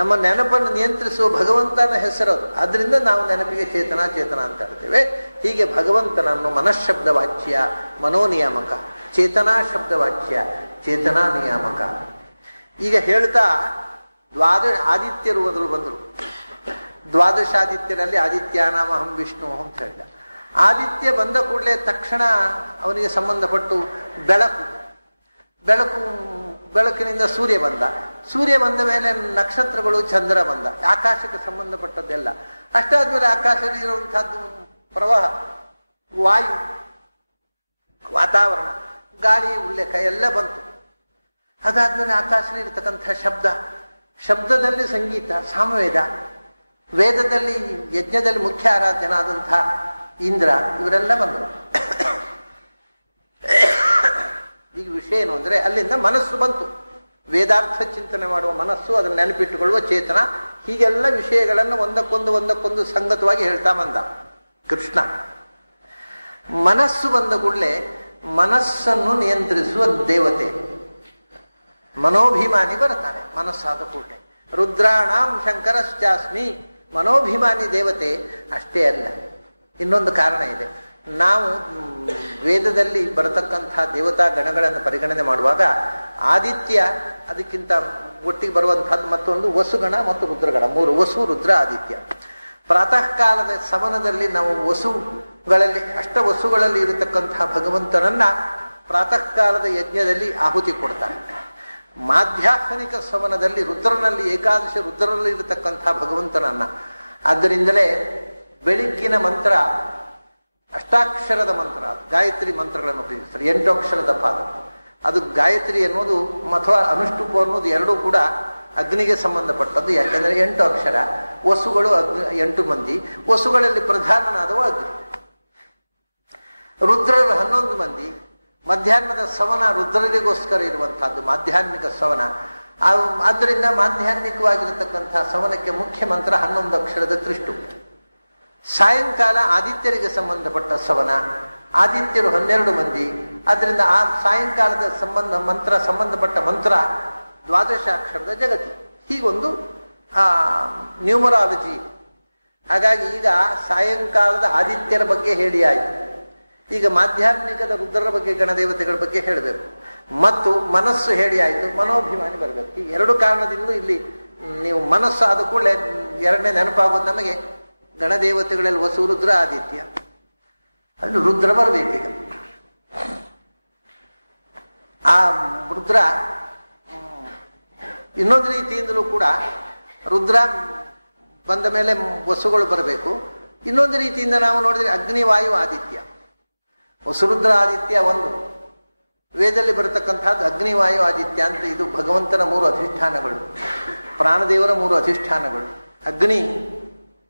ನಮ್ಮ ನೆನಪನ್ನು ನಿಯಂತ್ರಿಸುವ ಭಗವಂತನ ಹೆಸರದು. ಅದರಿಂದ ನಾವು ನೆನಪಿಗೆ ಚೇತನ ಚೇತನ ಅಂತ ಹೇಳ್ತೇವೆ. ಹೀಗೆ ಭಗವಂತನನ್ನು ಮನಃಶಬ್ದ ವಾಚ್ಯ ಮನೋನಿಯಾಮಕ, ಚೇತನಾ ಶಬ್ದ ವಾಚ್ಯ ಚೇತನಾ ನಿಯಾಮಕ. ಈಗ ಹೇಳ್ತಾ ಆದಿತ್ಯರು ಮೊದಲು ಬಂದರು. ದ್ವಾದಶಾದಿತ್ಯರಲ್ಲಿ ಆದಿತ್ಯಾನಾಮಹಂ ವಿಷ್ಣು ಅಂತ ಹೇಳಿದ. ಆದಿತ್ಯ ಬಂದ ಕೂಡಲೇ ತಕ್ಷಣ ಅವನಿಗೆ ಸಂಬಂಧಪಟ್ಟು ಬೆಳಕಿನಿಂದ ಸೂರ್ಯ ಬಂದ. ಸೂರ್ಯ ಬಂದ ಮೇಲೆ ನಕ್ಷತ್ರಗಳು, ಚಂದ್ರ ಬಂದ. ಆಕಾಶಕ್ಕೆ ಸಂಬಂಧಪಟ್ಟದ್ದೆಲ್ಲ. ಅಷ್ಟಾದ್ಮೇಲೆ ಆಕಾಶದಲ್ಲಿ ಇರುವಂತಹದ್ದು ಪ್ರವಾಹ, ವಾಯು, ವಾತಾವರಣ, ಗಾಳಿ, ಉಲ್ಲೇಖ ಎಲ್ಲ ಬಂತು. ಅದಾದ್ಮೇಲೆ ಆಕಾಶದಲ್ಲಿ ಇರತಕ್ಕಂಥ ಶಬ್ದದಲ್ಲಿ ಸಂಗೀತ, ಸಾಮವೇದ, ವೇದದಲ್ಲಿ ಯಜ್ಞದಲ್ಲಿ ಮುಖ್ಯ ಆರಾಧ್ಯನಾದಂಥ ಇಂದ್ರ, ಇವರೆಲ್ಲ ಬಂದರು. ಈಗ ವಿಷಯ ಏನು ಅಂದರೆ ಅಲ್ಲಿಂದ ಮನಸ್ಸು ಬಂತು. ವೇದಾರ್ಥ ಚಿಂತನೆ ಮಾಡುವ ಮನಸ್ಸು, ಅದನ್ನು ನೆನಪಿಟ್ಟುಕೊಳ್ಳುವ ಚೇತನ, ಹೀಗೆಲ್ಲ ವಿಷಯಗಳನ್ನು ಒಂದಕ್ಕೊಂದು ಸಂಗತವಾಗಿ ಹೇಳ್ತಾ ಬಂದ ಕೃಷ್ಣ. ಮನಸ್ಸು ಬಂದ ಕೂಡಲೇ ಮನಸ್ಸನ್ನು ನಿಯಂತ್ರಿಸುವ ದೇವತೆ ಮನೋಭಿಮಾನಿ ಬರ್ತಾನೆ. ಮನಸ್ಸಾದ ಕೂಡಲೇ ರುದ್ರಾಣಾಂ ಶಂಕರಶ್ಚಾಸ್ಮಿ, ಮನೋಭಿಮಾನಿ ದೇವತೆ. ಅಷ್ಟೇ ಅಲ್ಲ, ಇನ್ನೊಂದು ಕಾರಣ ಇದೆ. ನಾವು ವೇದದಲ್ಲಿ ಬರತಕ್ಕಂಥ ದೇವತಾ ಗಣಗಳನ್ನು ಪರಿಗಣನೆ ಮಾಡುವಾಗ ಆದಿತ್ಯ ಅದಕ್ಕಿಂತ ಒಟ್ಟಿಗೆ ಬರುವಂತಹದ್ದು ಮತ್ತೊಂದು ವಸುಗಣ ಮತ್ತು ರುದ್ರಗಣ, ಮೂರು. ವಸು, ರುದ್ರ, ಆದಿತ್ಯ. ಪ್ರಾತಃ ಕಾಲದ ಸಮನದಲ್ಲಿ ನಾವು ವಸುಗಳಲ್ಲಿ, ಅಷ್ಟವಸುಗಳಲ್ಲಿ ಇರತಕ್ಕಂತಹ ಭಗವಂತನನ್ನ ಪ್ರಾತಃ ಕಾಲದ ಯಜ್ಞದಲ್ಲಿ ಆಹುತಿ ಕೊಡ್ತಾರೆ. ಮಾಧ್ಯಾಹ್ನಿಕ ಸಮನದಲ್ಲಿ ರುದ್ರನಲ್ಲಿ, ಏಕಾದಶ ರುದ್ರರಲ್ಲಿ ಇರತಕ್ಕಂಥ ಭಗವಂತನನ್ನ. ಆದ್ದರಿಂದಲೇ ಬೆಳಿಗ್ಗಿನ ಮಂತ್ರ ಅಷ್ಟಾಕ್ಷರದ ಮಂತ್ರ, ಗಾಯತ್ರಿ ಮಂತ್ರಗಳನ್ನು ಉಪಯೋಗಿಸ್ತಾರೆ. 8 ಅಕ್ಷರದ ಪಾದ. ಅದು ಗಾಯತ್ರಿ ಅನ್ನೋದು ಅಥವಾ ಅನುಷ್ಠುಪ ಅನ್ನೋದು ಎರಡೂ ಕೂಡ ಅಗ್ನಿಗೆ ಸಂಬಂಧಪಟ್ಟದ್ದು. ಯಾಕೆಂದರೆ 8 ಅಕ್ಷರ. ವಸುಗಳು 8 ಮಂದಿ. ವಸುಗಳಲ್ಲಿ ಪ್ರಧಾನನಾದವ ಅಗ್ನಿ. ರುದ್ರರು 11 ಮಂದಿ. ಮಧ್ಯಾಹ್ನದ ಸವನ ರುದ್ರರಿಗೋಸ್ಕರ ಇರುವಂತಹದ್ದು ಮಾಧ್ಯಾಹ್ನಿಕ ಸವನ. ಆದ್ದರಿಂದ ಮಾಧ್ಯಾಹ್ನಿಕವಾಗಿರತಕ್ಕಂಥ ಸವನಕ್ಕೆ ಮುಖ್ಯ ಮಂತ್ರ 11 ಅಕ್ಷರದ ತ್ರಿಷ್ಟು. ಸಾಯಂಕಾಲ ಆದಿತ್ಯರಿಗೆ ಸಂಬಂಧಪಟ್ಟ ಸವನ. ಆದಿತ್ಯರು 12 ಮಂದಿ. ಅದರಿಂದ ಆ ಸಾಯಂಕಾಲದ ಸಂಬಂಧಪಟ್ಟ ಮಂತ್ರ ದ್ವಾದಶಾಕ್ಷರದ ಜಗತಿ. ಹೀಗೊಂದು ನ್ಯೂಮರಾಲಜಿ. ಹಾಗಾಗಿ ಈಗ ಸಾಯಂಕಾಲದ ಆದಿತ್ಯರ ಬಗ್ಗೆ ಹೇಳಿ ಆಯಿತು. ಈಗ ಮಾಧ್ಯಾಹ್ನಿಕದ ರುದ್ರರ ಬಗ್ಗೆ, ಗಣದೇವತೆಗಳ ಬಗ್ಗೆ ಹೇಳಬೇಕು. ಮತ್ತು ಮನಸ್ಸು ಹೇಳಿ ಆಯಿತು, ಮನೋಭಿಮಾನಿ ಬರಬೇಕು. ಈ 2 ಕಾರಣದಿಂದ ಇಲ್ಲಿ ನೀವು ಮನಸ್ಸು ಆದ ಕೂಡಲೇ ಎರಡನೇ ನೆನಪಾಗೋದು ನಮಗೆ ಗಣದೇವತೆಗಳಲ್ಲಿ ವಸು, ರುದ್ರ, ಆದಿತ್ಯ. ಅಲ್ಲಿ ರುದ್ರ ಬರಬೇಕೀಗ. ಆ ರುದ್ರ ಇನ್ನೊಂದು ರೀತಿಯಿಂದಲೂ ಕೂಡ ರುದ್ರ ಬಂದ ಮೇಲೆ ವಸುಗಳು ಬರಬೇಕು. ಇನ್ನೊಂದು ರೀತಿಯಿಂದ ನಾವು ನೋಡಿದ್ರೆ ಅಗ್ನಿ, ವಾಯು, ಆದಿತ್ಯ. ವಸುರುದ್ರ ಆದಿತ್ಯ ಒಂದು. ವೇದದಲ್ಲಿ ಬರತಕ್ಕಂಥದ್ದು ಅಗ್ನಿ, ವಾಯು, ಆದಿತ್ಯ ಅಂತ. ಇದು ಭಗವಂತನ 3 ಅಧಿಷ್ಠಾನಗಳು, ಪ್ರಾಣದೇವರ 3 ಅಧಿಷ್ಠಾನಗಳು: ಅಗ್ನಿ,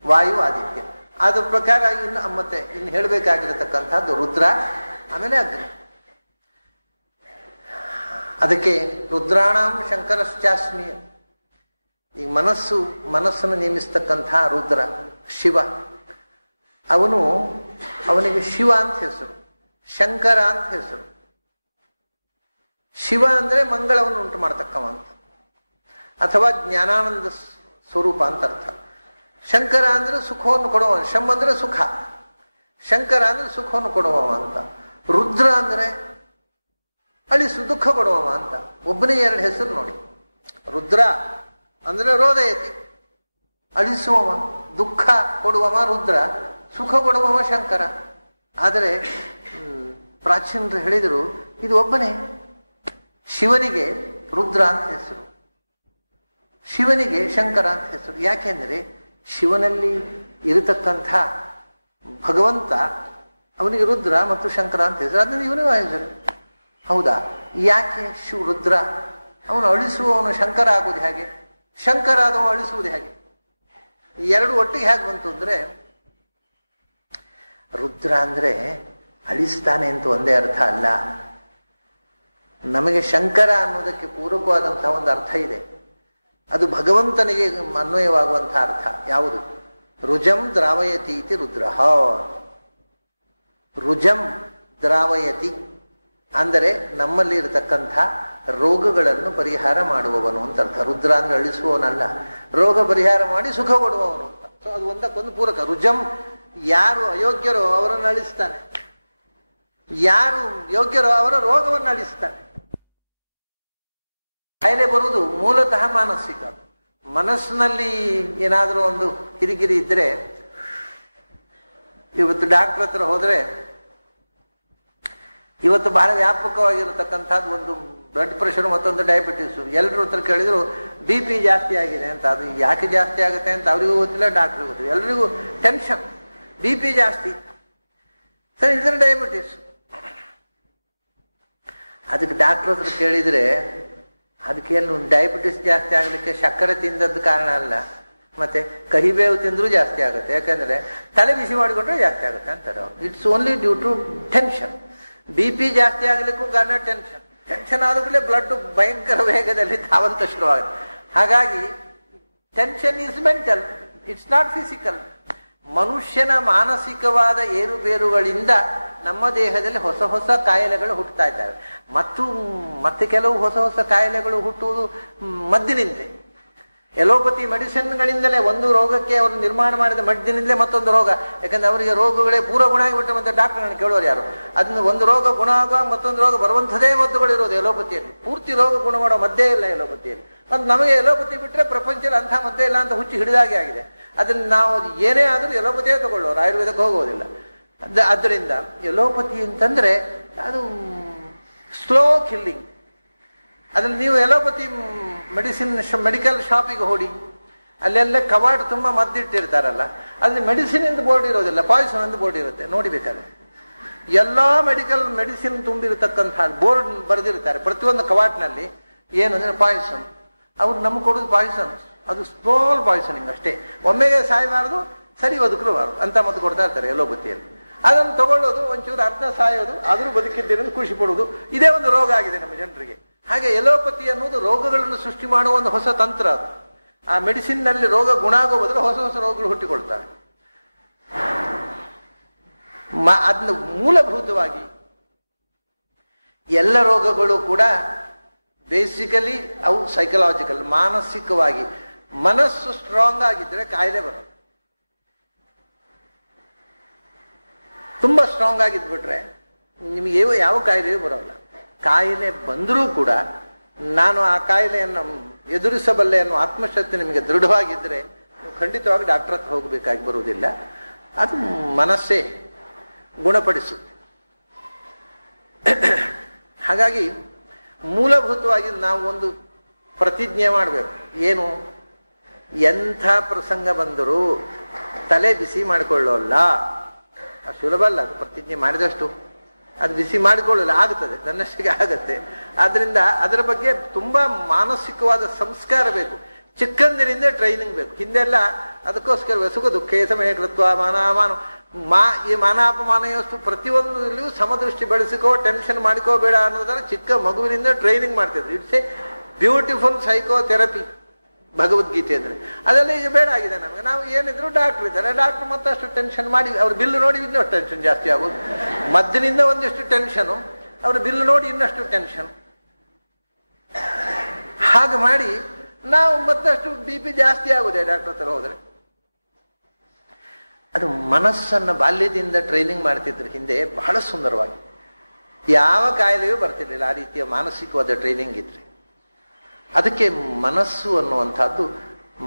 ವಾಯು, ಆದಿತ್ಯ. ಅದ್ರ ಪ್ರಕಾರ ಇನ್ನು ಹೇಳಬೇಕಾಗಿರತಕ್ಕಂಥದ್ದು ರುದ್ರ, ಆಮೇಲೆ ಅಗ್ನಿ. ಅದಕ್ಕೆ ರುದ್ರಾಣಾಂ ಶಂಕರಶ್ಚಾಸ್ಮಿ. ಈ ಮನಸ್ಸನ್ನು ನೇಮಿಸ್ತಕ್ಕಂಥ ರುದ್ರ ಶಿವ. ಅವನಿಗೆ ಶಿವ ಅಂತ ಹೆಸರು, ಶಂಕರ ಅಂತ ಹೆಸರು. ಶಿವ ಅಂದ್ರೆ ಮಂಗಳವನ್ನು ಉಂಟು ಮಾಡ್ತಕ್ಕವ ಅಂತ, ಅಥವಾ ಜ್ಞಾನಾನಂದ ಸ್ವರೂಪ ಅಂತ ಅರ್ಥ. ಶಂಕರ ಅಂದ್ರೆ ಸುಖವನ್ನು ಕೊಡುವ. ಶಂ ಅಂದ್ರೆ ಸುಖ, ಶಂಕರ ಅಂದ್ರೆ ಸುಖವನ್ನು ಕೊಡುವವ ಅಂತ. ರುದ್ರ ಅಂದ್ರೆ ಅಳಿಸು, ದುಃಖ ಕೊಡುವವ ಅಂತ. ಒಬ್ಬನಿಗೆ 2 ಹೆಸರು ನೋಡಿ. ರುದ್ರ ಅಂದ್ರೆ ರೋದಯತಿ, ಅಳಿಸುವವ, ದುಃಖ ಕೊಡುವವ ರುದ್ರ, ಸುಖ ಕೊಡುವವ ಶಂಕರ. ಆದರೆ ಪ್ರಾಚೀನರು ಹೇಳಿದರು ಇದು ಒಬ್ಬನೇ. ಶಿವನಿಗೆ ರುದ್ರ ಅಂತ ಹೆಸರು, ಶಿವನಿಗೆ ಶಂಕರ ಅಂತ ಹೆಸರು. ಯಾಕೆಂದ್ರೆ ಶಿವನಲ್ಲಿ ಇರತಕ್ಕಂಥ ಭಗವಂತ, ಅವನಿಗೆ ರುದ್ರ ಮತ್ತು ಶಂಕರ ಅಂತ ಹೆಸರು. ಅದನ್ನು ಇವನಿಗೆ ಹೆಸರು. ಹೌದಾ? ಯಾಕೆ ರುದ್ರ? ಅವನು ಅಳಿಸುವವನು ಶಂಕರ ಆಗುವುದು ಹೇಗೆ? ಶಂಕರ ಆದವ ಅಳಿಸುವುದು ಹೇಗೆ? ಈ 2 ಒಟ್ಟಿಗೆ ಹೇಗೆ ಬಂತು ಅಂದ್ರೆ, ರುದ್ರ ಅಂದ್ರೆ ಅಳಿಸ್ತಾನೆ ಅಂತ ಒಂದೇ ಅರ್ಥ ಅಲ್ಲ. ನಮಗೆ ಶಂಕರ ಅನ್ನೋದಕ್ಕೆ ಪೂರಕವಾದಂತಹ ಒಂದು ಅರ್ಥ ಇದೆ. ಅದು ಭಗವಂತನಿಗೆ ಅನ್ವಯವಾಗುವಂತಹ ಅರ್ಥ. ಯಾವುದು? ರುಜಂ ದ್ರಾವಯತಿ ಇತಿ ರುದ್ರ. ರುಜಂ ದ್ರಾವಯತಿ ಅಂದರೆ ನಮ್ಮಲ್ಲಿ ಇರತಕ್ಕಂಥ ರೋಗಗಳನ್ನು ಪರಿಹಾರ ಮಾಡುವವನು ಅಂತ ಅರ್ಥ. ರುದ್ರ ಅಂದ್ರೆ ಅಳಿಸುವವನಲ್ಲ, ರೋಗ ಪರಿಹಾರ ಮಾಡಿ ಸುಖ ಕೊಡುವವನು ಅಂತ. ಸೊ ಅದು ಒಂದಕ್ಕೊಂದು ಪೂರಕ. ರುಜಂ, ಯಾರು ಅಯೋಗ್ಯರೋ ಅವರನ್ನು ಅಳಿಸ್ತಾನೆ, ಯಾರು ಯೋಗ್ಯರೋ ಅವರ ರೋಗವನ್ನು ಅಳಿಸ್ತಾನೆ. ಕಾಯಿಲೆ ಬರುವುದು ಮೂಲತಃ ಮಾನಸಿಕ. ಮನಸ್ಸಿನಲ್ಲಿ ಏನಾದರೂ ಒಂದು ಕಿರಿಕಿರಿ ಇದ್ರೆ, ಇವತ್ತು ಡಾಕ್ಟರ್ ಹತ್ರ ಹೋದ್ರೆ, ಇವತ್ತು ಬಹಳ ವ್ಯಾಪಕವಾಗಿರತಕ್ಕಂಥದ್ದು ಒಂದು ಬ್ಲಡ್ ಪ್ರೆಷರ್, ಮತ್ತೊಂದು ಡಯಾಬಿಟಿಸು. ಎಲ್ಲರ ಹತ್ರ ಕೇಳಿದ್ರು BP ಜಾಸ್ತಿ ಆಗಿದೆ ಅಂತ. ಅದು ಯಾಕೆ ಜಾಸ್ತಿ ಆಗುತ್ತೆ ಅಂತ ಅವರಿಗೂ ಗೊತ್ತಿಲ್ಲ, ಡಾಕ್ಟ್ರಿಗೂ ಗೊತ್ತಿಲ್ಲ. ಎಲ್ರಿಗೂ ಟೆನ್ಷನ್, BP ಜಾಸ್ತಿ, ಸರಿ ಇದರ ಡಯಾಬಿಟಿಸ್. ಅದಕ್ಕೆ ಡಾಕ್ಟರ್ ಹತ್ರ ಕೇಳಿದ್ರೆ, ಅದಕ್ಕೇನು ಡಯಾಬಿಟಿಸ್ ಜಾಸ್ತಿ ಆಗಲಿಕ್ಕೆ ಸಕ್ಕರೆ ತಿಂದದ್ದು ಕಾರಣ ಅಲ್ಲ, ಮತ್ತೆ ಕಹಿಬೇವು ತಿಂದರೂ ಜಾಸ್ತಿ ಆಗುತ್ತೆ, ಯಾಕಂದ್ರೆ ತಲೆ ಬಿಸಿ ಮಾಡಿಕೊಂಡ್ರೆ ಜಾಸ್ತಿ ಆಗುತ್ತೆ ಅಂತಾರೆ. It's only due to tension. BP ಜಾಸ್ತಿ ಆಗಲಿಕ್ಕೂ ಕಾರಣ ಟೆನ್ಷನ್. ಟೆನ್ಷನ್ ಆದ ಕೂಡಲೇ ಬ್ಲಡ್ ಭಯಂಕರ ವೇಗದಲ್ಲಿ ಧಾವಂತ ಶುರುವಾಗುತ್ತೆ. ಹಾಗಾಗಿ tension is mental, it's not physical. ಮನುಷ್ಯನ ಮಾನಸಿಕವಾದ ಏರುಪೇರುಗಳಿಂದ ನಮ್ಮ ದೇಹದಲ್ಲಿ ಹೊಸ ಹೊಸ ಕಾಯಿಲೆಗಳು ಹುಟ್ಟುತ್ತಾ ಇದ್ದಾವೆ. ಮತ್ತೆ ಕೆಲವು ಹೊಸ ಹೊಸ ಕಾಯಿಲೆಗಳು ಹುಟ್ಟುವುದು ಮದ್ದಿನಿಂದ. ಎಲೋಪತಿ ಮೆಡಿಸಿನ್ಗಳಿಂದಲೇ ಒಂದು ರೋಗಕ್ಕೆ ಅವರು ನಿರ್ಮಾಣ ಮಾಡಿದ ಮದ್ದಿನಿಂದಲೇ ಮತ್ತೊಂದು ರೋಗ. ಯಾಕಂದ್ರೆ ಅವರಿಗೆ ರೋಗಗಳೇ ಪೂರ ಗುಣ ಆಗಿಬಿಟ್ಟು ಮತ್ತೆ ಡಾಕ್ಟರ್ಗಳನ್ನ ಕೇಳೋರು ಯಾರು? ಅದನ್ನ ಒಂದು ರೋಗ ಗುಣ ಆಗುವ ಮತ್ತೊಂದು ರೋಗ ಬರುವಂಥದೇ ಮದ್ದುಗಳು ಇರೋದು ಎಲೋಪತಿಯಲ್ಲಿ. ಪೂರ್ತಿ ರೋಗ ಗುಣ ಮಾಡೋ ಮದ್ದೇ ಇಲ್ಲ ಎಲೋಪತಿಯಲ್ಲಿ. ಮತ್ತು ನಮಗೆ ಎಲೋಪತಿ ಬಿಟ್ಟರೆ ಪ್ರಪಂಚದಲ್ಲಿ ಅಂಥ ಮದ್ದೇ ಇಲ್ಲ ಅಂತ ಹುಚ್ಚಿ ಹಿಡಿದಾಗೆ ಆಗಿದೆ. ಅದನ್ನು ನಾವು ಏನೇ ಆದರೂ ಎಲೋಪತಿಯೇ ತಗೊಳ್ಳೋರು, ಆಯುರ್ವೇದಕ್ಕೆ ಹೋಗೋದಿಲ್ಲ. ಆದ್ದರಿಂದ ಎಲೋಪತಿ ಅಂತಂದ್ರೆ ಅದು ಸ್ಲೋ ಕಿಲ್ಲಿಂಗ್. ಅದ್ರಲ್ಲಿ ನೀವು ಎಲೋಪತಿ ಮೆಡಿಕಲ್ ಶಾಪಿಗೆ ಹೋಡಿ, ಅಲ್ಲೆಲ್ಲ ಕವಾಟ ತುಂಬ ಮದ್ದಿಟ್ಟಿರ್ತಾರಲ್ಲ, ಅಲ್ಲಿ ಮೆಡಿಸಿನ್ ಎಂದು ಬೋರ್ಡ್ ಇರೋದಿಲ್ಲ, ಪಾಯ್ಸನ್ ಎಂದು ಬೋರ್ಡ್ ಇರುತ್ತೆ. ನೋಡಿಬೇಕಾದ್ರೆ ಎಲ್ಲ ಮೆಡಿಸಿನ್ ತುಂಬಿರತಕ್ಕಂಥ ಬೋರ್ಡ್ ಬರೆದಿರ್ತಾರೆ ಪ್ರತಿಯೊಂದು ಕವಾಟ್ನಲ್ಲಿ. ಏನು ಅಂದ್ರೆ ಪಾಯ್ಸನ್. ಅವ್ರು ನಮ್ಗೆ ಕೊಡೋದು ಪಾಯ್ಸನ್, ಅದು ಸ್ಮಾಲ್ ಪಾಯ್ಸನಿಂಗ್ ಅಷ್ಟೇ. ಒಮ್ಮೆಗೆ ಸಾಯಬಾರ್ದು, ಸರಿ ಬದುಕಬಾರ್ದು ಅಂತ ಮದ್ದು ಕೊಡ್ತಾ ಇರ್ತಾರೆ ಎಲೋಪತಿಯಲ್ಲಿ. ಅದನ್ನು ತಗೊಳ್ಳೋದು, ಒಂಚೂರು ಅರ್ಧ ಸಾಯೋದು, ಆದರೂ ಬದುಕಿದ್ದೇನೆ ಖುಷಿ ಪಡುವುದು, ಇದೇ ಒಂದು ರೋಗ ಆಗಿದೆ ನಮ್ಮ ಜನರಿಗೆ. ಹಾಗೆ ಎಲೋಪತಿ ಅನ್ನೋದು ರೋಗಗಳನ್ನು ಸೃಷ್ಟಿ ಮಾಡುವ ಒಂದು ಹೊಸ ತಂತ್ರ. ಅದು ಆ ಮೆಡಿಸಿನ್ ನಲ್ಲಿ ರೋಗ ಗುಣ ಆಗೋ ಬದಲು ಹೊಸ ಹೊಸ ರೋಗಗಳು ಹುಟ್ಟಿಕೊಳ್ತವೆ. ಅದನ್ನು ಮೂಲಭೂತವಾಗಿ ಎಲ್ಲ ರೋಗಗಳು ಕೂಡ ಬೇಸಿಕಲಿ ಅವು ಸೈಕಲಾಜಿಕಲ್, ಮಾನಸಿಕವಾಗಿ. ಮನಸ್ಸು ಸ್ಟ್ರಾಂಗ್ ಆಗಿದ್ರೆ ಕಾಯಿಲೆ ಬರೋದು. ತುಂಬಾ ಸ್ಟ್ರಾಂಗ್ ಆಗಿದ್ಬಿಟ್ರೆ ನಿಮಗೆ ಯಾವ ಕಾಯಿಲೆಯೂ ಬರೋಲ್ಲ. ಕಾಯಿಲೆ ಬಂದರೂ ಕೂಡ ನಾನು ಆ ಕಾಯಿಲೆಯನ್ನು ಎದುರಿಸಬಲ್ಲೆ ಅನ್ನೋ ಆತ್ಮಶಕ್ತಿ ನಿಮಗೆ ದೃಢವಾಗಿದ್ದರೆ ನೀವು ಖಂಡಿತವಾಗಿ ಡಾಕ್ಟರ್ ಹತ್ರ ಹೋಗಬೇಕಾಗಿ ಬರುವುದಿಲ್ಲ. ಅದು ಮನಸ್ಸೇ ಗುಣಪಡಿಸುತ್ತೆ. ಹಾಗಾಗಿ ಮೂಲಭೂತವಾಗಿ ನಾವು ಒಂದು ಪ್ರತಿಜ್ಞೆ ಮಾಡಬೇಕು. ಏನು? ಎಂಥ ಪ್ರಸಂಗ ಬಂದರೂ ತಲೆ ಬಿಸಿ ಮಾಡಿಕೊಳ್ಳೋಲ್ಲ. ಅದು ಸುಲಭ ಅಲ್ಲ, ಅದು ಪ್ರತಿಜ್ಞೆ ಮಾಡಿದಷ್ಟು ಅದು ಬಿಸಿ ಮಾಡಿಕೊಳ್ಳಲು ಆಗುತ್ತದೆ, ನನ್ನಷ್ಟಿಗೆ ಆಗತ್ತೆ. ಆದ್ರಿಂದ ಅದರ ಬಗ್ಗೆ ತುಂಬಾ ಮಾನಸಿಕವಾದ ಸಂಸ್ಕಾರ ಬೇಕು. ಚಿಕ್ಕಂದಿನಿಂದ ಟ್ರೈನಿಂಗ್ ಬೇಕು. ಹಿಂದೆಲ್ಲ ಅದಕ್ಕೋಸ್ಕರ ಸುಖ ದುಃಖೇ ಸಮಯ ಕೃತ್ವ ಮಾನಾಮಾನ ಈ ಮಾನಾಪಮಾನ ವಸ್ತು ಪ್ರತಿಯೊಂದರಲ್ಲಿಯೂ ಸಮದೃಷ್ಟಿ ಬೆಳೆಸಿಕೋ, ಟೆನ್ಷನ್ ಮಾಡಿಕೋಬೇಡ ಅನ್ನೋದನ್ನ ಚಿಕ್ಕ ಮಗುವಿನಿಂದ ಟ್ರೈನಿಂಗ್ ಮಾಡ್ತಿದ್ರು. It's a beautiful psychotherapy Bhagavad Gita ಅಂದ್ರೆ. ಅದೆಲ್ಲ ಈಗ ಬೇಡ ಆಗಿದೆ ನಮಗೆ. ನಾವು ಏನಿದ್ರು ಡಾಕ್ಟರ್ ಇದ್ದಾರೆ, ಡಾಕ್ಟರ್ ಮತ್ತಷ್ಟು ಟೆನ್ಷನ್ ಮಾಡಿ ಅವ್ರ ಬಿಲ್ ನೋಡಿ ಇನ್ನಷ್ಟು ಟೆನ್ಷನ್ ಜಾಸ್ತಿ ಆಗೋದು. ಮದ್ದಿನಿಂದ ಒಂದಿಷ್ಟು ಟೆನ್ಷನು, ಅವ್ರ ಬಿಲ್ ನೋಡಿ ಇನ್ನಷ್ಟು ಟೆನ್ಷನ್. ಹಾಗೆ ಮಾಡಿ ನಾವು ಮತ್ತಷ್ಟು BP ಜಾಸ್ತಿ ಆಗುದೇ ಡಾಕ್ಟರ್ ಹತ್ರ ಹೋದ್ರೆ. ಅದು ಮನಸ್ಸನ್ನು ಬಾಲ್ಯದಿಂದ ಟ್ರೈನಿಂಗ್ ಮಾಡ್ತಿದ್ರು ಹಿಂದೆ ಬಹಳ ಸುಂದರವಾಗಿ. ಯಾವ ಕಾಯಿಲೆಯೂ ಬರ್ತಿರ್ಲಿಲ್ಲ ಆ ರೀತಿಯ ಮಾನಸಿಕವಾದ ಟ್ರೈನಿಂಗ್ ಇದ್ರೆ. ಅದಕ್ಕೆ ಮನಸ್ಸು ಅನ್ನುವಂಥದ್ದು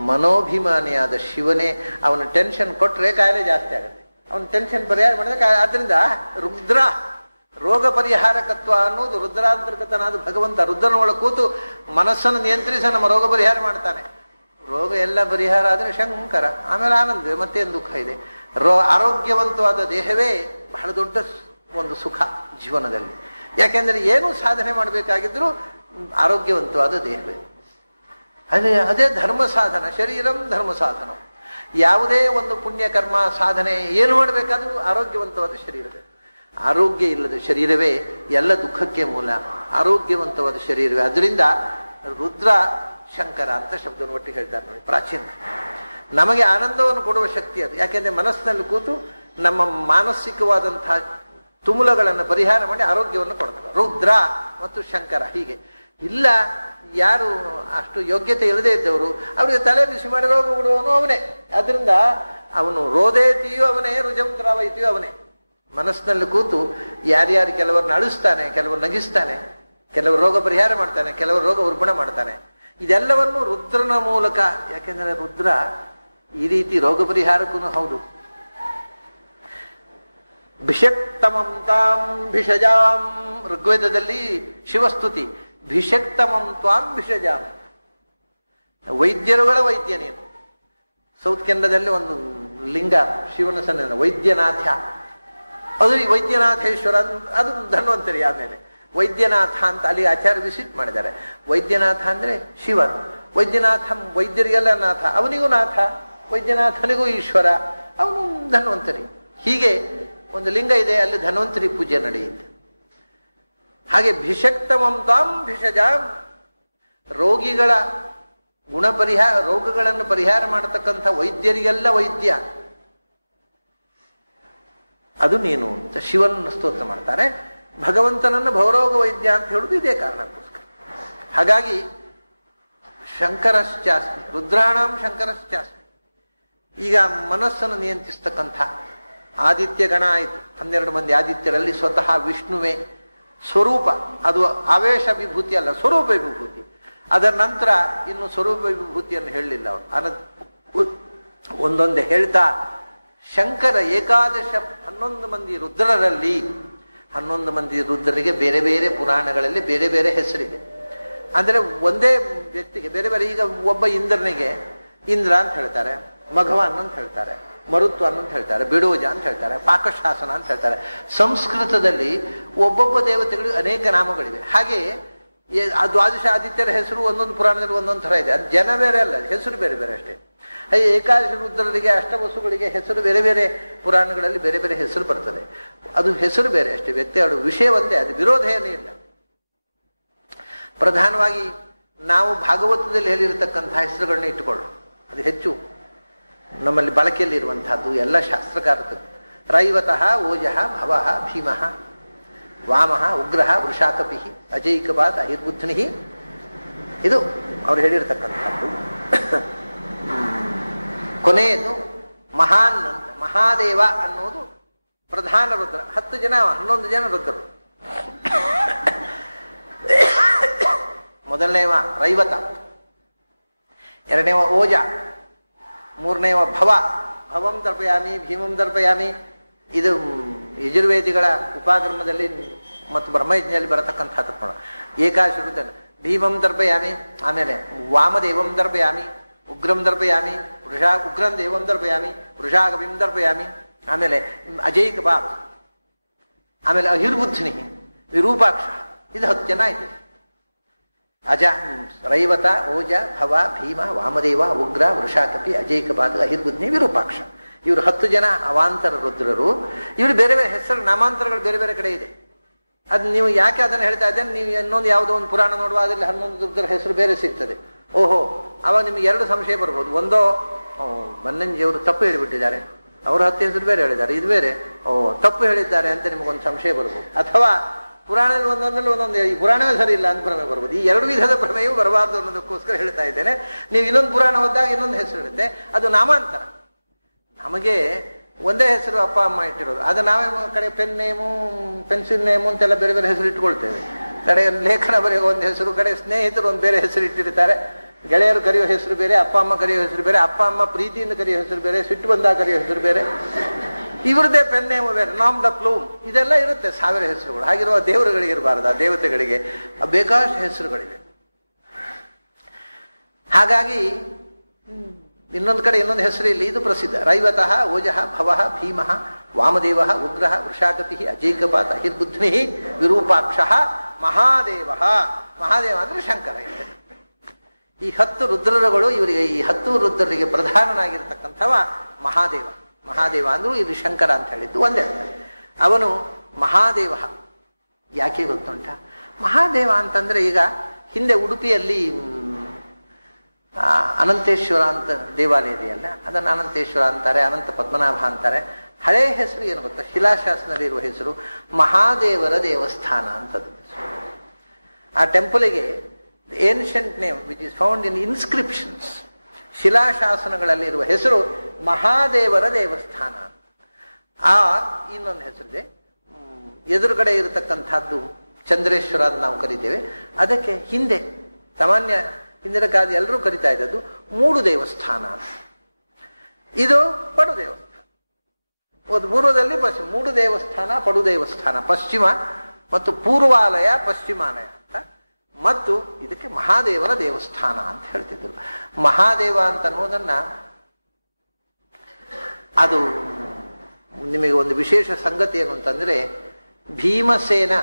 ಮನೋಭಿಮಾನಿಯಾದ ಶಿವನೇ. ಅವನ ಟೆನ್ಷನ್ ಕೊಟ್ಟರೆ ಕಾಯಿಲೆ ಜಾಸ್ತಿ ಆಗುತ್ತೆ. ಅವನ ಟೆನ್ಷನ್ ಪರಿಹಾರ ಮಾಡಿದ್ರೆ ಆದ್ರಿಂದ ರುದ್ರ ರೋಗ ಪರಿಹಾರಕತ್ವ ಅನ್ನೋದು ರುದ್ರಾಂತರ್ಗತನಾದ ಭಗವಂತ ರುದ್ರನ ಒಳಗೆ ಕೂತು ಮನಸ್ಸನ್ನು ನಿಯಂತ್ರಿಸಿ ನಮ್ಮ ರೋಗ ಪರಿಹಾರ ಮಾಡ್ತಾನೆ. ರೋಗ ಎಲ್ಲ ಪರಿಹಾರ ಆದರೆ ಶಂಕರ, ಆಮೇಲೆ ಆನಂದ, ಮತ್ತೇನು ದುಃಖ ಇದೆ. ಆರೋಗ್ಯವಂತವಾದ ದೇಹವೇ ಬಹಳ ದೊಡ್ಡ ಒಂದು ಸುಖ ಜೀವನದಲ್ಲಿ. ಯಾಕೆಂದ್ರೆ ಏನು ಸಾಧನೆ ಮಾಡಬೇಕಾಗಿದ್ರು ಆರೋಗ್ಯವಂತವಾದ ದೇಹವೇ. ಅದೇ ಧರ್ಮ ಸಾಧನ. ಶರೀರಂ ಧರ್ಮ ಸಾಧನ. ಯಾವುದೇ ಒಂದು ಪುಣ್ಯ ಕರ್ಮ ಸಾಧನೆ ಏನು ಮಾಡಬೇಕಾದ್ರೂ ಆರೋಗ್ಯವಂತವಾದ ಶರೀರವೇ. ಆರೋಗ್ಯ ಇಲ್ಲದ ಶರೀರವೇ ಎಲ್ಲ ದುಃಖಕ್ಕೆ ಮೂಲ. ಆರೋಗ್ಯವಂತವಾದ ಶರೀರವೇ. ಅದರಿಂದ ರುದ್ರ ಶಂಕರ ಅಂತ ಶಬ್ದವನ್ನು ಒಟ್ಟಿಗೆ ಹೇಳ್ತಾರೆ ನೋಡಿ ಪ್ರಾಚೀನ. ನಮಗೆ ಆನಂದವನ್ನು ಕೊಡುವ ಶಕ್ತಿ ಅದು. ಯಾಕೆಂದ್ರೆ ಮನಸ್ಸಿನಲ್ಲಿ ಕೂತು ನಮ್ಮ ಮಾನಸಿಕವಾದಂತಹ ತುಮುಲಗಳನ್ನು ಪರಿಹಾರ ಮಾಡಿ ಆರೋಗ್ಯವನ್ನು ಕೊಡ್ತಾರೆ ರುದ್ರ ಮತ್ತು ಶಂಕರ. ಹೀಗೆ ಇಲ್ಲ, ಯಾರು ಅಷ್ಟು ಯೋಗ್ಯತೆ ಇಲ್ಲದೆ ಇದ್ದವರು ಅವರಿಗೆ ತಲೆ ಬಿಸಿ ಮಾಡಿ ರೋಗ ಬಿಡುವವನು ಅವನೇ. ಆದ್ರಿಂದ ಅವನು ರೋದೇತಿಯೂ ಅವನೇ, ರುಜಂತ್ರಾವೈತಿಯೂ ಅವನೇ. ಮನಸ್ಸಿನಲ್ಲಿ ಕೂತು ಯಾರ್ಯಾರು ಕೆಲವರನ್ನ ಅಳಿಸ್ತಾನೆ, ಕೆಲವರು ನಗಿಸ್ತಾನೆ, ಕೆಲವರು ರೋಗ ಪರಿಹಾರ ಮಾಡ್ತಾನೆ, ಕೆಲವರು ರೋಗ ಉರ್ಬಣ ಮಾಡ್ತಾನೆ. ಇದೆಲ್ಲವನ್ನು ರುದ್ರನ ಮೂಲಕ. ಯಾಕೆಂದ್ರೆ ರುದ್ರ ಈ ರೀತಿ ರೋಗ ಪರಿಹಾರಕ್ಕೂ ಹೌದು. ಭಿಷಕ್ತಮಂ ತಾಂ ಭಿಷಜಾಂ, ಋಗ್ವೇದದಲ್ಲಿ ಶಿವಸ್ತುತಿ. ಭಿಷಕ್ತಮಂ ತ್ವಾಂ ಭಿಷಜಾಂ, ವೈದ್ಯರುಗಳ ವೈದ್ಯ ನೀನು. ಸೌತ್ ಕೆನಡಾದಲ್ಲಿ ಒಂದು ಲಿಂಗ ಶಿವನ ಸನ್ನಿಧಾನ ವೈದ್ಯನಾಥ. ಅದು ವೈದ್ಯನಾಥೇಶ್ವರ, ಅದು ಧನ್ವಂತರಿ. ಆಮೇಲೆ ವೈದ್ಯನಾಥ ಅಂತ ಅಲ್ಲಿ ಆಚಾರ್ಯ ವಿಸಿಟ್ ಮಾಡಿದ್ದಾರೆ. ವೈದ್ಯನಾಥ ಅಂದ್ರೆ ಶಿವ, ವೈದ್ಯನಾಥ ವೈದ್ಯರಿಗೆಲ್ಲ ನಾಥ, ಅವನಿಗೂ ನಾಥ, ವೈದ್ಯನಾಥನಿಗೂ ಈಶ್ವರ, ಅವನು ಧನ್ವಂತರಿ. ಹೀಗೆ ಒಂದು ಲಿಂಗ ಇದೆ, ಅಲ್ಲಿ ಧನ್ವಂತರಿ ಪೂಜೆ ನಡೆಯುತ್ತೆ. ಹಾಗೆ ಭಿಷಕ್ತಮಂ ತಾಂ ಭಿಷಜಾಂ, ರೋಗಿಗಳ ಗುಣ ಪರಿಹಾರ, ರೋಗಗಳನ್ನು ಪರಿಹಾರ ಮಾಡತಕ್ಕಂಥ ವೈದ್ಯರಿಗೆಲ್ಲ ವೈದ್ಯ ಅದು ನೀನು ಅಂತ ಶಿವನನ್ನು ಸ್ತೋತ್ರ ಮಾಡ್ತಾರೆ. ಭಗವಂತನನ್ನು ಭವರೋಗ ವೈದ್ಯ ಅಂತ ಹೇಳುದು ಇದೇ ಕಾರಣಕ್ಕೋಸ್ಕರ. ಹಾಗಾಗಿ ಶಂಕರಶ್ಚಾಸ್ಮಿ, ರುದ್ರಾಣಾಂ ಶಂಕರಶ್ಚಾಸ್ಮಿ. ಈಗ ಮನಸ್ಸನ್ನು ನಿಯಂತ್ರಿಸ್ತಕ್ಕಂಥ ಆದಿತ್ಯ ಗಣ ಆಯಿತು, 12 ಮಂದಿ ಆದಿತ್ಯರಲ್ಲಿ ಸ್ವತಃ ವಿಷ್ಣುವೇ ಸ್ವರೂಪ. ಅದು ಆವೇಶ ವಿಭೂತಿ ಅಲ್ಲ, ಸ್ವರೂಪ ವಿಭೂತಿ. ಅದರ ನಂತರ ಇನ್ನು ಸ್ವರೂಪ ವಿಭೂತಿಯನ್ನು ಹೇಳಲಿಲ್ಲ ಅವರು. ಒಂದೊಂದೇ ಹೇಳ್ತಾ ಶಂಕರ ಏಕಾದಶ 11 ಮಂದಿ ರುದ್ರರಲ್ಲಿ 11 ಮಂದಿ ರುದ್ರರಿಗೆ ಬೇರೆ ಬೇರೆ ಪುರಾಣಗಳಲ್ಲಿ ಬೇರೆ ಬೇರೆ ಹೆಸರಿದೆ. ಅಂದರೆ ಒಂದೇ ವ್ಯಕ್ತಿಗೆ ಬೇರೆ ಬೇರೆ. ಈಗ ಒಬ್ಬ ಇಂದ್ರನಿಗೆ ಇಂದ್ರ ಅಂತ ಹೇಳ್ತಾರೆ, ಮಘವಾನ್ ಅಂತ ಹೇಳ್ತಾರೆ, ಮರುತ್ವ ಅಂತ ಹೇಳ್ತಾರೆ, ಬಿಡೋಜ ಅಂತ ಹೇಳ್ತಾರೆ, ಪಾಕಶಾಸನ ಅಂತ ಹೇಳ್ತಾರೆ. ಸಂಸ್ಕೃತದಲ್ಲಿ ಒಬ್ಬೊಬ್ಬ ದೇವತೆಗಳಿಗೆ ಅನೇಕ ನಾಮಗಳಿವೆ. ಹಾಗೆ ಆ ದ್ವಾದಶ ಆದಿತ್ಯರ ಹೆಸರು ಒಂದೊಂದು ಪುರಾಣದಲ್ಲಿ ಒಂದೊಂದು ಥರ ಇದೆ. ಅದು ಜನ ಬೇರೆ ಅಲ್ಲ, ಹೆಸರು ಬೇರೆ ಬೇರೆ ಅಷ್ಟೇ. ಹಾಗೆ ಏಕಾದಶ ರುದ್ರರಿಗೆ, ಅಷ್ಟವಸುಗಳಿಗೆ ಹೆಸರು ಬೇರೆ ಬೇರೆ ಪುರಾಣಗಳಲ್ಲಿ ಬೇರೆ ಬೇರೆ ಹೆಸರು ಬರ್ತದೆ. ಅದು ಹೆಸರು ಬೇರೆ ಅಷ್ಟೇ, ವ್ಯಕ್ತಿ ಅವರ ವಿಷಯ ಒಂದೇ, ಅದು ವಿರೋಧ ಏನೂ ಇಲ್ಲ. ಪ್ರಧಾನವಾಗಿ ನಾವು ಭಾಗವತದಲ್ಲಿ ಹೇಳಿರತಕ್ಕಂಥ ಹೆಸರುಗಳನ್ನ ಇಟ್ಟುಕೊಳ್ಳು, ಅದು ಹೆಚ್ಚು ನಮ್ಮಲ್ಲಿ ಬಳಕೆಯಲ್ಲಿ ಇರುವಂತಹದ್ದು. ಎಲ್ಲ ಶಾಸ್ತ್ರಕಾರರು ರೈವತಃ ಓಜಃ ಭವಃ ಭೀಮಃ ವಾಮಃ ಉಗ್ರಹ ವೃಷಾಕಪಿ ಅಜೈಕಪಾತ್ ಅಹಿರ್ಬುದ್ಧಿ, ಇದು ಅವ್ರು ಹೇಳಿರ್ತಕ್ಕಂಥದ್ದು. ಕೊನೆಯದು ಮಹಾನ್ ಅಂತ, ಮಹಾದೇವ ಅನ್ನೋದು ಪ್ರಧಾನ ರುದ್ರ. 10 ಜನ 11 ಜನ ರುದ್ರರು. ಮೊದಲನೇವ ರೈವತ, ಎರಡನೇವ ಓಜ, ಮೂರನೇವ ಭವ. ಭವಂ ತರ್ಪಯಾಮಿ, ಭೀಮಂ ತರ್ಪಯಾಮಿ. ಇದು ಯಜುರ್ವೇದಿಗಳ ಉಪಾಕ್ರಮದಲ್ಲಿ ಮತ್ತು ಬ್ರಹ್ಮಯಜ್ಞದಲ್ಲಿ ಬರತಕ್ಕಂಥ ತರ್ಪಣ. ಏಕಾದಶ ರುದ್ರ ಭೀಮಂ ತರ್ಪಯಾಮಿ, ಆಮೇಲೆ ವಾಮದೇವಂ ತರ್ಪಯಾಮಿ, ಉಗ್ರಂ ದರ್ಪಯಾಮಿ, ಉಗ್ರಂ ದೇವಂ ದರ್ಪಯಾಮಿ, ವೃಷಾಕಪಿಂ ದರ್ಪಯಾಮಿ, ಆಮೇಲೆ ಅಜೈಕಪಾತ್, ಆಮೇಲೆ ಅಹಿರ್ಬುದ್ಧಿನಿ, ವಿರೂಪಾಕ್ಷ. ಇದು 10 ಜನ ಇದೆ. ಅಜ, ರೈವತ, ಓಜ, ಭವ, ಭೀಮ, ವಾಮದೇವ, ಉಗ್ರ, ವೃಷಾಕಪಿ, ಅಜೈಕಪಾತ್, ಅಹಿರ್ಬುದ್ಧಿ, ವಿರೂಪಾಕ್ಷ. ಇವರು 10 ಜನ ಅವಾಂತರ ರುದ್ರರು. ಇವರು ಬೇರೆ ಬೇರೆ ಹೆಸರು, ನಾಮಾಂತರಗಳು ಬೇರೆ ಬೇರೆ ಕಡೆ ಇದೆ. ಅದು ನೀವು ಯಾಕೆ ಅದನ್ನು ಹೇಳ್ತಾ ಇದ್ದೇನೆ, ನೀವು ಇನ್ನೊಂದು ಯಾವುದೋ ಒಂದು ಪುರಾಣ ನೋಡುವ, ಅದರಲ್ಲಿ 11 ರುದ್ರರ ಹೆಸರು ಬೇರೆ ಸಿಗ್ತದೆ. ಓಹೋ, ಅವಾಗ ನಿಮ್ಗೆ 2 ಸಂಶಯ ಬರ್ಬೋದು. ಒಂದೋ ಬನ್ನಂಜಿಯವರು ತಪ್ಪು ಹೇಳಿಬಿಟ್ಟಿದ್ದಾರೆ, ಅವರು 10 ಹೆಸರು ಬೇರೆ ಹೇಳಿದ್ದಾರೆ, ಇದು ಬೇರೆ, ತಪ್ಪು ಹೇಳಿದ್ದಾರೆ ಅಂತ ನಿಮಗೊಂದು ಸಂಶಯ ಬರ್ಬೋದು. ಅಥವಾ ಪುರಾಣದಲ್ಲಿ ಒಂದೊಂದಲ್ಲಿ ಒಂದೊಂದು, ಈ ಪುರಾಣವೇ ಸರಿ ಇಲ್ಲ ಅಂತ ಭ್ರಮೆ ಬರ್ಬೋದು. ಈ 2 ವಿಧದ ಭ್ರಮೆಯೂ ಬರಬಾರ್ದು ಅನ್ನೋದಕ್ಕೋಸ್ಕರ ಹೇಳ್ತಾ ಇದ್ದೇನೆ. ನೀವು ಇನ್ನೊಂದು ಪುರಾಣ ಓದಿದಾಗ ಇನ್ನೊಂದು ಹೆಸರು ಇರುತ್ತೆ, ಅದು ನಾಮಾಂತರ. ನಮಗೆ ಒಂದೇ ಹೆಸರು ಅಪ್ಪ ಅಮ್ಮ ಇಟ್ಟಿರೋದು, ಅದು ನಾವೇ ಕಡೆ ಪೆನ್ ನೇಮು, ಪೆನ್ಸಿಲ್ ನೇಮು ಅಂತೆಲ್ಲ ಬೇರೆ ಬೇರೆ ಹೆಸರು ಇಟ್ಕೊಳ್ತೇವೆ. ಕಡೆ ಲೇಖನ ಬರೆಯೋ ಒಂದು ಹೆಸರು, ಕಡೆ ಸ್ನೇಹಿತರು ಒಂದು ಬೇರೆ ಹೆಸರು ಇಟ್ಟಿರ್ತಾರೆ, ಗೆಳೆಯರು ಕರೆಯೋ ಹೆಸರು ಬೇರೆ, ಅಪ್ಪ ಅಮ್ಮ ಕರೆಯೋ ಹೆಸರು ಬೇರೆ, ಅಪ್ಪ ಅಮ್ಮ ಪ್ರೀತಿಯಿಂದ ಕರೆಯೋ ಹೆಸರು ಬೇರೆ, ಸಿಟ್ಟು ಬಂದಾಗ ಕರೆಯೋ ಹೆಸರು ಬೇರೆ, ಇವ್ರದ್ದೇ ಪೆನ್ ನೇಮು ಬೇರೆ, ನಾಮ್ ದ ಪ್ಲೂಮ್, ಇದೆಲ್ಲ ಇರುತ್ತೆ 1000 ಹೆಸರುಗಳು. ಹಾಗಿರುವ ದೇವರುಗಳಿಗೆ ಇರಬಾರ್ದು, ಆ ದೇವತೆಗಳಿಗೆ ಬೇಕಾದಷ್ಟು ಹೆಸರುಗಳಿವೆ. ಹಾಗಾಗಿ ಇನ್ನೊಂದು ಕಡೆ ಇನ್ನೊಂದು ಹೆಸರು ಇಲ್ಲಿ, ಇದು ಪ್ರಸಿದ್ಧ. ರೈವತಃ ಓಜಃ ಭವಃ ಭೀಮಃ ವಾಮದೇವ ಉಗ್ರಃ ವೃಷಾಕಪಿ ಅಜೈಕಪಾತ್ ಅಹಿರ್ಬುದ್ಧಿ ವಿರೂಪಾಕ್ಷ ಮಹಾದೇವ. ಮಹಾದೇವ ಅಂದ್ರೆ ಶಂಕರ. ಈ 10 ರುದ್ರರುಗಳು, ಇವರಿಗೆ ಈ 10 ರುದ್ರರಿಗೆ ಪ್ರಧಾನನಾಗಿರ್ತಕ್ಕಂಥವ ಮಹಾದೇವ. ಮಹಾದೇವ ಅಂದ್ರೂ ಇದು ಶಂಕರ ಅಂತ ಹೇಳಿದ್ದು ಒಂದೇ. ಅವನು ಮಹಾದೇವ ಯಾಕೆ ಗೊತ್ತುಂಟ? ಮಹಾದೇವ ಅಂತಂದ್ರೆ, ಈಗ ಹಿಂದೆ ಉಡುಪಿಯಲ್ಲಿ ಅನಂತೇಶ್ವರ ಅಂತ ದೇವಾಲಯ ಇದೆಯಲ್ಲ, ಅದನ್ನು ಅನಂತೇಶ್ವರ ಅಂತಾರೆ, ಅನಂತ ಪದ್ಮನಾಭ ಅಂತಾರೆ. ಹಳೆಯ ಹೆಸರು ಏನು ಗೊತ್ತಾ? ಶಿಲಾಶಾಸನದಲ್ಲಿ ಇರುವ ಹೆಸರು ಮಹಾದೇವರ ದೇವಸ್ಥಾನ ಅಂತದ್ದು. ಆ ಟೆಂಪಲಿಗೆ ancient name which is found in inscriptions, ಶಿಲಾಶಾಸನಗಳಲ್ಲಿ ಇರುವ ಹೆಸರು ಮಹಾದೇವರ ದೇವಸ್ಥಾನ. ಆ ಇನ್ನೊಂದು ಹೆಸರಿದೆ, ಎದುರುಗಡೆ ಇರತಕ್ಕಂಥದ್ದು ಚಂದ್ರೇಶ್ವರ ಅಂತ ನಾವು ಕರಿತೇವೆ. ಅದಕ್ಕೆ ಹಿಂದೆ ಸಾಮಾನ್ಯ ಹಿಂದಿನ ಕಾಲದ ಎಲ್ಲರೂ ಕರಿತಾ ಇದ್ದದ್ದು ಮೂಡು ದೇವಸ್ಥಾನ. ಇದು ಪಡು ದೇವಸ್ಥಾನ. ಒಂದು ಪೂರ್ವದಲ್ಲಿ ಪಶ್ಚಿಮ, ಮೂಡು ದೇವಸ್ಥಾನ, ಪಡು ದೇವಸ್ಥಾನ ಪಶ್ಚಿಮ ಮತ್ತು ಪೂರ್ವಾಲಯ ಪಶ್ಚಿಮಾಲಯ ಅಂತ. ಮತ್ತು ಇದಕ್ಕೆ ಮಹಾದೇವರ ದೇವಸ್ಥಾನ ಅಂತ ಹೇಳ್ತಿದ್ರು. ಮಹಾದೇವ ಅಂತ ಅನ್ನೋದನ್ನ, ಅದು ನಿಮಗೆ ಒಂದು ವಿಶೇಷ ಸಂಗತಿ ಏನು ಅಂತಂದ್ರೆ, ಭೀಮಸೇನ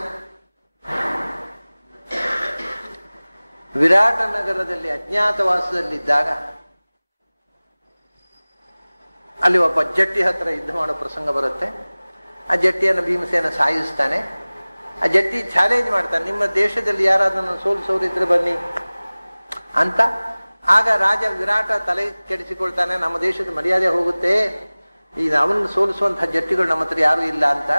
ವಿರಾಟ ನಗರದಲ್ಲಿ ಅಜ್ಞಾತವಾಸದಲ್ಲಿದ್ದಾಗ ಅಲ್ಲಿ ಒಬ್ಬ ಜಟ್ಟಿ ಹತ್ರ ಯುದ್ಧ ಮಾಡೋ ಪ್ರಸಂಗ ಬರುತ್ತೆ. ಆ ಜಟ್ಟಿಯನ್ನು ಭೀಮಸೇನ ಸಾಯಿಸ್ತಾನೆ. ಆ ಜಟ್ಟಿ ಚಾಲೆಂಜ್ ಮಾಡ್ತಾನೆ, ನಿಮ್ಮ ದೇಶದಲ್ಲಿ ಯಾರಾದನ್ನು ಸೋಲಿಸೋರಿದ್ರೆ ಬನ್ನಿ ಅಂತ. ಆಗ ರಾಜ ವಿರಾಟ ತಲೆ ಕೆಡಿಸಿಕೊಳ್ತಾನೆ, ನಮ್ಮ ದೇಶದ ಮರ್ಯಾದೆ ಹೋಗುತ್ತೆ, ಈಗ ಅವನನ್ನು ಸೋಲಿಸುವಂತಹ ಜಟ್ಟಿಗಳು ನಮ್ಮ ಹತ್ರ ಯಾರೂ ಇಲ್ಲ ಅಂತ.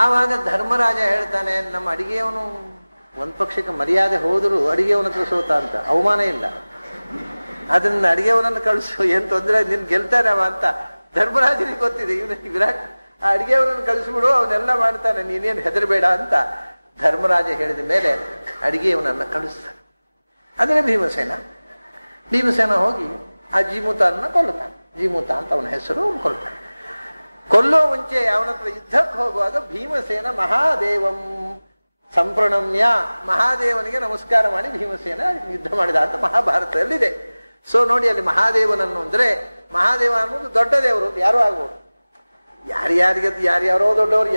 ಆವಾಗ ಧರ್ಮರಾಜ ಹೇಳ್ತಾನೆ, ನಮ್ಮ ಅಡಿಗೆಯವನು ಒಂದ್ ಪಕ್ಷಕ್ಕೆ ಮರ್ಯಾದೆ ಹೋದರೂ ಅಡಿಗೆಯವನ ಹತ್ರ ಸೋತ ಅಂತ, ಅವಮಾನ ಇಲ್ಲ, ಅದನ್ನ ಅಡಿಗೆಯವನನ್ನು ಕಳಿಸು, ಏನ್ ತೊಂದರೆ, ನಿನ್ ಗೆಲ್ತಾನೆ ಅವ ಅಂತ. ಧರ್ಮರಾಜನಿಗೆ ಗೊತ್ತಿದೆ, ಇವನಿಗೆ ವಿರಾಟ್ ಆ ಅಡಿಗೆಯವನನ್ನು ಕಳಿಸ್ಬಿಡು, ಅವನ್ನೆಲ್ಲ ಮಾಡ್ತಾನೆ, ನೀನೇನು ಹೆದರಬೇಡ ಅಂತ ಧರ್ಮರಾಜ ಹೇಳಿದ ಮೇಲೆ ಅಡಿಗೆಯವನನ್ನ ಕಳಿಸ್ತಾನೆ. ಆದರೆ ಭೀಮಸೇನ ಹೋಗಿ ಆ ಜೀಮೂತನ್ನ ಕೊಲ್ಲುತ್ತಾನೆ. ಜೀಮೂತ ಅಂತ ಅವನ ಹೆಸರು, ಅವನು ಕೊಲ್ತಾನೆ. ಕೊಲ್ಲೋ ಮುಂಚೆ ಅವನ ಹತ್ರ ಯುದ್ಧಕ್ಕೆ ಹೋಗುವಾಗ ಭೀಮಸೇನ ಮಹಾದೇವಂ ಸಂಪ್ರಣಮ್ಯ, ಮಹಾದೇವನಿಗೆ ನಮಸ್ಕಾರ ಮಾಡಿ ಭೀಮಸೇನ ಯುದ್ಧ ಮಾಡಿದ ಅಂತ ಮಹಾಭಾರತದಲ್ಲಿದೆ. ಸೊ ನೋಡಿ, ಅಲ್ಲಿ ಮಹಾದೇವನನ್ನು ಅಂದ್ರೆ, ಮಹಾದೇವ ಅನ್ನೋದು ದೊಡ್ಡ ದೇವರು, ಯಾರೋ ಆಗ್ಬೋದು, ಯಾರ್ಯಾರೋ ದೊಡ್ಡವರು,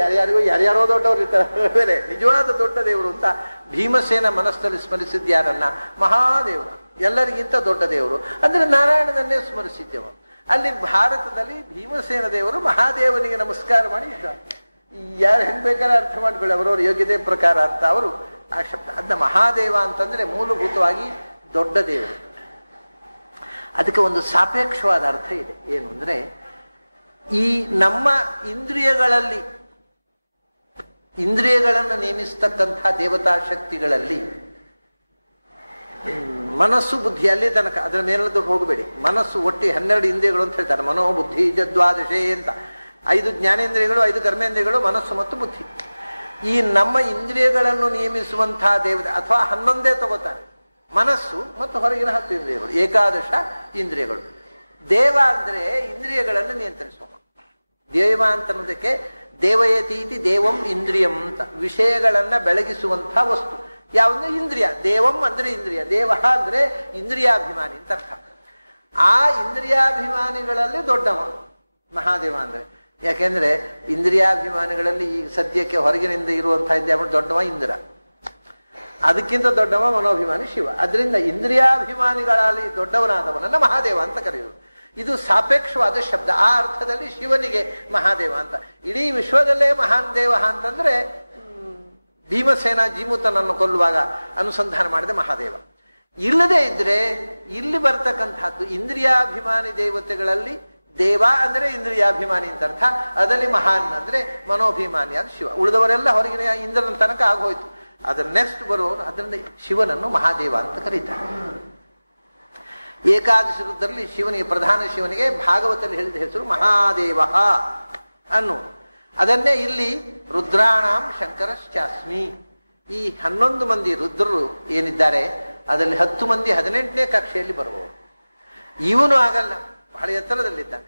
ಯಾರ್ಯಾರೋ ದೊಡ್ಡವರು ಇರ್ತಾರೆ, ಬೇರೆ ನಿಜವಾದ ದೊಡ್ಡ ದೇವರು ಅಂತ ಭೀಮಸೇನ ಮನಸ್ಸಲ್ಲಿ ಸ್ಮರಿಸಿದ್ದು ಯಾರನ್ನ? ಮಹಾದೇವರ, ಎಲ್ಲರಿಗಿಂತ ದೊಡ್ಡ ದೇವರು ಅಂದ್ರೆ ನಾರಾಯಣನನ್ನೇ ಸ್ಮರಿಸಿದ್ದೆವು. ಅಲ್ಲಿ ಭಾರತದಲ್ಲಿ ಭೀಮಸೇನ ದೇವರು ಮಹಾದೇವನಿಗೆ ನಮಸ್ಕಾರ ಮಾಡಿ ಇದ್ದಾರೆ. ಯಾರು ಹೆಂಗ್ ಬೇಕಾದ್ರೆ ಅರ್ಥ ಮಾಡ್ಕೊಳ್ಳಿ, ಅವರವ್ರ ಯೋಗ್ಯತೆ ಪ್ರಕಾರ ಅಂತ ಅವರು ಆ ಶಬ್ದ. ಅದನ್ನ ಮಹಾದೇವ ಅಂತಂದ್ರೆ ಮೂಲಭೂತವಾಗಿ ದೊಡ್ಡ ದೇವರು. ಅದಕ್ಕೆ ಒಂದು ಸಾಪೇಕ್ಷವಾದ ಅರ್ಥ ಇದೆ. ಏನು ಅಂದ್ರೆ, ಈ ನಮ್ಮ ಇಂದ್ರಿಯಗಳನ್ನು ನೇಮಿಸ್ತಕ್ಕಂಥ ದೇವತಾ ಶಕ್ತಿಗಳಲ್ಲಿ ಮನಸ್ಸು ಬುದ್ಧಿ ಅಲ್ಲಿ ತನಕ, ಅದರ ಮೇಲದ್ದು ಹೋಗಬೇಡಿ. ಮನಸ್ಸು ಒಟ್ಟಿ 12 ಇಂದ್ರಿಯಗಳು ಅಂತ ಹೇಳ್ತಾರೆ. ಮನೋ ಬುದ್ಧಿ ದ್ವಾದಶೇ ಅಂತ 5 ಜ್ಞಾನೇಂದ್ರಿಯಗಳು, 5 ಕರ್ಮೇಂದ್ರಿಯಗಳು, ಮನಸ್ಸು ಮತ್ತು ಬುದ್ಧಿ. ಈ ನಮ್ಮ ಇಂದ್ರಿಯಗಳನ್ನು ನಿಯಮಿಸುವಂತಹ ದೇವತೆ, ಅಥವಾ 11 ತಗೋತಾರೆ, ಮನಸ್ಸು ಮತ್ತು ಹೊರಗಿನ 10 ಇಂದ್ರಿಯಗಳು, 11 ಇಂದ್ರಿಯಗಳು. ದೇವ ಅಂದ್ರೆ ಇಂದ್ರಿಯಗಳನ್ನು ನಿಯಂತ್ರಿಸುವ. ದೇವ ಅಂತ ಅನ್ನೋದಕ್ಕೆ ದೇವಯತೀತಿ ದೇವಂ ಇಂದ್ರಿಯಂ ಅಂತ, ವಿಷಯಗಳನ್ನ ಬೆಳಗಿಸುವಂತಹ ವಸ್ತು ಯಾವುದು? ಇಂದ್ರಿಯ. ದೇವಂ ಅಂದ್ರೆ ಇಂದ್ರಿಯ, ದೇವ ಅಂದ್ರೆ ಇಂದ್ರಿಯಾಭಿಮಾನಿ ಅಂತ ಅರ್ಥ. ಆ ಇಂದ್ರಿಯಾಭಿಮಾನಿಗಳಲ್ಲಿ ದೊಡ್ಡವ ಮಹಾದೇವ ಅಂದ್ರೆ. ಯಾಕೆಂದ್ರೆ ಇಂದ್ರಿಯಾಭಿಮಾನಿಗಳಲ್ಲಿ ಈ ಸದ್ಯಕ್ಕೆ ಹೊರಗಿನಿಂದ ಇರುವಂತಹ ದೊಡ್ಡವ ಇಂದ್ರ, ಅದಕ್ಕಿಂತ ದೊಡ್ಡವ ಮನೋಭಿಮಾನಿ ಶಿವ. ಅದರಿಂದ ಇಂದ್ರಿಯಾಭಿಮಾನಿಗಳಲ್ಲಿ ದೊಡ್ಡವನಾದವನನ್ನ ಮಹಾದೇವ ಅಂತ ಕರೆಯುವುದು. ಇದು ಸಾಪೇಕ್ಷವಾದ ಶಬ್ದ. ಆ ಅರ್ಥದಲ್ಲಿ ಶಿವನಿಗೆ ಮಹಾದೇವ ಅಂತ. ಇಡೀ ವಿಶ್ವದಲ್ಲೇ ಮಹಾನ್ ದೇವ ಅಂತಂದ್ರೆ ಭೀಮಸೇನ ಜೀಮೂತನನ್ನು ಕೊಲ್ಲುವಾಗ ಅನುಸಂಧಾನ ಮಾಡಿದ ಮಹಾದೇವ. ಇಲ್ಲದೆ ಇದ್ರೆ ಇಲ್ಲಿ ಬರ್ತಕ್ಕಂಥದ್ದು ಇಂದ್ರಿಯಾಭಿಮಾನಿ ದೇವತೆಗಳಲ್ಲಿ ದೇವ ಅಂದ್ರೆ ಇಂದ್ರಿಯಾಭಿಮಾನಿ ಅಂತ ಅರ್ಥ. ಅದರಲ್ಲಿ ಮಹಾನ್ ಅಂದ್ರೆ ಮನೋಭಿಮಾನಿ ಅದು ಶಿವ. ಉಳಿದವರೆಲ್ಲ ಹೊರಗಿನ ಇಂದ್ರನ ತನಕ ಆಗೋಯ್ತು. ಅದರ ನೆಕ್ಸ್ಟ್ ಬರುವವರು ಅದರಿಂದ ಶಿವನನ್ನು ಮಹಾದೇವ ಅಂತ ಕರೀತಾರೆ. ಏಕಾದಶಿ ರುದ್ರರಲ್ಲಿ ಶಿವನಿಗೆ, ಪ್ರಧಾನ ಶಿವನಿಗೆ ಭಾಗವತಲ್ಲಿ ಹೇಳಿದ ಹೆಸರು ಮಹಾದೇವ ಅನ್ನು. ಅದನ್ನೇ ಇಲ್ಲಿ ರುದ್ರಾಣಾಂ ಶಂಕರಶ್ಚಾಸ್ಮಿ. ಈ 11 ಮಂದಿ ರುದ್ರರು ಏನಿದ್ದಾರೆ ಅದರಲ್ಲಿ 10 ಮಂದಿ 18ನೇ ಕಕ್ಷೆಯಲ್ಲಿ ಬರುವವರು. ಇವನು ಆಗಲ್ಲ, ಬಹಳ ಎತ್ತರದಲ್ಲಿದ್ದಾನೆ.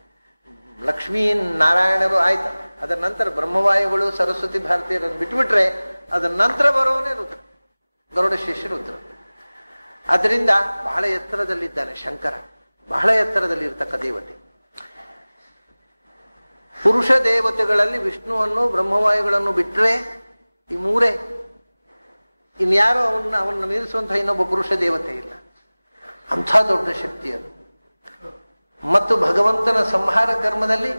ಲಕ್ಷ್ಮೀ ನಾರಾಯಣರು ಆಯ್ತು, ಅದರ ನಂತರ ಬ್ರಹ್ಮವಾಯುಗಳು ಸರಸ್ವತಿ ಭಾರತೀಯರನ್ನು ಬಿಟ್ಬಿಟ್ರೆ ಅದರ ನಂತರ ಬರೋವನೇ ರುದ್ರ, ಗರುಡ ಶಿಷ್ಯ ರುದ್ರ. ಅದರಿಂದ ಬಹಳ ಎತ್ತರದಲ್ಲಿದ್ದಾನೆ ಶಂಕರ, ಬಹಳ ಎತ್ತರದಲ್ಲಿ ಇರ್ತಕ್ಕ ದೇವತೆ. ಪುರುಷ ದೇವತೆಗಳಲ್ಲಿ ವಿಷ್ಣುವನ್ನು ಬ್ರಹ್ಮವಾಯುಗಳನ್ನು ಬಿಟ್ಟರೆ ಈ ಮೂರೇ, ಇನ್ಯಾರೋ ಅವನ್ನ ಮೀರಿಸುವಂತಹ ಇನ್ನೊಬ್ಬ ಪುರುಷ ದೇವತೆ ಇಲ್ಲ. ಅಂಥ ದೊಡ್ಡ ಶಕ್ತಿ ಅದು. ಮತ್ತು ಭಗವಂತನ ಸಂಹಾರ ಕರ್ಮದಲ್ಲಿ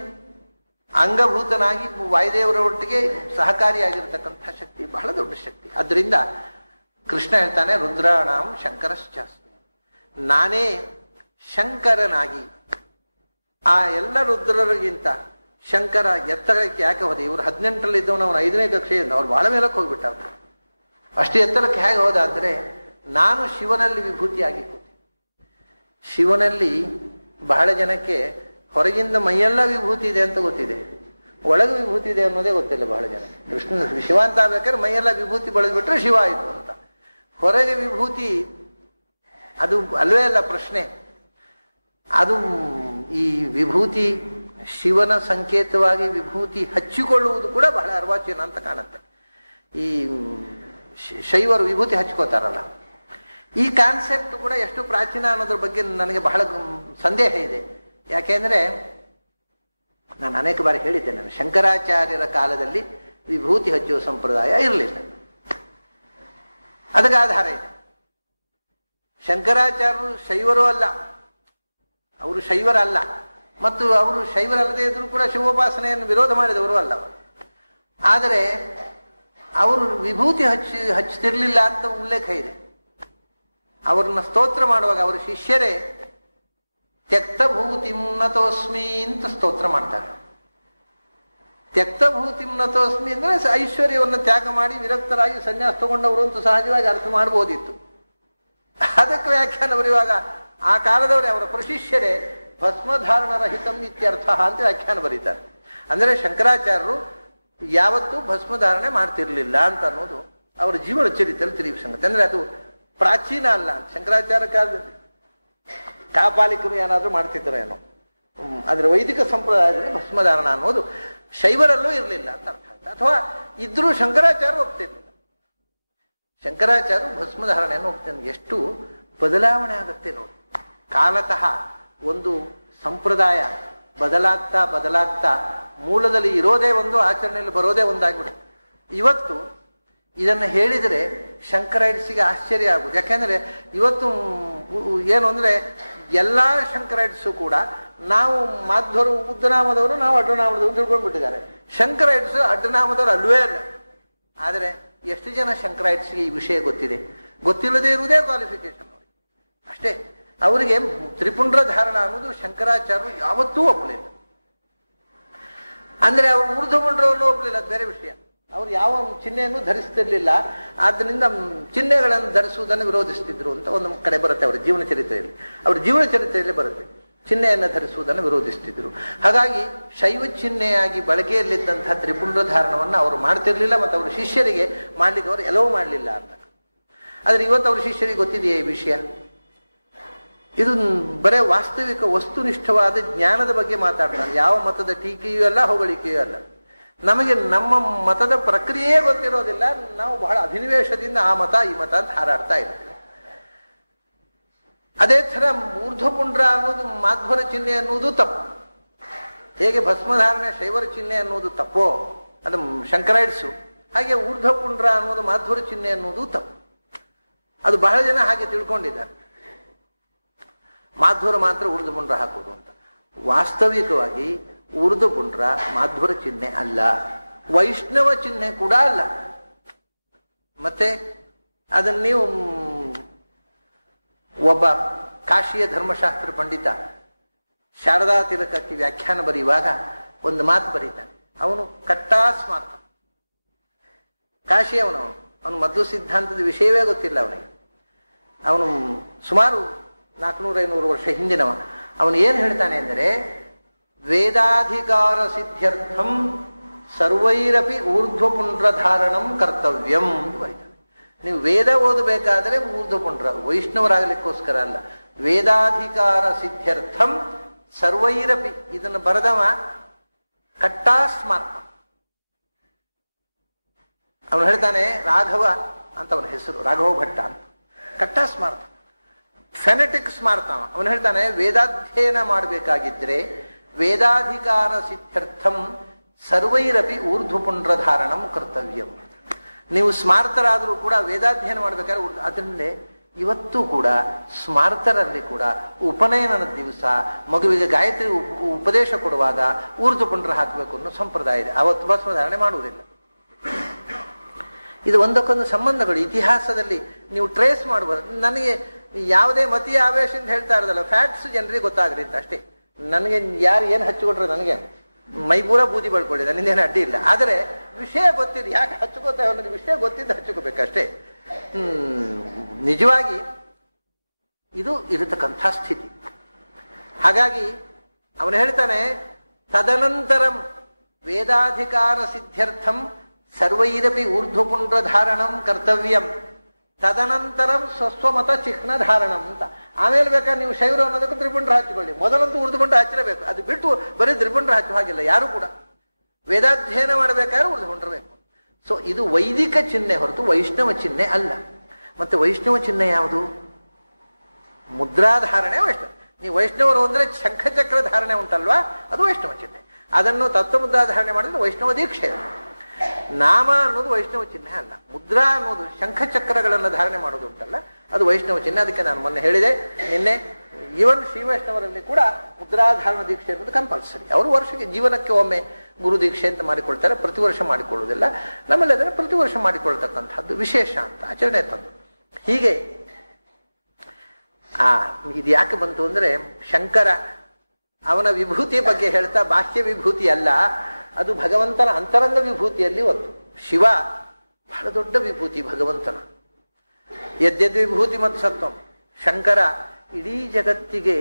ಅಂಗಭೂತನಾಗಿ ವಾಯುದೇವರ ಒಟ್ಟಿಗೆ ಸಹಕಾರಿಯಾಗಿರ್ತಕ್ಕಂಥ ಶಕ್ತಿ ಬಹಳ ದೊಡ್ಡ ಶಕ್ತಿ. ಅದರಿಂದ ಕೃಷ್ಣ ಹೇಳ್ತಾನೆ, ರುದ್ರಾಣಾಂ ಶಂಕರಶ್ಚಾಸ್ಮಿ, ನಾನೇ ಶಂಕರನಾಗಿ. ಆ ಎಲ್ಲ ರುದ್ರರಿಗಿಂತ ಶಂಕರ ಎತ್ತರಕ್ಕೆ ಯಾಕೆ ಹೋದೆ? ಇವರು 18ರಲ್ಲಿ ಇದ್ದವನು, ಅವನು 5ನೇ ಕಕ್ಷೆಯಿಂದ ಅವ್ರು ಬಹಳ ಮೇಲಕ್ಕೆ ಹೋಗ್ಬಿಟ್ಟ. ಅಷ್ಟು ಎತ್ತರಕ್ಕೆ ಹೇಗೆ ಹೋದ ಅಂದರೆ, ನಾನು ಶಿವನಲ್ಲಿ ವಿಭೂತಿಯಾಗಿ ಕೂತೆ. ಶಿವನಲ್ಲಿ ಬಹಳ ಜನಕ್ಕೆ ಹೊರಗಿಂದ ಮೈಯೆಲ್ಲ ವಿಭೂತಿ ಇದೆ ಅಂತ ಗೊತ್ತಿದೆ, ಒಳಗೆ ವಿಭೂತಿ ಇದೆ ಅನ್ನೋದೇ ಗೊತ್ತಿಲ್ಲ ಬಹಳ ಜನಕ್ಕೆ. ಕೃಷ್ಣ ಶಿವ ಅಂತ ಆಗ್ಬೇಕಾದ್ರೆ ಮೈಯೆಲ್ಲ ವಿಭೂತಿ ಬಳದ್ಬಿಟ್ರೆ ಶಿವ ಆಯಿತು ಅಂತ. ಹೊರಗೆ ವಿಭೂತಿ ಅದು ಅಲ್ವೇ ಅಲ್ಲ ಪ್ರಶ್ನೆ. ಅದು ಈ ವಿಭೂತಿ ಶಿವನ ಸಂಕೇತವಾಗಿ ವಿಭೂತಿ ಹಚ್ಚಿಕೊಳ್ಳುವುದು ಕೂಡ ಬಹಳ ಅರ್ವಾಚೀನ ಅಂತ ಕಾಣುತ್ತೆ. ಈ ಶೈವರು ವಿಭೂತಿ ಹಚ್ಕೋತಾರಲ್ಲ, ಈ ಕಾನ್ಸೆಪ್ಟ್ ಕೂಡ ಎಷ್ಟು ಪ್ರಾಚೀನ ಅನ್ನೋದ್ರ ಬಗ್ಗೆ ನನಗೆ ಬಹಳ ಸಂದೇಹ ಇದೆ. ಯಾಕೆಂದ್ರೆ ನಾನು ಅನೇಕ ಬಾರಿ ಹೇಳಿದ್ದೆ, ನಾನು ಶಂಕರಾಚಾರ್ಯರ ಕಾಲದಲ್ಲಿ ವಿಭೂತಿ ಹಚ್ಚುವ ಸಂಪ್ರದಾಯ ಇರಲಿಲ್ಲ. ಅದಕ್ಕೆ ಆಧಾರ ಇದೆ. ಶಂಕರಾಚಾರ್ಯರು ಶೈವರು ಅಲ್ಲ, ಅವರು ಶೈವರಲ್ಲ, ಮತ್ತು ಅವರು ಶೈವರಲ್ಲದೆ ಇದ್ರೂ ಕೂಡ ಶಿವೋಪಾಸನೆಯನ್ನು ವಿರೋಧ ಮಾಡಿದವರು ಅಲ್ಲ ಅವರು. ಆದರೆ ಅವರು ವಿಭೂತಿ ಹಚ್ಚುತ್ತಿರಲಿಲ್ಲ ಅಂತ ಉಲ್ಲೇಖ ಇದೆ. ಅವ್ರನ್ನ ಸ್ತೋತ್ರ ಮಾಡುವಾಗ ಅವರ ಶಿಷ್ಯರೇ ತ್ಯಕ್ತಭೂತಿಂ ನತೋಸ್ಮಿ ಅಂತ ಸ್ತೋತ್ರ ಮಾಡ್ತಾರೆ. ತ್ಯಕ್ತಭೂತಿಂ ನತೋಸ್ಮಿ ಅಂದ್ರೆ ಐಶ್ವರ್ಯವನ್ನು ತ್ಯಾಗ ಮಾಡಿ ವಿರಕ್ತರಾಗಿ ಸನ್ಯಾಸ ತಗೊಂಡವರು ಅಂತ ಸಹಜವಾಗಿ ಅರ್ಥ ಮಾಡಬಹುದಿತ್ತು. ಅದಕ್ಕೆ ವ್ಯಾಖ್ಯಾನ ಬರೆಯುವಾಗ ಆ ಕಾಲದವರೇ ಅವರ ಪ್ರಶಿಷ್ಯರೇ ಭಸ್ಮಧಾರಣ ರಹಿತಂ ಇತ್ಯರ್ಥ ಅಂತ ವ್ಯಾಖ್ಯಾನ ಬರೀತಾರೆ. ಅಂದರೆ ಶಂಕರಾಚಾರ್ಯರು ಯಾವತ್ತೂ ಭಸ್ಮಧಾರಣೆ ಮಾಡ್ತಿರ್ಲಿಲ್ಲ ಅಂತ ಅನ್ನೋದು ಅವರ ಜೀವನ ಚರಿತ್ರೆಯಲ್ಲಿ ತಿಳಿಯುವ ಸಂಗತಿ. ಅಂದ್ರೆ ಅದು ಪ್ರಾಚೀನ ಅಲ್ಲ. ಶಂಕರಾಚಾರ್ಯ ಕಾಲದಲ್ಲಿ ಕಾಪಾಲಿಕರು ಏನಾದರೂ ಮಾಡ್ತಿದ್ರು ಏನೋ, ಆದ್ರೆ ವೈದಿಕ ಸಂಪ್ರದಾಯದಲ್ಲಿ ಭಸ್ಮಧಾರಣ ಅನ್ನೋದು ಶೈವರಲ್ಲೂ ಇರಲಿಲ್ಲ ಅಂತ ಅರ್ಥ ಆಯ್ತು. ಅಥವಾ ಇದ್ರೂ ಶಂಕರಾಚಾರ್ಯ ಒಪ್ತಿರ್ಲಿಲ್ಲ. ಶಂಕರಾಚಾರ್ಯರು ಭಸ್ಮಧಾರಣೆಯನ್ನು ಒಪ್ತಿದ್ರು. ಎಷ್ಟು ಬದಲಾವಣೆ ಆಗುತ್ತೆ ನೋಡಿ. ಕಾಲತಃ ಒಂದು ಸಂಪ್ರದಾಯ ಬದಲಾಗ್ತಾ ಬದಲಾಗ್ತಾ ಮೂಲದಲ್ಲಿ ಇರೋದೇ ಒಂದು, ಆಚರಣೆಯಲ್ಲಿ ಬರೋದೇ ಒಂದಾಗ್ಬಿಡುತ್ತೆ. ಇವತ್ತು ಇದನ್ನು ಹೇಳಿದರೆ ಶಂಕರೈಟ್ಸಿಗೆ ಆಶ್ಚರ್ಯ ಆಗುದು. ಯಾಕೆಂದ್ರೆ ಇವತ್ತು ಏನು ಅಂದ್ರೆ ಎಲ್ಲ ಶಂಕರೈಟ್ಸು ಕೂಡ ನಾವು ಮಾಧ್ವರು ಉದ್ದನಾಮದವರು, ನಾವು ಅಡ್ಡನಾಮದವರು ತಿಳ್ಕೊಂಡ್ಬಿಟ್ಟಿದ್ದಾರೆ. ಶಂಕರೈಟ್ಸ್ ಅಡ್ಡನಾಮದವರು ಅಲ್ವೇ ಅಲ್ಲ. ಆದರೆ ಎಷ್ಟು ಜನ ಶಂಕರೈಟ್ಸ್ಗೆ ಈ ವಿಷಯ ಗೊತ್ತಿದೆ? ಗೊತ್ತಿಲ್ಲದೆ ಇರುವುದೇ ಕ್ವಾಲಿಫಿಕೇಶನ್ ಅವರಿಗೆ ಅಷ್ಟೇ. ಅವರಿಗೆ ತ್ರಿಪುಂಡ್ರ ಧಾರಣ ಅನ್ನೋದು ಶಂಕರಾಚಾರ್ಯರು ಯಾವತ್ತೂ ಒಪ್ಪಲಿಲ್ಲ. ಅಂದ್ರೆ ಅವರು ಊರ್ಧ್ವಪುಂಡ್ರವನ್ನು ಒಪ್ಪಲಿಲ್ಲ, ಅದು ಬೇರೆ ವಿಷಯ. ಅವರು ಯಾವ ಚಿಹ್ನೆಯನ್ನು ಧರಿಸ್ತಿರ್ಲಿಲ್ಲ, ಆದ್ದರಿಂದ ಚಿಹ್ನೆಗಳನ್ನು ಧರಿಸುವುದನ್ನು ವಿರೋಧಿಸ್ತಿದ್ರು ಅಂತ ಒಂದು ಕಡೆ ಬರುತ್ತೆ ಅವರ ಜೀವನ ಚರಿತ್ರೆಯಲ್ಲಿ. ಅವರ ಜೀವನ ಚರಿತ್ರೆಯಲ್ಲಿ ಬರುತ್ತೆ ಚಿಹ್ನೆಯನ್ನು ಧರಿಸುವುದನ್ನು ವಿರೋಧಿಸ್ತಿದ್ರು. ಹಾಗಾಗಿ ಶೈವ ಚಿಹ್ನೆಯಾಗಿ ಬಳಕೆಯಲ್ಲಿದ್ದಂತಹ ತ್ರಿಪುಂಡ್ರ ಧಾರಣವನ್ನು ಅವರು ಮಾಡ್ತಿರ್ಲಿಲ್ಲ, ಮತ್ತು ಅವರ ಶಿಷ್ಯರಿಗೆ ಮಾಡ್ಲಿಕ್ಕೆ ಅವರು ಎಲ್ಲವೂ ಮಾಡಲಿಲ್ಲ ಅಂತ. ಆದ್ರೆ ಇವತ್ತು ಅವ್ರ ಶಿಷ್ಯರಿಗೆ ಗೊತ್ತಿದೆಯೇ ಈ ವಿಷಯ? ಇದು ಬರೇ ವಾಸ್ತವಿಕ ವಸ್ತುನಿಷ್ಠವಾದ ಜ್ಞಾನದ ಬಗ್ಗೆ ಮಾತಾಡ್ತಾರೆ. ಯಾವ ಮತದ ಟೀಕೆಯೂ ಅಲ್ಲ, ಹೊಗಳಿಕೆಯೂ ಅಲ್ಲ. ನಮಗೆ ನಮ್ಮ ಮತದ ಪ್ರಕ್ರಿಯೆ ಗೊತ್ತಿರೋದಿಲ್ಲ. ನಾವು ಬಹಳ ಅಭಿನಿವೇಶದಿಂದ ಆ ಮತ ಈ ಮತ ಅಂತ ಹಾರಾಡ್ತಾ ಇರ್ತೀವಿ. ಅದೇ ಥರ ಊರ್ಧ್ವಪುಂಡ್ರ ಅನ್ನೋದು ಮಾಧ್ವರ ಚಿಹ್ನೆ ಅನ್ನುವುದು ತಪ್ಪು. ಹೇಗೆ ಭಸ್ಮಧಾರಣೆ ಶೈವರ ಚಿಹ್ನೆ ಅನ್ನೋದು ತಪ್ಪೋ, ಅದು ಶಂಕರೈಟ್ಸು, ಹಾಗೆ ಊರ್ಧ್ವಪುಂಡ್ರ ಅನ್ನೋದು ಮಾಧ್ವರ ಚಿಹ್ನೆ ಅನ್ನೋದು ತಪ್ಪು. ಅದು ಬಹಳ ಜನ ಹಾಗೆ ತಿಳ್ಕೊಂಡಿದ್ದಾರೆ. ಮಾಧ್ವರ ಮಾತ್ರ ಊರ್ಧ್ವಪುಂಡ್ರ ಹಾಕೋದು ಅಂತ. ವಾಸ್ತವಿಕವಾಗಿ ಊರ್ಧ್ವಪುಂಡ್ರ ಮಾಧ್ವರ ಚಿಹ್ನೆ ಅಲ್ಲ, ವೈಷ್ಣವ ಚಿಹ್ನೆ ಕೂಡ ಅಲ್ಲ. ಮತ್ತೆ ಅದನ್ನು ನೀವು ಒಬ್ಬ ಕಾಶಿಯ ಧರ್ಮಶಾಸ್ತ್ರ ಪಂಡಿತ ಶಾರದಾ ತಿಲಕಕ್ಕೆ ವ್ಯಾಖ್ಯಾನ ಬರೆಯುವಾಗ ಒಂದು ಮಾತು ಬರೀತಾನೆ. ಅವನು ಕಟ್ಟಾ ಸ್ಮಾರ್ತ, ಕಾಶಿಯವನು. ಅವನು ಮಧ್ವ ಸಿದ್ಧಾಂತದ ವಿಷಯವೇ ಗೊತ್ತಿಲ್ಲ ಅವನಿಗೆ. ಅವನು ಸುಮಾರು 400-500 ವರ್ಷ ಹಿಂದಿನವ. ಅವನು ಏನು ಹೇಳ್ತಾನೆ ಅಂದರೆ, ವೇದಾಧಿಕಾರ ಸಿದ್ಧ್ಯರ್ಥಂ ಸರ್ವೈರಪಿ ಊರ್ಧ್ವಪುಂಡ್ರ ಧಾರಣಂ ಕರ್ತವ್ಯಂ ಅಂತ ಬರೀತಾನೆ. ನೀವು ವೇದ ಓದಬೇಕಾದ್ರೆ ಊರ್ಧ್ವಪುಂಡ್ರ, ವೈಷ್ಣವರಾಗಲಿಕ್ಕೋಸ್ಕರ ಅಲ್ಲ. ವೇದಾಧಿಕಾರ ಸಿದ್ಧ್ಯರ್ಥಂ ಸರ್ವೈರಪಿ, ಇದನ್ನು ಬರೆದವ ಕಟ್ಟಾ ಸ್ಮಾರ್ತ. ಅವನು ಹೇಳ್ತಾನೆ, ರಾಘವ ಅಂತ ಅವನ ಹೆಸರು, ರಾಘವ ಭಟ್ಟ ಅಂತ, ಕಟ್ಟಾ ಸ್ಮಾರ್ತ, ಫೆನೆಟಿಕ್ ಸ್ಮಾರ್ತ. ಅವನು ಹೇಳ್ತಾನೆ, ವೇದಾಧ್ಯಯನ ಮಾಡಬೇಕಾಗಿದ್ರೆ ವೇದಾಧಿಕಾರ ಸಿದ್ಧ್ಯರ್ಥಂ ಸರ್ವೈರಪಿ ಊರ್ಧ್ವಪುಂಡ್ರ ಧಾರಣಂ ಕರ್ತವ್ಯಂ. ನೀವು ಸ್ಮಾರ್ತರಾದರೂ ಕೂಡ ವೇದಾಧ್ಯಯನ ಮಾಡಬೇಕಾದ್ರೆ ಅದರಿಂದಲೇ ಇವತ್ತು ಕೂಡ ಸ್ಮಾರ್ತರಲ್ಲಿ ಕೂಡ ಉಪನಯನದ ದಿವಸ ಮಗುವಿಗೆ ಗಾಯತ್ರಿ ಉಪದೇಶ ಕೊಡುವಾಗ ಊರ್ಧ್ವಪುಂಡ್ರ ಹಾಕಬೇಕು ಅನ್ನೋ ಸಂಪ್ರದಾಯ ಇದೆ. ಅವತ್ತು ಭಸ್ಮಧಾರಣೆ ಮಾಡುವುದಿಲ್ಲ. ಇದು ಒಂದಕ್ಕೊಂದು ಸಂಬಂಧಗಳು ಇತಿಹಾಸದಲ್ಲಿ ನೀವು ಟ್ರೇಸ್ ಮಾಡಬಹುದು. ನನಗೆ ಯಾವುದೇ ಮತೀಯ ಆವೇಶದಿಂದ ಹೇಳ್ತಾ ಇರೋದಲ್ಲ, ಫ್ಯಾಕ್ಟ್ಸ್ ಜನರಿಗೆ ಗೊತ್ತಾಗ್ರಿ ಅಂತ ಅಷ್ಟೇ. ನನಗೆ ಯಾರು ಏನು ಹಚ್ಚಿಕೊಟ್ರೆ ನನಗೆ ಮೈಪೂರ ಬೂದಿ ಬಳ್ಕೊಳ್ಳಿ, ನನ್ನಿಂದೇನು ಅಡ್ಡಿ ಇಲ್ಲ. ಆದರೆ ವಿಷಯ ಗೊತ್ತಿದ್ದು ಯಾಕೆ ಹಚ್ಕೋತೇವೆ ಅನ್ನೋದು ವಿಷಯ ಗೊತ್ತಿದ್ದು ಹಚ್ಕೋಬೇಕಷ್ಟೇ. ನಿಜವಾಗಿ ಇದು ಇರತಕ್ಕಂಥ ಸ್ಥಿತಿ. ಹಾಗಾಗಿ ಅವನು ಹೇಳ್ತಾನೆ, ತದನಂತರಂ ವೇದಾಧಿಕಾರ ಸಿದ್ಧ್ಯರ್ಥಂ ಸರ್ವೈರಪಿ ಊರ್ಧ್ವಪುಂಡ್ರಧಾರಣಂ ಕರ್ತವ್ಯಂ, ತದನಂತರಂ ಸ್ವಸ್ವಮತ ಚಿಹ್ನ ಧಾರಣಂ ಅಂತ. ಆಮೇಲೆ ಬೇಕಾದ್ರೆ ನೀವು ಶೈವರು ಅನ್ನೋದಕ್ಕೆ ತ್ರಿಪುಂಡ್ರ ಹಚ್ಕೊಳ್ಳಿ, ಮೊದಲಂತೂ ಊರ್ಧ್ವಪುಂಡ್ರ ಹಚ್ಚಿರಬೇಕು. ಅದು ಬಿಟ್ಟು ಬರೀ ತ್ರಿಪುಂಡ್ರ ಹಚ್ಚುವ ಹಾಗಿಲ್ಲ ಯಾರು ಕೂಡ. ವೇದಾಧ್ಯಯನ ಮಾಡಬೇಕಾದ್ರೆ ಊರ್ಧ್ವಪುಂಡ್ರ ಬೇಕು. ಸೊ ಇದು ವೈದಿಕ ಚಿಹ್ನೆ ಹೊರತು ವೈಷ್ಣವ ಚಿಹ್ನೆ ಅಲ್ಲ. ಮತ್ತೆ ವೈಷ್ಣವ ಚಿಹ್ನೆ ಯಾವುದು? ಮುದ್ರಾಧಾರಣೆ ವೈಷ್ಣವ. ನೀವು ವೈಷ್ಣವರು ಅಂದ್ರೆ ಶಂಖಚಕ್ರ ಧಾರಣೆ ಉಂಟಲ್ವಾ, ಅದು ವೈಷ್ಣವ ಚಿಹ್ನೆ. ಅದನ್ನು ತತ್ವಮುದ್ರಾಧಾರಣೆ ಮಾಡಿದ್ರೆ ವೈಷ್ಣವ ದೀಕ್ಷೆ. ನಾಮ ಅನ್ನೋದು ವೈಷ್ಣವ ಚಿಹ್ನೆ ಅಲ್ಲ. ಮುದ್ರಾ ಅನ್ನೋದು ಶಂಖಚಕ್ರಗಳನ್ನು ಧಾರಣೆ ಮಾಡೋದು ಉಂಟಲ್ಲ, ಅದು ವೈಷ್ಣವ ಚಿಹ್ನೆ. ಅದಕ್ಕೆ ನಾನು ಮೊನ್ನೆ ಹೇಳಿದೆ, ನಿನ್ನೆ ಈವನ್ ಶ್ರೀ ವೈಷ್ಣವರಲ್ಲಿ ಕೂಡ ಮುದ್ರಾಧಾರಣ ದೀಕ್ಷೆ ಅನ್ನೋದು ಕಂಪಲ್ಸರಿ. ಅವರು ವರ್ಷಕ್ಕೆ ಜೀವನಕ್ಕೆ ಒಮ್ಮೆ ಗುರು ದೀಕ್ಷೆ ಅಂತ ಮಾಡಿಕೊಳ್ತಾರೆ, ಪ್ರತಿ ವರ್ಷ ಮಾಡಿಕೊಳ್ಳುವುದಿಲ್ಲ. ನಮ್ಮಲ್ಲಿ ಅದನ್ನು ಪ್ರತಿ ವರ್ಷ ಮಾಡಿಕೊಳ್ತಕ್ಕಂಥದ್ದು ವಿಶೇಷ ಅಂತ ಆಚರಣೆ ತಂದು. ಹೀಗೆ ಇದು ಯಾಕೆ ಬಂತು ಅಂದ್ರೆ, ಶಂಕರ ಅವನ ವಿಭೂತಿ ಬಗ್ಗೆ ಹೇಳ್ತಾ, ಬಾಹ್ಯ ವಿಭೂತಿ ಅಲ್ಲ, ಅದು ಭಗವಂತನ ಅಂತರಂಗ ವಿಭೂತಿಯಲ್ಲಿ ಒಂದು. ಶಿವ ಬಹಳ ದೊಡ್ಡ ವಿಭೂತಿ ಭಗವಂತನ. ಯದ್ಯದ್ ವಿಭೂತಿ ಮತ್ತು ಸತ್ವಂ. ಶಂಕರ ಇಡೀ ಜಗತ್ತಿಗೆ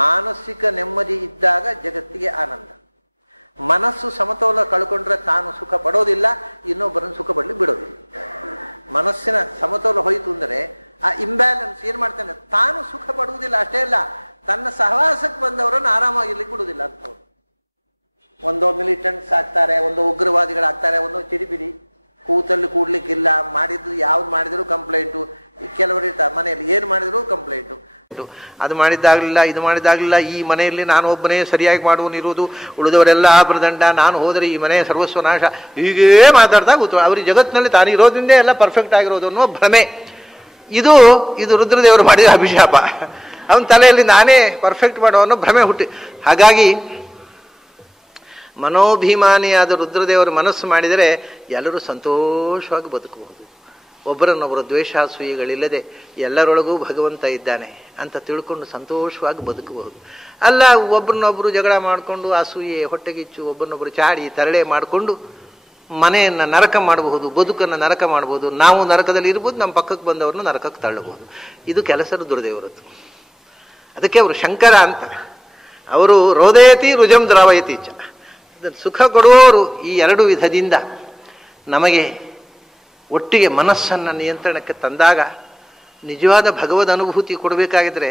ಮಾನಸಿಕ ನೆಮ್ಮದಿ ಇದ್ದಾಗ ಜಗತ್ತಿಗೆ ಆನಂದ. ಮನಸ್ಸು ಸಮತೋಲ ಕಳ್ಕೊಂಡ್ರೆ ತಾನು ಸುಖ ಪಡೋದಿಲ್ಲ, ಇನ್ನೊಬ್ಬರನ್ನು ಸುಖ ಪಡ್ಲಿಕ್ಕೆ ಬಿಡೋದಿಲ್ಲ. ಮನಸ್ಸಿನ ಸಮತೋಲ ಹೋಯಿತು ಅಂದರೆ ಆ ಇಂಬ್ಯಾಲೆನ್ಸ್ ಏನ್ ಮಾಡ್ತಾನೆ, ತಾನು ಸುಖ ಪಡುವುದಿಲ್ಲ. ಅಷ್ಟೇ ಅಲ್ಲ, ತನ್ನ ಸಹವಾಸಕ್ಕೆ ಬಂದವರನ್ನು ಆರಾಮಾಗಿರ್ಲಿಕ್ಕೆ ಬಿಡುವುದಿಲ್ಲ ಅಂತವ್ರು. ಒಂದೋ ಮಿಲಿಟೆಂಟ್ಸ್ ಆಗ್ತಾರೆ, ಒಂದೋ ಉಗ್ರವಾದಿಗಳಾಗ್ತಾರೆ, ಒಂದೋ ಚಿರಿಬಿರಿ, ಕೂತಲ್ಲಿ ಕೂಡ್ಲಿಕ್ಕಿಲ್ಲ, ಮಾಡಿದ್ದು ಯಾವ್ದು ಮಾಡಿದ್ರು ಕಂಪ್ಲೇಂಟು. ಕೆಲವರು ಇರ್ತಾರೆ ಮನೆಯಲ್ಲಿ ಏನು ಮಾಡಿದ್ರು ಕಂಪ್ಲೇಂಟು, ಅದು ಮಾಡಿದ್ದಾಗಲಿಲ್ಲ, ಇದು ಮಾಡಿದ್ದಾಗಲಿಲ್ಲ, ಈ ಮನೆಯಲ್ಲಿ ನಾನು ಒಬ್ಬನೇ ಸರಿಯಾಗಿ ಮಾಡುವನಿರುವುದು, ಉಳಿದವರೆಲ್ಲ ಪ್ರದಂಡ, ನಾನು ಹೋದರೆ ಈ ಮನೆ ಸರ್ವಸ್ವನಾಶ, ಹೀಗೇ ಮಾತಾಡ್ತಾ ಕೂತು. ಅವ್ರಿಗೆ ಜಗತ್ತಿನಲ್ಲಿ ತಾನು ಇರೋದ್ರಿಂದ ಎಲ್ಲ ಪರ್ಫೆಕ್ಟ್ ಆಗಿರೋದು ಅನ್ನೋ ಭ್ರಮೆ. ಇದು ರುದ್ರದೇವರು ಮಾಡಿದ ಅಭಿಶಾಪ. ಅವನ ತಲೆಯಲ್ಲಿ ನಾನೇ ಪರ್ಫೆಕ್ಟ್ ಮಾಡೋ ಅನ್ನೋ ಭ್ರಮೆ ಹುಟ್ಟಿ. ಹಾಗಾಗಿ ಮನೋಭಿಮಾನಿಯಾದ ರುದ್ರದೇವರು ಮನಸ್ಸು ಮಾಡಿದರೆ ಎಲ್ಲರೂ ಸಂತೋಷವಾಗಿ ಬದುಕಬಹುದು. ಒಬ್ಬರನ್ನೊಬ್ಬರು ದ್ವೇಷಾಸೂಯೆಗಳಿಲ್ಲದೆ ಎಲ್ಲರೊಳಗೂ ಭಗವಂತ ಇದ್ದಾನೆ ಅಂತ ತಿಳ್ಕೊಂಡು ಸಂತೋಷವಾಗಿ ಬದುಕಬಹುದು. ಅಲ್ಲ, ಒಬ್ಬರನ್ನೊಬ್ಬರು ಜಗಳ ಮಾಡಿಕೊಂಡು ಅಸೂಯೆ, ಹೊಟ್ಟೆಗಿಚ್ಚು, ಒಬ್ಬರನ್ನೊಬ್ಬರು ಚಾಡಿ ತರಳೆ ಮಾಡಿಕೊಂಡು ಮನೆಯನ್ನು ನರಕ ಮಾಡಬಹುದು, ಬದುಕನ್ನು ನರಕ ಮಾಡಬಹುದು. ನಾವು ನರಕದಲ್ಲಿ ಇರ್ಬೋದು, ನಮ್ಮ ಪಕ್ಕಕ್ಕೆ ಬಂದವ್ರನ್ನ ನರಕಕ್ಕೆ ತಳ್ಳಬಹುದು. ಇದು ಕೆಲಸ ರುದ್ರದೇವರದ್ದು. ಅದಕ್ಕೆ ಅವರು ಶಂಕರ ಅಂತ. ಅವರು ರೋದೇತಿ ರುಜಂ ದ್ರಾವಯತಿ ಚ. ಸುಖ ಕೊಡುವವರು ಈ ಎರಡು ವಿಧದಿಂದ ನಮಗೆ ಒಟ್ಟಿಗೆ ಮನಸ್ಸನ್ನು ನಿಯಂತ್ರಣಕ್ಕೆ ತಂದಾಗ ನಿಜವಾದ ಭಗವದ್ ಅನುಭೂತಿ ಕೊಡಬೇಕಾಗಿದ್ರೆ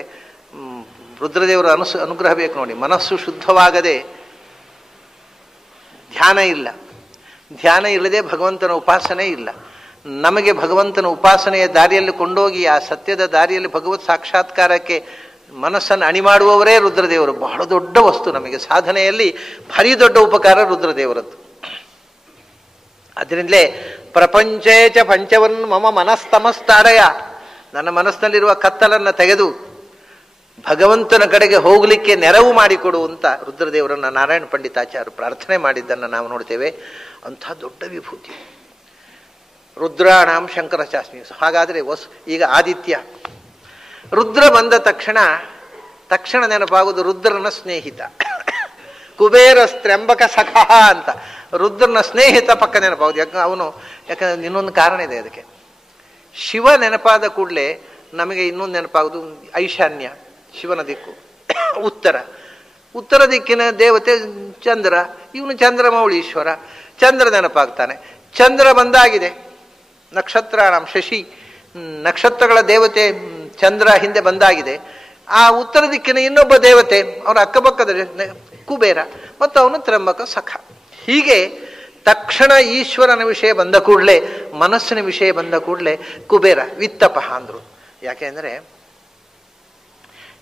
ರುದ್ರದೇವರ ಅನುಗ್ರಹ ಬೇಕು ನೋಡಿ. ಮನಸ್ಸು ಶುದ್ಧವಾಗದೆ ಧ್ಯಾನ ಇಲ್ಲ, ಧ್ಯಾನ ಇಲ್ಲದೆ ಭಗವಂತನ ಉಪಾಸನೆ ಇಲ್ಲ. ನಮಗೆ ಭಗವಂತನ ಉಪಾಸನೆಯ ದಾರಿಯಲ್ಲಿ ಕೊಂಡೋಗಿ ಆ ಸತ್ಯದ ದಾರಿಯಲ್ಲಿ ಭಗವತ್ ಸಾಕ್ಷಾತ್ಕಾರಕ್ಕೆ ಮನಸ್ಸನ್ನು ಅಣಿ ಮಾಡುವವರೇ ರುದ್ರದೇವರು. ಬಹಳ ದೊಡ್ಡ ವಸ್ತು ನಮಗೆ ಸಾಧನೆಯಲ್ಲಿ ಭಾರಿ ದೊಡ್ಡ ಉಪಕಾರ ರುದ್ರದೇವರದ್ದು. ಅದರಿಂದಲೇ ಪ್ರಪಂಚೇಚ ಪಂಚವನ್ ಮಮ ಮನಸ್ತಮಸ್ತಾಡಯ, ನನ್ನ ಮನಸ್ಸಿನಲ್ಲಿರುವ ಕತ್ತಲನ್ನು ತೆಗೆದು ಭಗವಂತನ ಕಡೆಗೆ ಹೋಗಲಿಕ್ಕೆ ನೆರವು ಮಾಡಿಕೊಡುವಂತ ರುದ್ರದೇವರನ್ನ ನಾರಾಯಣ ಪಂಡಿತಾಚಾರ್ಯರು ಪ್ರಾರ್ಥನೆ ಮಾಡಿದ್ದನ್ನು ನಾವು ನೋಡ್ತೇವೆ. ಅಂಥ ದೊಡ್ಡ ವಿಭೂತಿ ರುದ್ರಾಣಾಂ ಶಂಕರಚಾಸ್ಮಿ. ಹಾಗಾದರೆ ಈಗ ಆದಿತ್ಯ ರುದ್ರ ಬಂದ ತಕ್ಷಣ ನೆನಪಾಗುವುದು ರುದ್ರನ ಸ್ನೇಹಿತ, ಕುಬೇರ ಸ್ತ್ರಂಬಕ ಸಖಃ ಅಂತ. ರುದ್ರನ ಸ್ನೇಹಿತ ಪಕ್ಕ ನೆನಪಾಗುದು. ಯಾಕಂದ್ರೆ ಇನ್ನೊಂದು ಕಾರಣ ಇದೆ ಅದಕ್ಕೆ. ಶಿವ ನೆನಪಾದ ಕೂಡಲೇ ನಮಗೆ ಇನ್ನೊಂದು ನೆನಪಾಗುದು ಐಶಾನ್ಯ, ಶಿವನ ದಿಕ್ಕು. ಉತ್ತರ ದಿಕ್ಕಿನ ದೇವತೆ ಚಂದ್ರ, ಇವನು ಚಂದ್ರಮೌಳೀಶ್ವರ, ಚಂದ್ರ ನೆನಪಾಗ್ತಾನೆ. ಚಂದ್ರ ಬಂದಾಗಿದೆ. ನಕ್ಷತ್ರ ಶಶಿ, ನಕ್ಷತ್ರಗಳ ದೇವತೆ ಚಂದ್ರ ಹಿಂದೆ ಬಂದಾಗಿದೆ. ಆ ಉತ್ತರ ದಿಕ್ಕಿನ ಇನ್ನೊಬ್ಬ ದೇವತೆ ಅವನ ಅಕ್ಕಪಕ್ಕದ ಕುಬೇರ, ಮತ್ತು ಅವನು ತ್ರಂಬಕ ಸಖ. ಹೀಗೆ ತಕ್ಷಣ ಈಶ್ವರನ ವಿಷಯ ಬಂದ ಕೂಡಲೇ, ಮನಸ್ಸಿನ ವಿಷಯ ಬಂದ ಕೂಡಲೇ ಕುಬೇರ ವಿತ್ತಪಹ ಅಂದ್ರು. ಯಾಕೆಂದ್ರೆ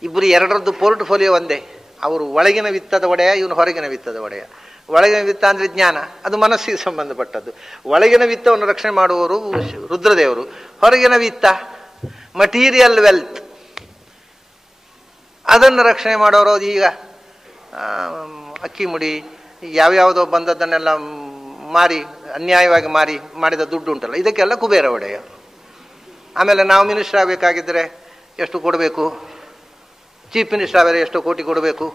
ಇಬ್ಬರು ಎರಡರದ್ದು ಪೋರ್ಟ್ಫೋಲಿಯೋ ಒಂದೇ. ಅವರು ಒಳಗಿನ ವಿತ್ತದ ಒಡೆಯ, ಇವನು ಹೊರಗಿನ ವಿತ್ತದ ಒಡೆಯ. ಒಳಗಿನ ವಿತ್ತ ಅಂದ್ರೆ ಜ್ಞಾನ, ಅದು ಮನಸ್ಸಿಗೆ ಸಂಬಂಧಪಟ್ಟದ್ದು. ಒಳಗಿನ ವಿತ್ತವನ್ನು ರಕ್ಷಣೆ ಮಾಡುವವರು ರುದ್ರದೇವರು. ಹೊರಗಿನ ವಿತ್ತ ಮಟೀರಿಯಲ್ ವೆಲ್ತ್, ಅದನ್ನು ರಕ್ಷಣೆ ಮಾಡೋರು. ಈಗ ಅಕ್ಕಿ ಮುಡಿ ಯಾವ್ಯಾವುದೋ ಬಂದದ್ದನ್ನೆಲ್ಲ ಮಾರಿ, ಅನ್ಯಾಯವಾಗಿ ಮಾಡಿದ ದುಡ್ಡು ಉಂಟಲ್ಲ, ಇದಕ್ಕೆಲ್ಲ ಕುಬೇರ ಒಡೆಯ. ಆಮೇಲೆ ನಾವು ಮಿನಿಸ್ಟರ್ ಆಗಬೇಕಾಗಿದ್ದರೆ ಎಷ್ಟು ಕೊಡಬೇಕು, ಚೀಫ್ ಮಿನಿಸ್ಟರ್ ಆದರೆ ಎಷ್ಟು ಕೋಟಿ ಕೊಡಬೇಕು,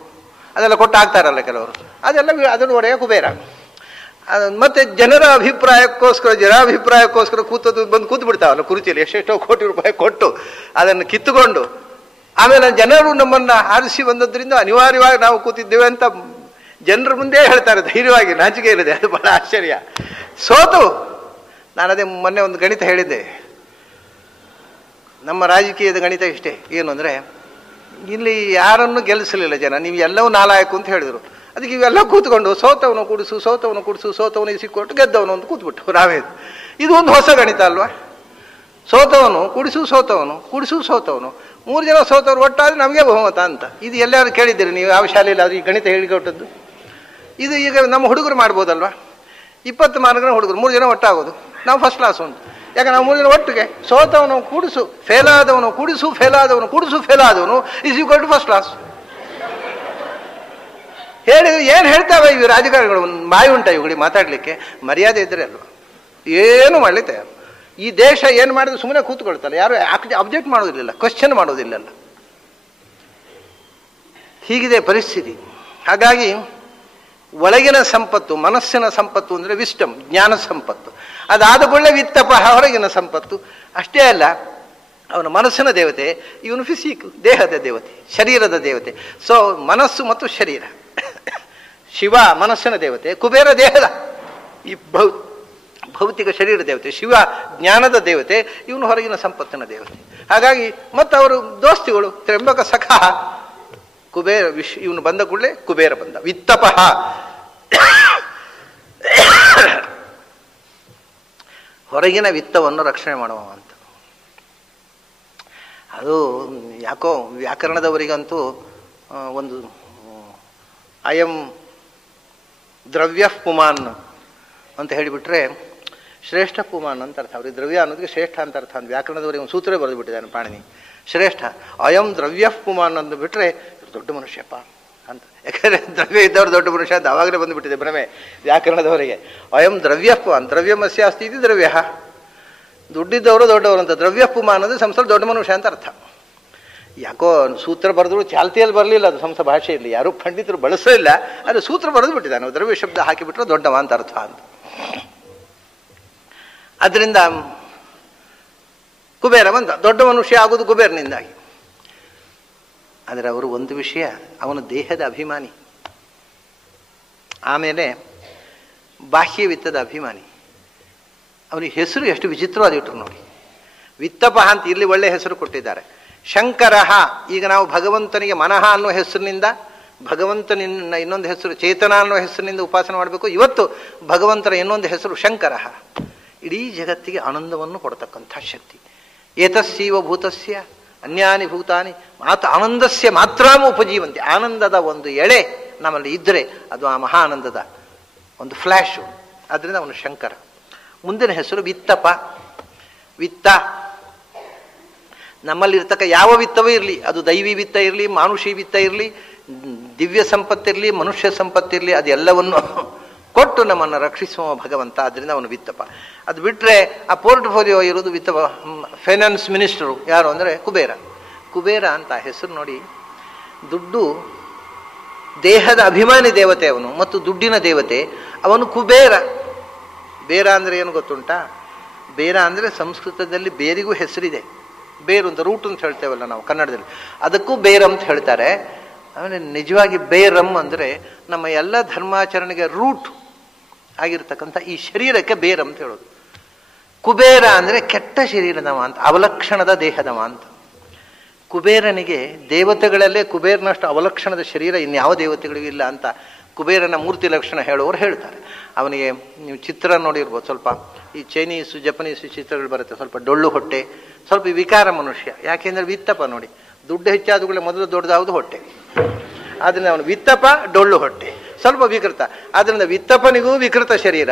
ಅದೆಲ್ಲ ಕೊಟ್ಟು ಹಾಕ್ತಾರಲ್ಲ ಕೆಲವರು, ಅದೆಲ್ಲ ಅದನ್ನು ಒಡೆಯ ಕುಬೇರ. ಮತ್ತೆ ಜನರ ಅಭಿಪ್ರಾಯಕ್ಕೋಸ್ಕರ ಕೂತದ್ದು ಬಂದು ಕೂತು ಬಿಡ್ತಾವಲ್ಲ ಕುರ್ಚಿಯಲ್ಲಿ, ಎಷ್ಟೆಷ್ಟೋ ಕೋಟಿ ರೂಪಾಯಿ ಕೊಟ್ಟು ಅದನ್ನು ಕಿತ್ತುಕೊಂಡು, ಆಮೇಲೆ ಜನರು ನಮ್ಮನ್ನು ಆರಿಸಿ ಬಂದದ್ರಿಂದ ಅನಿವಾರ್ಯವಾಗಿ ನಾವು ಕೂತಿದ್ದೇವೆ ಅಂತ ಜನರ ಮುಂದೆ ಹೇಳ್ತಾರೆ ಧೈರ್ಯವಾಗಿ, ನಾಚಿಕೆ ಇಲ್ಲದೆ. ಅದು ಬಹಳ ಆಶ್ಚರ್ಯ. ಸೋತು ನಾನು ಅದೇ ಮೊನ್ನೆ ಒಂದು ಗಣಿತ ಹೇಳಿದ್ದೆ, ನಮ್ಮ ರಾಜಕೀಯದ ಗಣಿತ ಇಷ್ಟೇ, ಏನು ಅಂದರೆ ಇಲ್ಲಿ ಯಾರನ್ನು ಗೆಲ್ಲಿಸಲಿಲ್ಲ ಜನ, ನೀವು ಎಲ್ಲವೂ ನಾಲಾಯಕು ಅಂತ ಹೇಳಿದರು. ಅದಕ್ಕೆ ಇವೆಲ್ಲ ಕೂತ್ಕೊಂಡು ಸೋತವನು ಕೂಡಿಸು, ಸೋತವನು ಕೂಡಿಸು, ಸೋತವನಿಗೆ ಸಿಕ್ಕೊಟ್ಟು ಗೆದ್ದವನು ಅಂತ ಕೂತ್ಬಿಟ್ಟು ನಾವೇ. ಇದು ಒಂದು ಹೊಸ ಗಣಿತ ಅಲ್ವಾ? ಸೋತವನು ಕೂಡಿಸು, ಸೋತವನು ಕೂಡಿಸು, ಸೋತವನು, 3 ಜನ ಸೋತವರು ಒಟ್ಟಾದ್ರೆ ನಮಗೆ ಬಹುಮತ ಅಂತ. ಇದು ಎಲ್ಲರೂ ಕೇಳಿದ್ದೀರಿ ನೀವು? ಯಾವ ಶಾಲೆಯಲ್ಲಿ ಅದು ಈ ಗಣಿತ ಹೇಳಿಕೊಟ್ಟದ್ದು? ಇದು ಈಗ ನಮ್ಮ ಹುಡುಗರು ಮಾಡ್ಬೋದಲ್ವಾ? 20 ಮಾರ್ಕ್ನ ಹುಡುಗರು 3 ಜನ ಒಟ್ಟಾಗೋದು, ನಾವು ಫಸ್ಟ್ ಕ್ಲಾಸ್ ಅಂತ. ಯಾಕೆ ನಾವು 3 ಜನ ಒಟ್ಟಿಗೆ ಸೋತವನು ಕೂಡಿಸು, ಫೇಲ್ ಆದವನು ಕೂಡಿಸು, ಫೇಲ್ ಆದವನು ಕೂಡಿಸು, ಫೇಲ್ ಆದವನು is equal to first class. ಹೇಳಿದ್ರೆ ಏನು ಹೇಳ್ತಾವೆ ಇವು ರಾಜಕಾರಣಿಗಳು? ಬಾಯಿ ಉಂಟ ಇವುಗಳಿಗೆ ಮಾತಾಡಲಿಕ್ಕೆ? ಮರ್ಯಾದೆ ಇದ್ರೆ ಅಲ್ವಾ ಏನು ಮಾಡಲಿಕ್ಕೆ? ಈ ದೇಶ ಏನು ಮಾಡಿದ್ರು ಸುಮ್ಮನೆ ಕೂತ್ಕೊಳ್ತಲ್ಲ, ಯಾರು ಅಬ್ಜೆಕ್ಟ್ ಮಾಡೋದಿಲ್ಲ, ಕ್ವಶನ್ ಮಾಡೋದಿಲ್ಲಲ್ಲ. ಹೀಗಿದೆ ಪರಿಸ್ಥಿತಿ. ಹಾಗಾಗಿ ಒಳಗಿನ ಸಂಪತ್ತು, ಮನಸ್ಸಿನ ಸಂಪತ್ತು ಅಂದರೆ ವಿಸ್ಟಮ್, ಜ್ಞಾನ ಸಂಪತ್ತು. ಅದಾದ ಕೂಡಲೇ ವಿತ್ತಪ ಹೊರಗಿನ ಸಂಪತ್ತು. ಅಷ್ಟೇ ಅಲ್ಲ, ಅವನ ಮನಸ್ಸಿನ ದೇವತೆ, ಇವನು ಫಿಸಿಕ್, ದೇಹದ ದೇವತೆ, ಶರೀರದ ದೇವತೆ. ಸೊ ಮನಸ್ಸು ಮತ್ತು ಶರೀರ. ಶಿವ ಮನಸ್ಸಿನ ದೇವತೆ, ಕುಬೇರ ದೇಹದ ಈ ಭೌತಿಕ ಶರೀರ ದೇವತೆ, ಶಿವ ಜ್ಞಾನದ ದೇವತೆ, ಇವನು ಹೊರಗಿನ ಸಂಪತ್ತಿನ ದೇವತೆ. ಹಾಗಾಗಿ ಮತ್ತು ಅವರು ದೋಸ್ತಿಗಳು, ತ್ರ್ಯಂಬಕ ಸಖ ಕುಬೇರ. ಇವನು ಬಂದ ಕೂಡಲೇ ಕುಬೇರ ಬಂದ, ವಿತ್ತಪಃ. ಹೊರಗಿನ ವಿತ್ತವನ್ನು ರಕ್ಷಣೆ ಮಾಡುವ ಅಂತ. ಅದು ಯಾಕೋ ವ್ಯಾಕರಣದವರಿಗಂತೂ ಒಂದು ಅಯಂ ದ್ರವ್ಯ ಪುಮಾನ್ ಅಂತ ಹೇಳಿಬಿಟ್ರೆ ಶ್ರೇಷ್ಠ ಪುಮಾನ್ ಅಂತ ಅರ್ಥ. ಅವ್ರಿಗೆ ದ್ರವ್ಯ ಅನ್ನೋದಕ್ಕೆ ಶ್ರೇಷ್ಠ ಅಂತ ಅರ್ಥ. ಅಂತ ವ್ಯಾಕರಣದವರಿಗೆ ಒಂದು ಸೂತ್ರ ಬರೆದು ಬಿಟ್ಟಿದ್ದಾನೆ ಪಾಣಿನಿ, ಶ್ರೇಷ್ಠ. ಅಯಂ ದ್ರವ್ಯ ಪುಮಾನ್ ಅಂದು ಬಿಟ್ರೆ ದೊಡ್ಡ ಮನುಷ್ಯಪ್ಪ ಅಂತ. ಯಾಕಂದರೆ ದ್ರವ್ಯ ಇದ್ದವ್ರು ದೊಡ್ಡ ಮನುಷ್ಯ ಅಂತ ಅವಾಗಲೇ ಬಂದುಬಿಟ್ಟಿದೆ ಭ್ರಮೆ ವ್ಯಾಕರಣದವರಿಗೆ. ಅಯಂ ದ್ರವ್ಯ ಪುಮಾನ್, ದ್ರವ್ಯಮಸ್ಯ ಅಸ್ತಿ ಇದು ದ್ರವ್ಯ. ದುಡ್ಡಿದ್ದವರು ದೊಡ್ಡವರು ಅಂತ. ದ್ರವ್ಯ ಪುಮಾನ್ ಅಂದರೆ ಸಂಸಾರ ದೊಡ್ಡ ಮನುಷ್ಯ ಅಂತ ಅರ್ಥ. ಯಾಕೋ ಸೂತ್ರ ಬರೆದ್ರು ಚಾಲ್ತಿಯಲ್ಲಿ ಬರಲಿಲ್ಲ ಅದು ಸಂಸ್ಕೃತ ಭಾಷೆಯಲ್ಲಿ, ಯಾರೂ ಪಂಡಿತರು ಬಳಸಲಿಲ್ಲ. ಅದು ಸೂತ್ರ ಬರೆದು ಬಿಟ್ಟಿದ್ದಾನೆ, ದ್ರವ್ಯ ಶಬ್ದ ಹಾಕಿಬಿಟ್ರೆ ದೊಡ್ಡವ ಅಂತ ಅರ್ಥ ಅಂತ. ಅದರಿಂದ ಕುಬೇರ ಬಂದ, ದೊಡ್ಡ ಮನುಷ್ಯ ಆಗೋದು ಕುಬೇರನಿಂದಾಗಿ. ಆದರೆ ಅವರು ಒಂದು ವಿಷಯ, ಅವನ ದೇಹದ ಅಭಿಮಾನಿ, ಆಮೇಲೆ ಬಾಹ್ಯ ವಿತ್ತದ ಅಭಿಮಾನಿ. ಅವನಿಗೆ ಹೆಸರು ಎಷ್ಟು ವಿಚಿತ್ರವಾದ ಇಟ್ಟರು ನೋಡಿ, ವಿತ್ತಪ ಅಂತ ಇಲ್ಲಿ ಒಳ್ಳೆ ಹೆಸರು ಕೊಟ್ಟಿದ್ದಾರೆ. ಶಂಕರ, ಈಗ ನಾವು ಭಗವಂತನಿಗೆ ಮನಃ ಅನ್ನೋ ಹೆಸರಿನಿಂದ, ಭಗವಂತನಿನ್ನ ಇನ್ನೊಂದು ಹೆಸರು ಚೇತನ ಅನ್ನೋ ಹೆಸರಿನಿಂದ ಉಪಾಸನೆ ಮಾಡಬೇಕು. ಇವತ್ತು ಭಗವಂತನ ಇನ್ನೊಂದು ಹೆಸರು ಶಂಕರ. ಇಡೀ ಜಗತ್ತಿಗೆ ಆನಂದವನ್ನು ಕೊಡತಕ್ಕಂಥ ಶಕ್ತಿ. ಏತಸ್ಸೀವ ಭೂತಸ್ಯ ಅನ್ಯಾನಿ ಭೂತಾನಿ ಆನಂದಸ್ಯ ಮಾತ್ರಾಮ ಉಪಜೀವಂತಿ. ಆನಂದದ ಒಂದು ಎಳೆ ನಮ್ಮಲ್ಲಿ ಇದ್ದರೆ ಅದು ಆ ಮಹಾ ಆನಂದದ ಒಂದು ಫ್ಲ್ಯಾಶು. ಅದರಿಂದ ಅವನು ಶಂಕರ. ಮುಂದಿನ ಹೆಸರು ವಿತ್ತಪ. ವಿತ್ತ ನಮ್ಮಲ್ಲಿರ್ತಕ್ಕ ಯಾವ ವಿತ್ತವೂ ಇರಲಿ, ಅದು ದೈವಿ ವಿತ್ತ ಇರಲಿ, ಮಾನುಷಿ ವಿತ್ತ ಇರಲಿ, ದಿವ್ಯ ಸಂಪತ್ತಿರಲಿ, ಮನುಷ್ಯ ಸಂಪತ್ತಿರಲಿ, ಅದೆಲ್ಲವನ್ನು ಕೊಟ್ಟು ನಮ್ಮನ್ನು ರಕ್ಷಿಸುವ ಭಗವಂತ. ಅದರಿಂದ ಅವನು ವಿತ್ತಪ. ಅದು ಬಿಟ್ಟರೆ ಆ ಪೋರ್ಟ್ಫೋಲಿಯೋ ಇರೋದು ವಿತ್ತಪ. ಫೈನಾನ್ಸ್ ಮಿನಿಸ್ಟರು ಯಾರು ಅಂದರೆ ಕುಬೇರ. ಕುಬೇರ ಅಂತ ಹೆಸರು ನೋಡಿ. ದುಡ್ಡು ದೇಹದ ಅಭಿಮಾನಿ ದೇವತೆ ಅವನು, ಮತ್ತು ದುಡ್ಡಿನ ದೇವತೆ ಅವನು ಕುಬೇರ. ಬೇರ ಅಂದರೆ ಏನು ಗೊತ್ತುಂಟಾ? ಬೇರ ಅಂದರೆ ಸಂಸ್ಕೃತದಲ್ಲಿ ಬೇರಿಗೂ ಹೆಸರಿದೆ. ಬೇರು ಅಂತ ರೂಟ್ ಅಂತ ಹೇಳ್ತೇವಲ್ಲ ನಾವು ಕನ್ನಡದಲ್ಲಿ, ಅದಕ್ಕೂ ಬೇರ್ ಅಂತ ಹೇಳ್ತಾರೆ. ಆಮೇಲೆ ನಿಜವಾಗಿ ಬೇರಮ್ ಅಂದರೆ ನಮ್ಮ ಎಲ್ಲ ಧರ್ಮಾಚರಣೆಗೆ ರೂಟ್ ಆಗಿರ್ತಕ್ಕಂಥ ಈ ಶರೀರಕ್ಕೆ ಬೇರ್ ಅಂತ ಹೇಳೋದು. ಕುಬೇರ ಅಂದರೆ ಕೆಟ್ಟ ಶರೀರದವ ಅಂತ, ಅವಲಕ್ಷಣದ ದೇಹದವ ಅಂತ. ಕುಬೇರನಿಗೆ ದೇವತೆಗಳಲ್ಲೇ ಕುಬೇರನಷ್ಟು ಅವಲಕ್ಷಣದ ಶರೀರ ಇನ್ಯಾವ ದೇವತೆಗಳಿಗೂ ಇಲ್ಲ ಅಂತ ಕುಬೇರನ ಮೂರ್ತಿ ಲಕ್ಷಣ ಹೇಳುವವರು ಹೇಳ್ತಾರೆ. ಅವನಿಗೆ ನೀವು ಚಿತ್ರ ನೋಡಿರ್ಬೋದು, ಸ್ವಲ್ಪ ಈ ಚೈನೀಸು ಜಪನೀಸು ಚಿತ್ರಗಳು ಬರುತ್ತೆ, ಸ್ವಲ್ಪ ಡೊಳ್ಳು ಹೊಟ್ಟೆ, ಸ್ವಲ್ಪ ವಿಕಾರ ಮನುಷ್ಯ. ಯಾಕೆಂದ್ರೆ ವಿತ್ತಪ ನೋಡಿ, ದುಡ್ಡು ಹೆಚ್ಚಾದಗಳೇ ಮೊದಲು ದೊಡ್ಡದಾವುದು ಹೊಟ್ಟೆ. ಆದ್ರಿಂದ ಅವನು ವಿತ್ತಪ, ಡೊಳ್ಳು ಹೊಟ್ಟೆ, ಸ್ವಲ್ಪ ವಿಕೃತ. ಆದ್ರಿಂದ ವಿತ್ತಪನಿಗೂ ವಿಕೃತ ಶರೀರ,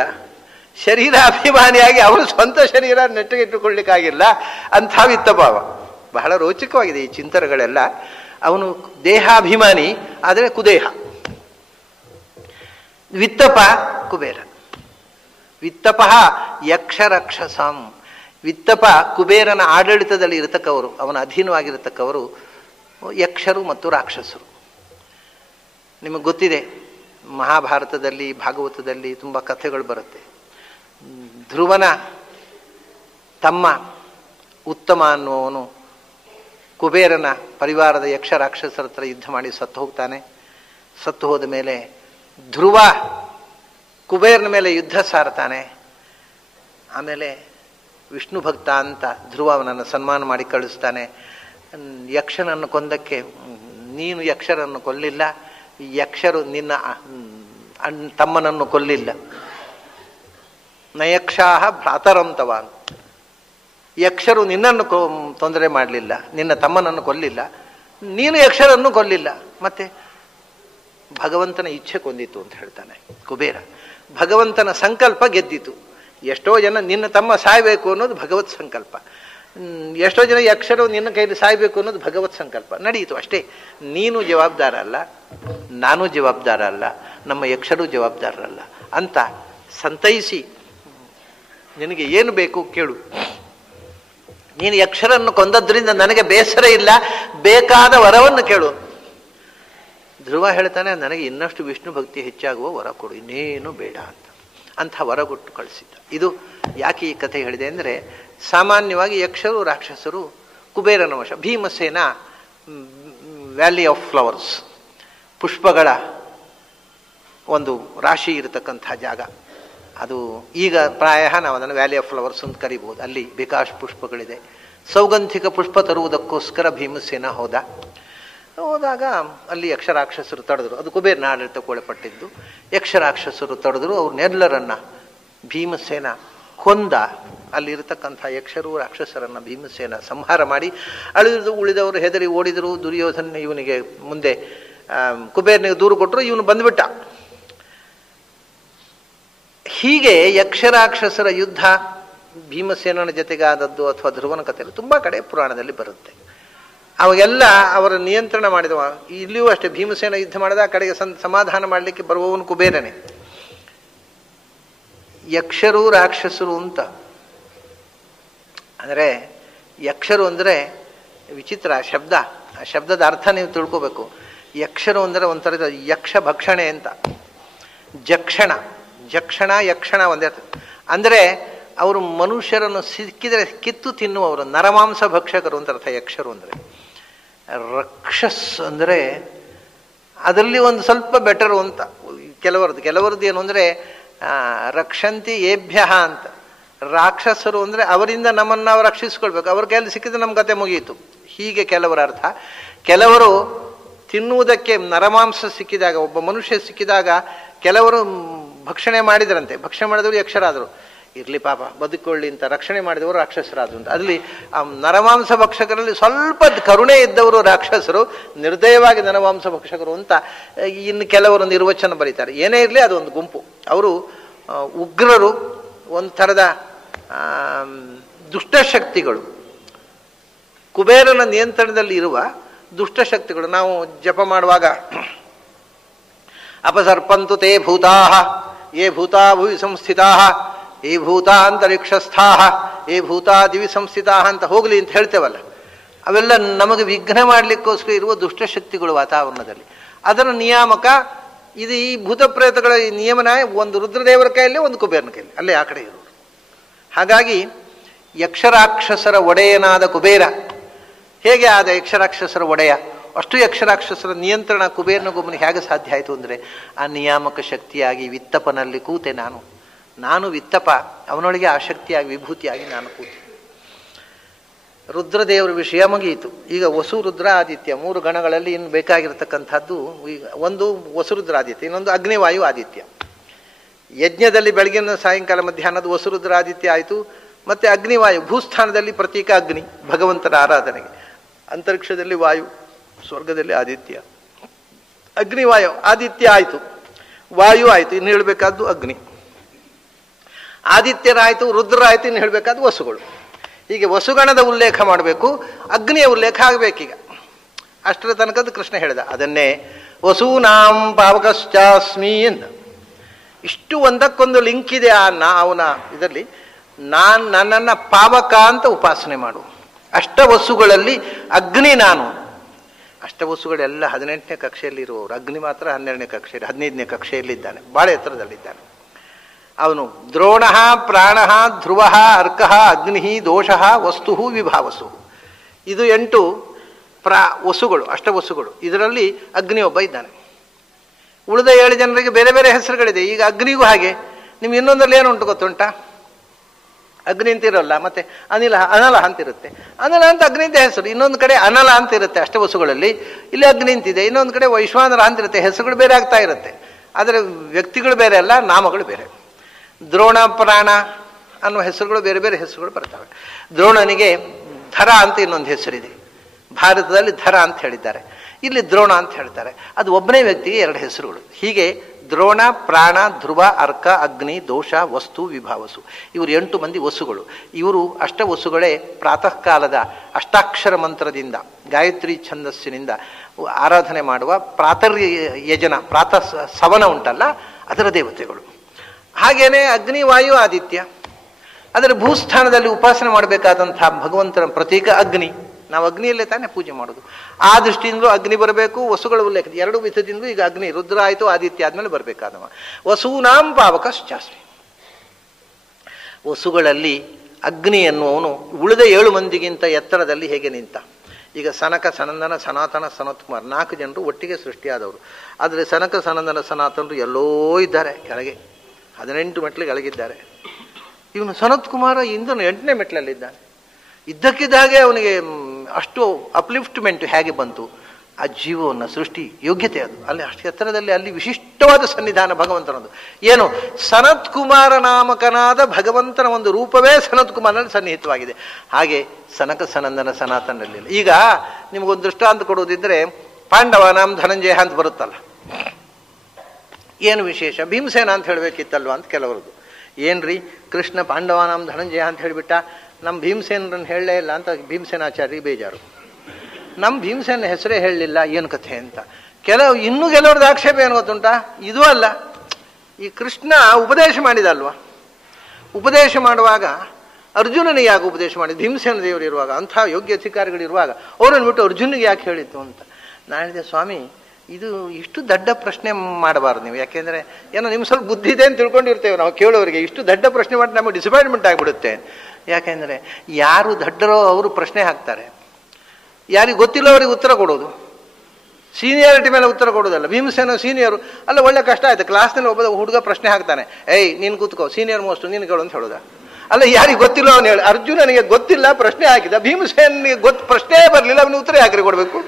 ಶರೀರ ಅಭಿಮಾನಿಯಾಗಿ ಅವನು ಸ್ವಂತ ಶರೀರ ನೆಟ್ಟಗಿಟ್ಟುಕೊಳ್ಳಿಕ್ಕಾಗಿಲ್ಲ ಅಂಥ ವಿತ್ತಪಾವ. ಬಹಳ ರೋಚಕವಾಗಿದೆ ಈ ಚಿಂತನೆಗಳೆಲ್ಲ. ಅವನು ದೇಹಾಭಿಮಾನಿ, ಆದರೆ ಕುದೇಹ. ವಿತ್ತಪ ಕುಬೇರ. ವಿತ್ತಪ ಯಕ್ಷರಕ್ಷಸಾಂ. ವಿತ್ತಪ ಕುಬೇರನ ಆಡಳಿತದಲ್ಲಿ ಇರತಕ್ಕವರು, ಅವನ ಅಧೀನವಾಗಿರತಕ್ಕವರು ಯಕ್ಷರು ಮತ್ತು ರಾಕ್ಷಸರು. ನಿಮಗೆ ಗೊತ್ತಿದೆ, ಮಹಾಭಾರತದಲ್ಲಿ ಭಾಗವತದಲ್ಲಿ ತುಂಬ ಕಥೆಗಳು ಬರುತ್ತೆ. ಧ್ರುವನ ತಮ್ಮ ಉತ್ತಮ ಅನ್ನುವನು ಕುಬೇರನ ಪರಿವಾರದ ಯಕ್ಷ ರಾಕ್ಷಸರ ಹತ್ರ ಯುದ್ಧ ಮಾಡಿ ಸತ್ತು ಹೋಗ್ತಾನೆ. ಸತ್ತು ಹೋದ ಮೇಲೆ ಧ್ರುವ ಕುಬೇರನ ಮೇಲೆ ಯುದ್ಧ ಸಾರ್ತಾನೆ. ಆಮೇಲೆ ವಿಷ್ಣು ಭಕ್ತ ಅಂತ ಧ್ರುವ ಅವನನ್ನು ಸನ್ಮಾನ ಮಾಡಿ ಕಳಿಸ್ತಾನೆ. ಯಕ್ಷನನ್ನು ಕೊಂದಕ್ಕೆ ನೀನು ಯಕ್ಷರನ್ನು ಕೊಲ್ಲಿಲ್ಲ, ಯಕ್ಷರು ನಿನ್ನ ತಮ್ಮನನ್ನು ಕೊಲ್ಲಿಲ್ಲ. ನಯಕ್ಷಾಹ ಭ್ರಾತರಂತವ, ಯಕ್ಷರು ನಿನ್ನನ್ನು ತೊಂದರೆ ಮಾಡಲಿಲ್ಲ, ನಿನ್ನ ತಮ್ಮನನ್ನು ಕೊಲ್ಲಿಲ್ಲ, ನೀನು ಯಕ್ಷರನ್ನು ಕೊಲ್ಲಿಲ್ಲ, ಮತ್ತೆ ಭಗವಂತನ ಇಚ್ಛೆ ಕೊಂದಿತು ಅಂತ ಹೇಳ್ತಾನೆ ಕುಬೇರ. ಭಗವಂತನ ಸಂಕಲ್ಪ ಗೆದ್ದಿತು. ಎಷ್ಟೋ ಜನ ನಿನ್ನ ತಮ್ಮ ಸಾಯಬೇಕು ಅನ್ನೋದು ಭಗವತ್ ಸಂಕಲ್ಪ, ಎಷ್ಟೋ ಜನ ಯಕ್ಷರು ನಿನ್ನ ಕೈಲಿ ಸಾಯಬೇಕು ಅನ್ನೋದು ಭಗವತ್ ಸಂಕಲ್ಪ. ನಡೆಯಿತು ಅಷ್ಟೇ. ನೀನು ಜವಾಬ್ದಾರ ಅಲ್ಲ, ನಾನು ಜವಾಬ್ದಾರ ಅಲ್ಲ, ನಮ್ಮ ಯಕ್ಷರು ಜವಾಬ್ದಾರರಲ್ಲ ಅಂತ ಸಂತೈಸಿ, ನಿನಗೆ ಏನು ಬೇಕು ಕೇಳು, ನೀನು ಯಕ್ಷರನ್ನು ಕೊಂದದ್ರಿಂದ ನನಗೆ ಬೇಸರ ಇಲ್ಲ, ಬೇಕಾದ ವರವನ್ನು ಕೇಳು. ಧ್ರುವ ಹೇಳ್ತಾನೆ, ನನಗೆ ಇನ್ನಷ್ಟು ವಿಷ್ಣು ಭಕ್ತಿ ಹೆಚ್ಚಾಗುವ ವರ ಕೊಡು, ಇನ್ನೇನು ಬೇಡ ಅಂತ. ಅಂಥ ವರ ಕೊಟ್ಟು ಕಳಿಸಿದ್ದ. ಇದು ಯಾಕೆ ಈ ಕಥೆ ಹೇಳಿದೆ ಅಂದರೆ, ಸಾಮಾನ್ಯವಾಗಿ ಯಕ್ಷರು ರಾಕ್ಷಸರು ಕುಬೇರನ ವಶ. ಭೀಮಸೇನ ವ್ಯಾಲಿ ಆಫ್ ಫ್ಲವರ್ಸ್, ಪುಷ್ಪಗಳ ಒಂದು ರಾಶಿ ಇರತಕ್ಕಂಥ ಜಾಗ. ಅದು ಈಗ ಪ್ರಾಯ ನಾವು ಅದನ್ನು ವ್ಯಾಲಿ ಆಫ್ ಫ್ಲವರ್ಸ್ ಅಂತ ಕರಿಬಹುದು. ಅಲ್ಲಿ ಬೇಕಾಷ್ಟು ಪುಷ್ಪಗಳಿದೆ. ಸೌಗಂಧಿಕ ಪುಷ್ಪ ತರುವುದಕ್ಕೋಸ್ಕರ ಭೀಮಸೇನ ಹೋದಾಗ ಅಲ್ಲಿ ಯಕ್ಷರಾಕ್ಷಸರು ತಡೆದರು. ಅದು ಕುಬೇರನ ಆಡಳಿತಕ್ಕೆ ಒಳಪಟ್ಟಿದ್ದು. ಯಕ್ಷರಾಕ್ಷಸರು ತಡೆದರು. ಅವ್ರನ್ನೆಲ್ಲರನ್ನ ಭೀಮಸೇನ ಕೊಂದ. ಅಲ್ಲಿರತಕ್ಕಂಥ ಯಕ್ಷರು ರಾಕ್ಷಸರನ್ನ ಭೀಮಸೇನ ಸಂಹಾರ ಮಾಡಿ ಉಳಿದವರು ಹೆದರಿ ಓಡಿದರು. ದುರ್ಯೋಧನ ಇವನಿಗೆ ಮುಂದೆ ಕುಬೇರನಿಗೆ ದೂರು ಕೊಟ್ಟರು, ಇವನು ಬಂದ್ಬಿಟ್ಟ. ಹೀಗೆ ಯಕ್ಷರಾಕ್ಷಸರ ಯುದ್ಧ ಭೀಮಸೇನನ ಜೊತೆಗೆ ಆದದ್ದು ಅಥವಾ ಧ್ರುವನ ಕಥೆಯಲ್ಲಿ ತುಂಬ ಕಡೆ ಪುರಾಣದಲ್ಲಿ ಬರುತ್ತೆ. ಅವಾಗೆಲ್ಲ ಅವರ ನಿಯಂತ್ರಣ ಮಾಡಿದವ. ಇಲ್ಲಿಯೂ ಅಷ್ಟೇ, ಭೀಮಸೇನ ಯುದ್ಧ ಮಾಡಿದ ಆ ಕಡೆಗೆ ಸಮಾಧಾನ ಮಾಡಲಿಕ್ಕೆ ಬರುವವನು ಕುಬೇರನೇ. ಯಕ್ಷರು ರಾಕ್ಷಸರು ಅಂತ ಅಂದರೆ, ಯಕ್ಷರು ಅಂದರೆ ವಿಚಿತ್ರ ಶಬ್ದ. ಆ ಶಬ್ದದ ಅರ್ಥ ನೀವು ತಿಳ್ಕೋಬೇಕು. ಯಕ್ಷರು ಅಂದರೆ ಒಂಥರ ಯಕ್ಷ ಭಕ್ಷಣೆ ಅಂತ. ಜಕ್ಷಣ ಯಕ್ಷಣ ಒಂದೇ ಅಂದರೆ ಅವರು ಮನುಷ್ಯರನ್ನು ಸಿಕ್ಕಿದರೆ ಕಿತ್ತು ತಿನ್ನುವವರು, ನರಮಾಂಸ ಭಕ್ಷಕರು ಅಂತ ಅರ್ಥ ಯಕ್ಷರು ಅಂದರೆ. ರಕ್ಷಸ್ ಅಂದರೆ ಅದರಲ್ಲಿ ಒಂದು ಸ್ವಲ್ಪ ಬೆಟರು ಅಂತ ಕೆಲವರದ್ದು ಏನು ಅಂದರೆ ರಕ್ಷಂತಿ ಏಭ್ಯ ಅಂತ. ರಾಕ್ಷಸರು ಅಂದರೆ ಅವರಿಂದ ನಮ್ಮನ್ನು ನಾವು ರಕ್ಷಿಸ್ಕೊಳ್ಬೇಕು, ಅವ್ರ ಕೈಯಲ್ಲಿ ಸಿಕ್ಕಿದ್ರೆ ನಮ್ಮ ಕತೆ ಮುಗಿಯಿತು, ಹೀಗೆ ಕೆಲವರ ಅರ್ಥ. ಕೆಲವರು ತಿನ್ನುವುದಕ್ಕೆ ನರಮಾಂಸ ಸಿಕ್ಕಿದಾಗ, ಒಬ್ಬ ಮನುಷ್ಯ ಸಿಕ್ಕಿದಾಗ ಕೆಲವರು ಭಕ್ಷಣೆ ಮಾಡಿದ್ರಂತೆ. ಭಕ್ಷಣೆ ಮಾಡಿದವರು ಯಕ್ಷರಾದರು. ಇರ್ಲಿ ಪಾಪ ಬದುಕೊಳ್ಳಿ ಅಂತ ರಕ್ಷಣೆ ಮಾಡಿದವರು ರಾಕ್ಷಸರಾದ್ರು ಅಂತ. ಅಲ್ಲಿ ನರಮಾಂಸ ಭಕ್ಷಕರಲ್ಲಿ ಸ್ವಲ್ಪ ಕರುಣೆ ಇದ್ದವರು ರಾಕ್ಷಸರು, ನಿರ್ದಯವಾಗಿ ನರಮಾಂಸ ಭಕ್ಷಕರು ಅಂತ ಇನ್ನು ಕೆಲವರು ನಿರ್ವಚನ ಬರೀತಾರೆ. ಏನೇ ಇರಲಿ ಅದೊಂದು ಗುಂಪು. ಅವರು ಉಗ್ರರು, ಒಂದು ಥರದ ದುಷ್ಟಶಕ್ತಿಗಳು, ಕುಬೇರನ ನಿಯಂತ್ರಣದಲ್ಲಿ ಇರುವ ದುಷ್ಟಶಕ್ತಿಗಳು. ನಾವು ಜಪ ಮಾಡುವಾಗ ಅಪಸರ್ಪಂತು ತೇ ಭೂತಾಃ ಯೇ ಭೂತಾ ಭುವಿ ಸಂಸ್ಥಿತಾಃ ಏ ಭೂತಾ ಅಂತರಿಕ್ಷಸ್ಥಾಃ ಏ ಭೂತಾ ದಿವಿ ಸಂಸ್ಥಿತಾಃ ಅಂತ ಹೋಗಲಿ ಅಂತ ಹೇಳ್ತೇವಲ್ಲ, ಅವೆಲ್ಲ ನಮಗೆ ವಿಘ್ನ ಮಾಡಲಿಕ್ಕೋಸ್ಕರ ಇರುವ ದುಷ್ಟಶಕ್ತಿಗಳು ವಾತಾವರಣದಲ್ಲಿ. ಅದರ ನಿಯಾಮಕ ಇದು. ಈ ಭೂತ ಪ್ರೇತಗಳ ನಿಯಮನ ಒಂದು ರುದ್ರದೇವರ ಕೈಯಲ್ಲಿ, ಒಂದು ಕುಬೇರನ ಕೈಯಲ್ಲಿ, ಅಲ್ಲೇ ಆ ಕಡೆ ಇರೋರು. ಹಾಗಾಗಿ ಯಕ್ಷರಾಕ್ಷಸರ ಒಡೆಯನಾದ ಕುಬೇರ ಹೇಗೆ ಆದ ಯಕ್ಷರಾಕ್ಷಸರ ಒಡೆಯ? ಅಷ್ಟು ಯಕ್ಷರಾಕ್ಷಸರ ನಿಯಂತ್ರಣ ಕುಬೇರನಿಗೊಬ್ಬನಿಗೆ ಹೇಗೆ ಸಾಧ್ಯ ಆಯಿತು ಅಂದರೆ, ಆ ನಿಯಾಮಕ ಶಕ್ತಿಯಾಗಿ ವಿತ್ತಪನಲ್ಲಿ ಕೂತೆ ನಾನು ವಿತ್ತಪ, ಅವನೊಳಗೆ ಆ ಶಕ್ತಿಯಾಗಿ ವಿಭೂತಿಯಾಗಿ ನಾನು ಕೂತೆ. ರುದ್ರದೇವರ ವಿಷಯ ಮುಗಿಯಿತು. ಈಗ ವಸು ರುದ್ರ ಆದಿತ್ಯ 3 ಗಣಗಳಲ್ಲಿ ಇನ್ನು ಬೇಕಾಗಿರ್ತಕ್ಕಂಥದ್ದು, ಈಗ ಒಂದು ವಸುರುದ್ರ ಆದಿತ್ಯ, ಇನ್ನೊಂದು ಅಗ್ನಿವಾಯು ಆದಿತ್ಯ. ಯಜ್ಞದಲ್ಲಿ ಬೆಳಗಿನ ಸಾಯಂಕಾಲ ಮಧ್ಯಾಹ್ನದ ವಸುರುದ್ರ ಆದಿತ್ಯ ಆಯಿತು. ಮತ್ತೆ ಅಗ್ನಿವಾಯು, ಭೂಸ್ಥಾನದಲ್ಲಿ ಪ್ರತೀಕ ಅಗ್ನಿ, ಭಗವಂತನ ಆರಾಧನೆಗೆ. ಅಂತರಿಕ್ಷದಲ್ಲಿ ವಾಯು, ಸ್ವರ್ಗದಲ್ಲಿ ಆದಿತ್ಯ. ಅಗ್ನಿವಾಯು ಆದಿತ್ಯ ಆಯಿತು, ವಾಯು ಆಯಿತು, ಇನ್ನು ಹೇಳಬೇಕಾದ್ದು ಅಗ್ನಿ. ಆದಿತ್ಯರಾಯಿತು, ರುದ್ರಾಯಿತು, ಇನ್ನು ಹೇಳಬೇಕಾದ್ದು ವಸುಗಳು. ಹೀಗೆ ವಸುಗಣದ ಉಲ್ಲೇಖ ಮಾಡಬೇಕು, ಅಗ್ನಿಯ ಉಲ್ಲೇಖ ಆಗಬೇಕೀಗ. ಅಷ್ಟರ ತನಕದ್ದು ಕೃಷ್ಣ ಹೇಳಿದ. ಅದನ್ನೇ ವಸೂನಾಂ ಪಾವಕಶ್ಚಾಸ್ಮಿ ಅಂತ. ಇಷ್ಟು ಒಂದಕ್ಕೊಂದು ಲಿಂಕ್ ಇದೆ ಅವನ ಇದರಲ್ಲಿ. ನನ್ನನ್ನು ಪಾವಕ ಅಂತ ಉಪಾಸನೆ ಮಾಡು. ಅಷ್ಟವಸುಗಳಲ್ಲಿ ಅಗ್ನಿ ನಾನು. ಅಷ್ಟವಸುಗಳೆಲ್ಲ 18ನೇ ಕಕ್ಷೆಯಲ್ಲಿ ಇರುವವರು, ಅಗ್ನಿ ಮಾತ್ರ 12ನೇ ಕಕ್ಷೆಯಲ್ಲಿ 15ನೇ ಕಕ್ಷೆಯಲ್ಲಿದ್ದಾನೆ, ಬಹಳ ಎತ್ತರದಲ್ಲಿದ್ದಾನೆ ಅವನು. ದ್ರೋಣ ಪ್ರಾಣ ಧ್ರುವ ಅರ್ಕ ಅಗ್ನಿ ದೋಷ ವಸ್ತು ವಿಭಾವಸು. ಇದು 8 ವಸುಗಳು, ಅಷ್ಟವಸುಗಳು. ಇದರಲ್ಲಿ ಅಗ್ನಿ ಒಬ್ಬ ಇದ್ದಾನೆ. ಉಳಿದ 7 ಜನರಿಗೆ ಬೇರೆ ಬೇರೆ ಹೆಸರುಗಳಿದೆ. ಈಗ ಅಗ್ನಿಗೂ ಹಾಗೆ. ನಿಮ್ಗೆ ಇನ್ನೊಂದರಲ್ಲಿ ಏನುಂಟು ಗೊತ್ತುಂಟಾ? ಅಗ್ನಿ ಅಂತಿರಲ್ಲ, ಮತ್ತೆ ಅನಲ ಅಂತಿರುತ್ತೆ. ಅನಲ ಅಂತ ಅಗ್ನಿ ಅಂತ ಹೆಸರು. ಇನ್ನೊಂದು ಕಡೆ ಅನಲ ಅಂತ ಇರುತ್ತೆ ಅಷ್ಟವಸುಗಳಲ್ಲಿ, ಇಲ್ಲಿ ಅಗ್ನಿ ಅಂತಿದೆ. ಇನ್ನೊಂದು ಕಡೆ ವೈಶ್ವಾನರ ಅಂತಿರುತ್ತೆ. ಹೆಸರುಗಳು ಬೇರೆ ಆಗ್ತಾ ಇರುತ್ತೆ, ಆದರೆ ವ್ಯಕ್ತಿಗಳು ಬೇರೆ ಅಲ್ಲ, ನಾಮಗಳು ಬೇರೆ. ದ್ರೋಣ ಪ್ರಾಣ ಅನ್ನುವ ಹೆಸರುಗಳು ಬೇರೆ ಬೇರೆ ಹೆಸರುಗಳು ಬರ್ತವೆ. ದ್ರೋಣನಿಗೆ ಧರ ಅಂತ ಇನ್ನೊಂದು ಹೆಸರಿದೆ. ಭಾರತದಲ್ಲಿ ಧರ ಅಂತ ಹೇಳಿದ್ದಾರೆ, ಇಲ್ಲಿ ದ್ರೋಣ ಅಂತ ಹೇಳ್ತಾರೆ. ಅದು ಒಬ್ಬನೇ ವ್ಯಕ್ತಿಗೆ 2 ಹೆಸರುಗಳು. ಹೀಗೆ ದ್ರೋಣ ಪ್ರಾಣ ಧ್ರುವ ಅರ್ಕ ಅಗ್ನಿ ದೋಷ ವಸ್ತು ವಿಭಾವಸು, ಇವರು 8 ಮಂದಿ ವಸುಗಳು. ಇವರು ಅಷ್ಟವಸುಗಳೇ ಪ್ರಾತಃ ಕಾಲದ ಅಷ್ಟಾಕ್ಷರ ಮಂತ್ರದಿಂದ ಗಾಯತ್ರಿ ಛಂದಸ್ಸಿನಿಂದ ಆರಾಧನೆ ಮಾಡುವ ಯಜನ ಪ್ರಾತಃ ಸವನ ಉಂಟಲ್ಲ, ಅದರ ದೇವತೆಗಳು. ಹಾಗೇನೆ ಅಗ್ನಿ ವಾಯು ಆದಿತ್ಯ, ಅದರ ಭೂಸ್ಥಾನದಲ್ಲಿ ಉಪಾಸನೆ ಮಾಡಬೇಕಾದಂತಹ ಭಗವಂತನ ಪ್ರತೀಕ ಅಗ್ನಿ. ನಾವು ಅಗ್ನಿಯಲ್ಲೇ ತಾನೇ ಪೂಜೆ ಮಾಡೋದು. ಆ ದೃಷ್ಟಿಯಿಂದಲೂ ಅಗ್ನಿ ಬರಬೇಕು. ವಸುಗಳ ಉಲ್ಲೇಖ 2 ವಿಧದಿಂದಲೂ ಈಗ ಅಗ್ನಿ ರುದ್ರ ಆಯಿತು, ಆದಿತ್ಯ ಆದ್ಮೇಲೆ ಬರಬೇಕಾದವ. ವಸೂನಾಂ ಪಾವಕಶ್ಚಾಸ್ಮಿ. ವಸುಗಳಲ್ಲಿ ಅಗ್ನಿ ಎನ್ನುವವನು ಉಳಿದ 7 ಮಂದಿಗಿಂತ ಎತ್ತರದಲ್ಲಿ ಹೇಗೆ ನಿಂತ. ಈಗ ಸನಕ ಸನಂದನ ಸನಾತನ ಸನತ್ಕುಮಾರ್ 4 ಜನರು ಒಟ್ಟಿಗೆ ಸೃಷ್ಟಿಯಾದವರು. ಆದರೆ ಸನಕ ಸನಂದನ ಸನಾತನರು ಎಲ್ಲೋ ಇದ್ದಾರೆ, ಕೆಳಗೆ 18 ಮೆಟ್ಲಿಗೆ ಅಳಗಿದ್ದಾರೆ. ಇವನು ಸನತ್ಕುಮಾರ ಇಂದನು 8ನೇ ಮೆಟ್ಲಲ್ಲಿದ್ದಾನೆ. ಇದ್ದಕ್ಕಿದ್ದ ಹಾಗೆ ಅವನಿಗೆ ಅಷ್ಟು ಅಪ್ಲಿಫ್ಟ್ಮೆಂಟ್ ಹೇಗೆ ಬಂತು? ಆ ಜೀವವನ್ನು ಸೃಷ್ಟಿ ಯೋಗ್ಯತೆ ಅದು. ಅಲ್ಲಿ ಅಷ್ಟು ಎತ್ತರದಲ್ಲಿ ಅಲ್ಲಿ ವಿಶಿಷ್ಟವಾದ ಸನ್ನಿಧಾನ ಭಗವಂತನದು. ಏನು? ಸನತ್ಕುಮಾರ ನಾಮಕನಾದ ಭಗವಂತನ ಒಂದು ರೂಪವೇ ಸನತ್ಕುಮಾರನಲ್ಲಿ ಸನ್ನಿಹಿತವಾಗಿದೆ. ಹಾಗೆ ಸನಕ ಸನಂದನ ಸನಾತನಲ್ಲಿ. ಈಗ ನಿಮಗೊಂದು ದೃಷ್ಟಾಂತ ಕೊಡುವುದಿದ್ರೆ, ಪಾಂಡವನಾಂ ಧನಂಜಯ ಅಂತ ಬರುತ್ತಲ್ಲ, ಏನು ವಿಶೇಷ? ಭೀಮಸೇನ ಅಂತ ಹೇಳಬೇಕಿತ್ತಲ್ವ ಅಂತ ಕೆಲವರದು. ಏನ್ರಿ ಕೃಷ್ಣ ಪಾಂಡವನಾಂ ಧನಂಜಯ ಅಂತ ಹೇಳಿಬಿಟ್ಟ, ನಮ್ಮ ಭೀಮಸೇನರನ್ನು ಹೇಳಲೇ ಇಲ್ಲ ಅಂತ ಭೀಮಸೇನಾಚಾರ್ಯ ಬೇಜಾರು. ನಮ್ಮ ಭೀಮಸೇನ ಹೆಸರೇ ಹೇಳಲಿಲ್ಲ, ಏನು ಕಥೆ ಅಂತ. ಇನ್ನೂ ಕೆಲವ್ರದ್ದು ಆಕ್ಷೇಪ ಏನು ಗೊತ್ತುಂಟಾ? ಇದೂ ಅಲ್ಲ, ಈ ಕೃಷ್ಣ ಉಪದೇಶ ಮಾಡಿದಲ್ವ, ಉಪದೇಶ ಮಾಡುವಾಗ ಅರ್ಜುನನಿಗೆ ಯಾಕೆ ಉಪದೇಶ ಮಾಡಿದ್ದು? ಭೀಮಸೇನ ದೇವರು ಇರುವಾಗ, ಅಂಥ ಯೋಗ್ಯ ಅಧಿಕಾರಿಗಳಿರುವಾಗ ಅವರನ್ನು ಬಿಟ್ಟು ಅರ್ಜುನಿಗೆ ಯಾಕೆ ಹೇಳಿತ್ತು ಅಂತ ನಾನು ಹೇಳಿದೆ. ಸ್ವಾಮಿ, ಇದು ಇಷ್ಟು ದೊಡ್ಡ ಪ್ರಶ್ನೆ ಮಾಡಬಾರ್ದು ನೀವು. ಯಾಕೆಂದರೆ ಏನೋ ನಿಮ್ಮ ಸ್ವಲ್ಪ ಬುದ್ಧಿ ಇದೆ ಅಂತ ತಿಳ್ಕೊಂಡಿರ್ತೇವೆ ನಾವು ಕೇಳೋರಿಗೆ. ಇಷ್ಟು ದೊಡ್ಡ ಪ್ರಶ್ನೆ ಮಾಡಿ ನಮಗೆ ಡಿಸಪಾಯಿಂಟ್ಮೆಂಟ್ ಆಗಿಬಿಡುತ್ತೆ. ಯಾಕೆಂದರೆ ಯಾರು ದೊಡ್ಡರೋ ಅವರು ಪ್ರಶ್ನೆ ಹಾಕ್ತಾರೆ, ಯಾರಿಗೆ ಗೊತ್ತಿಲ್ಲ ಅವರಿಗೆ ಉತ್ತರ ಕೊಡೋದು. ಸೀನಿಯಾರಿಟಿ ಮೇಲೆ ಉತ್ತರ ಕೊಡೋದಲ್ಲ. ಭೀಮಸೇನ ಸೀನಿಯರು ಅಲ್ಲ, ಒಳ್ಳೆ ಕಷ್ಟ ಆಯ್ತು. ಕ್ಲಾಸ್ನಲ್ಲಿ ಒಬ್ಬ ಹುಡುಗ ಪ್ರಶ್ನೆ ಹಾಕ್ತಾನೆ, ಏಯ್ ನೀನು ಕೂತ್ಕೋ, ಸೀನಿಯರ್ ಮೋಸ್ಟ್ ನೀನು ಕೇಳು ಅಂತ ಹೇಳೋದ. ಅಲ್ಲ, ಯಾರಿಗೆ ಗೊತ್ತಿಲ್ಲ ಅವನು ಹೇಳಿ. ಅರ್ಜುನನಿಗೆ ಗೊತ್ತಿಲ್ಲ, ಪ್ರಶ್ನೆ ಹಾಕಿದ. ಭೀಮಸೇನಿಗೆ ಪ್ರಶ್ನೆ ಬರಲಿಲ್ಲ, ಅವನಿಗೆ ಉತ್ತರ ಯಾಕೆ ಕೊಡಬೇಕು?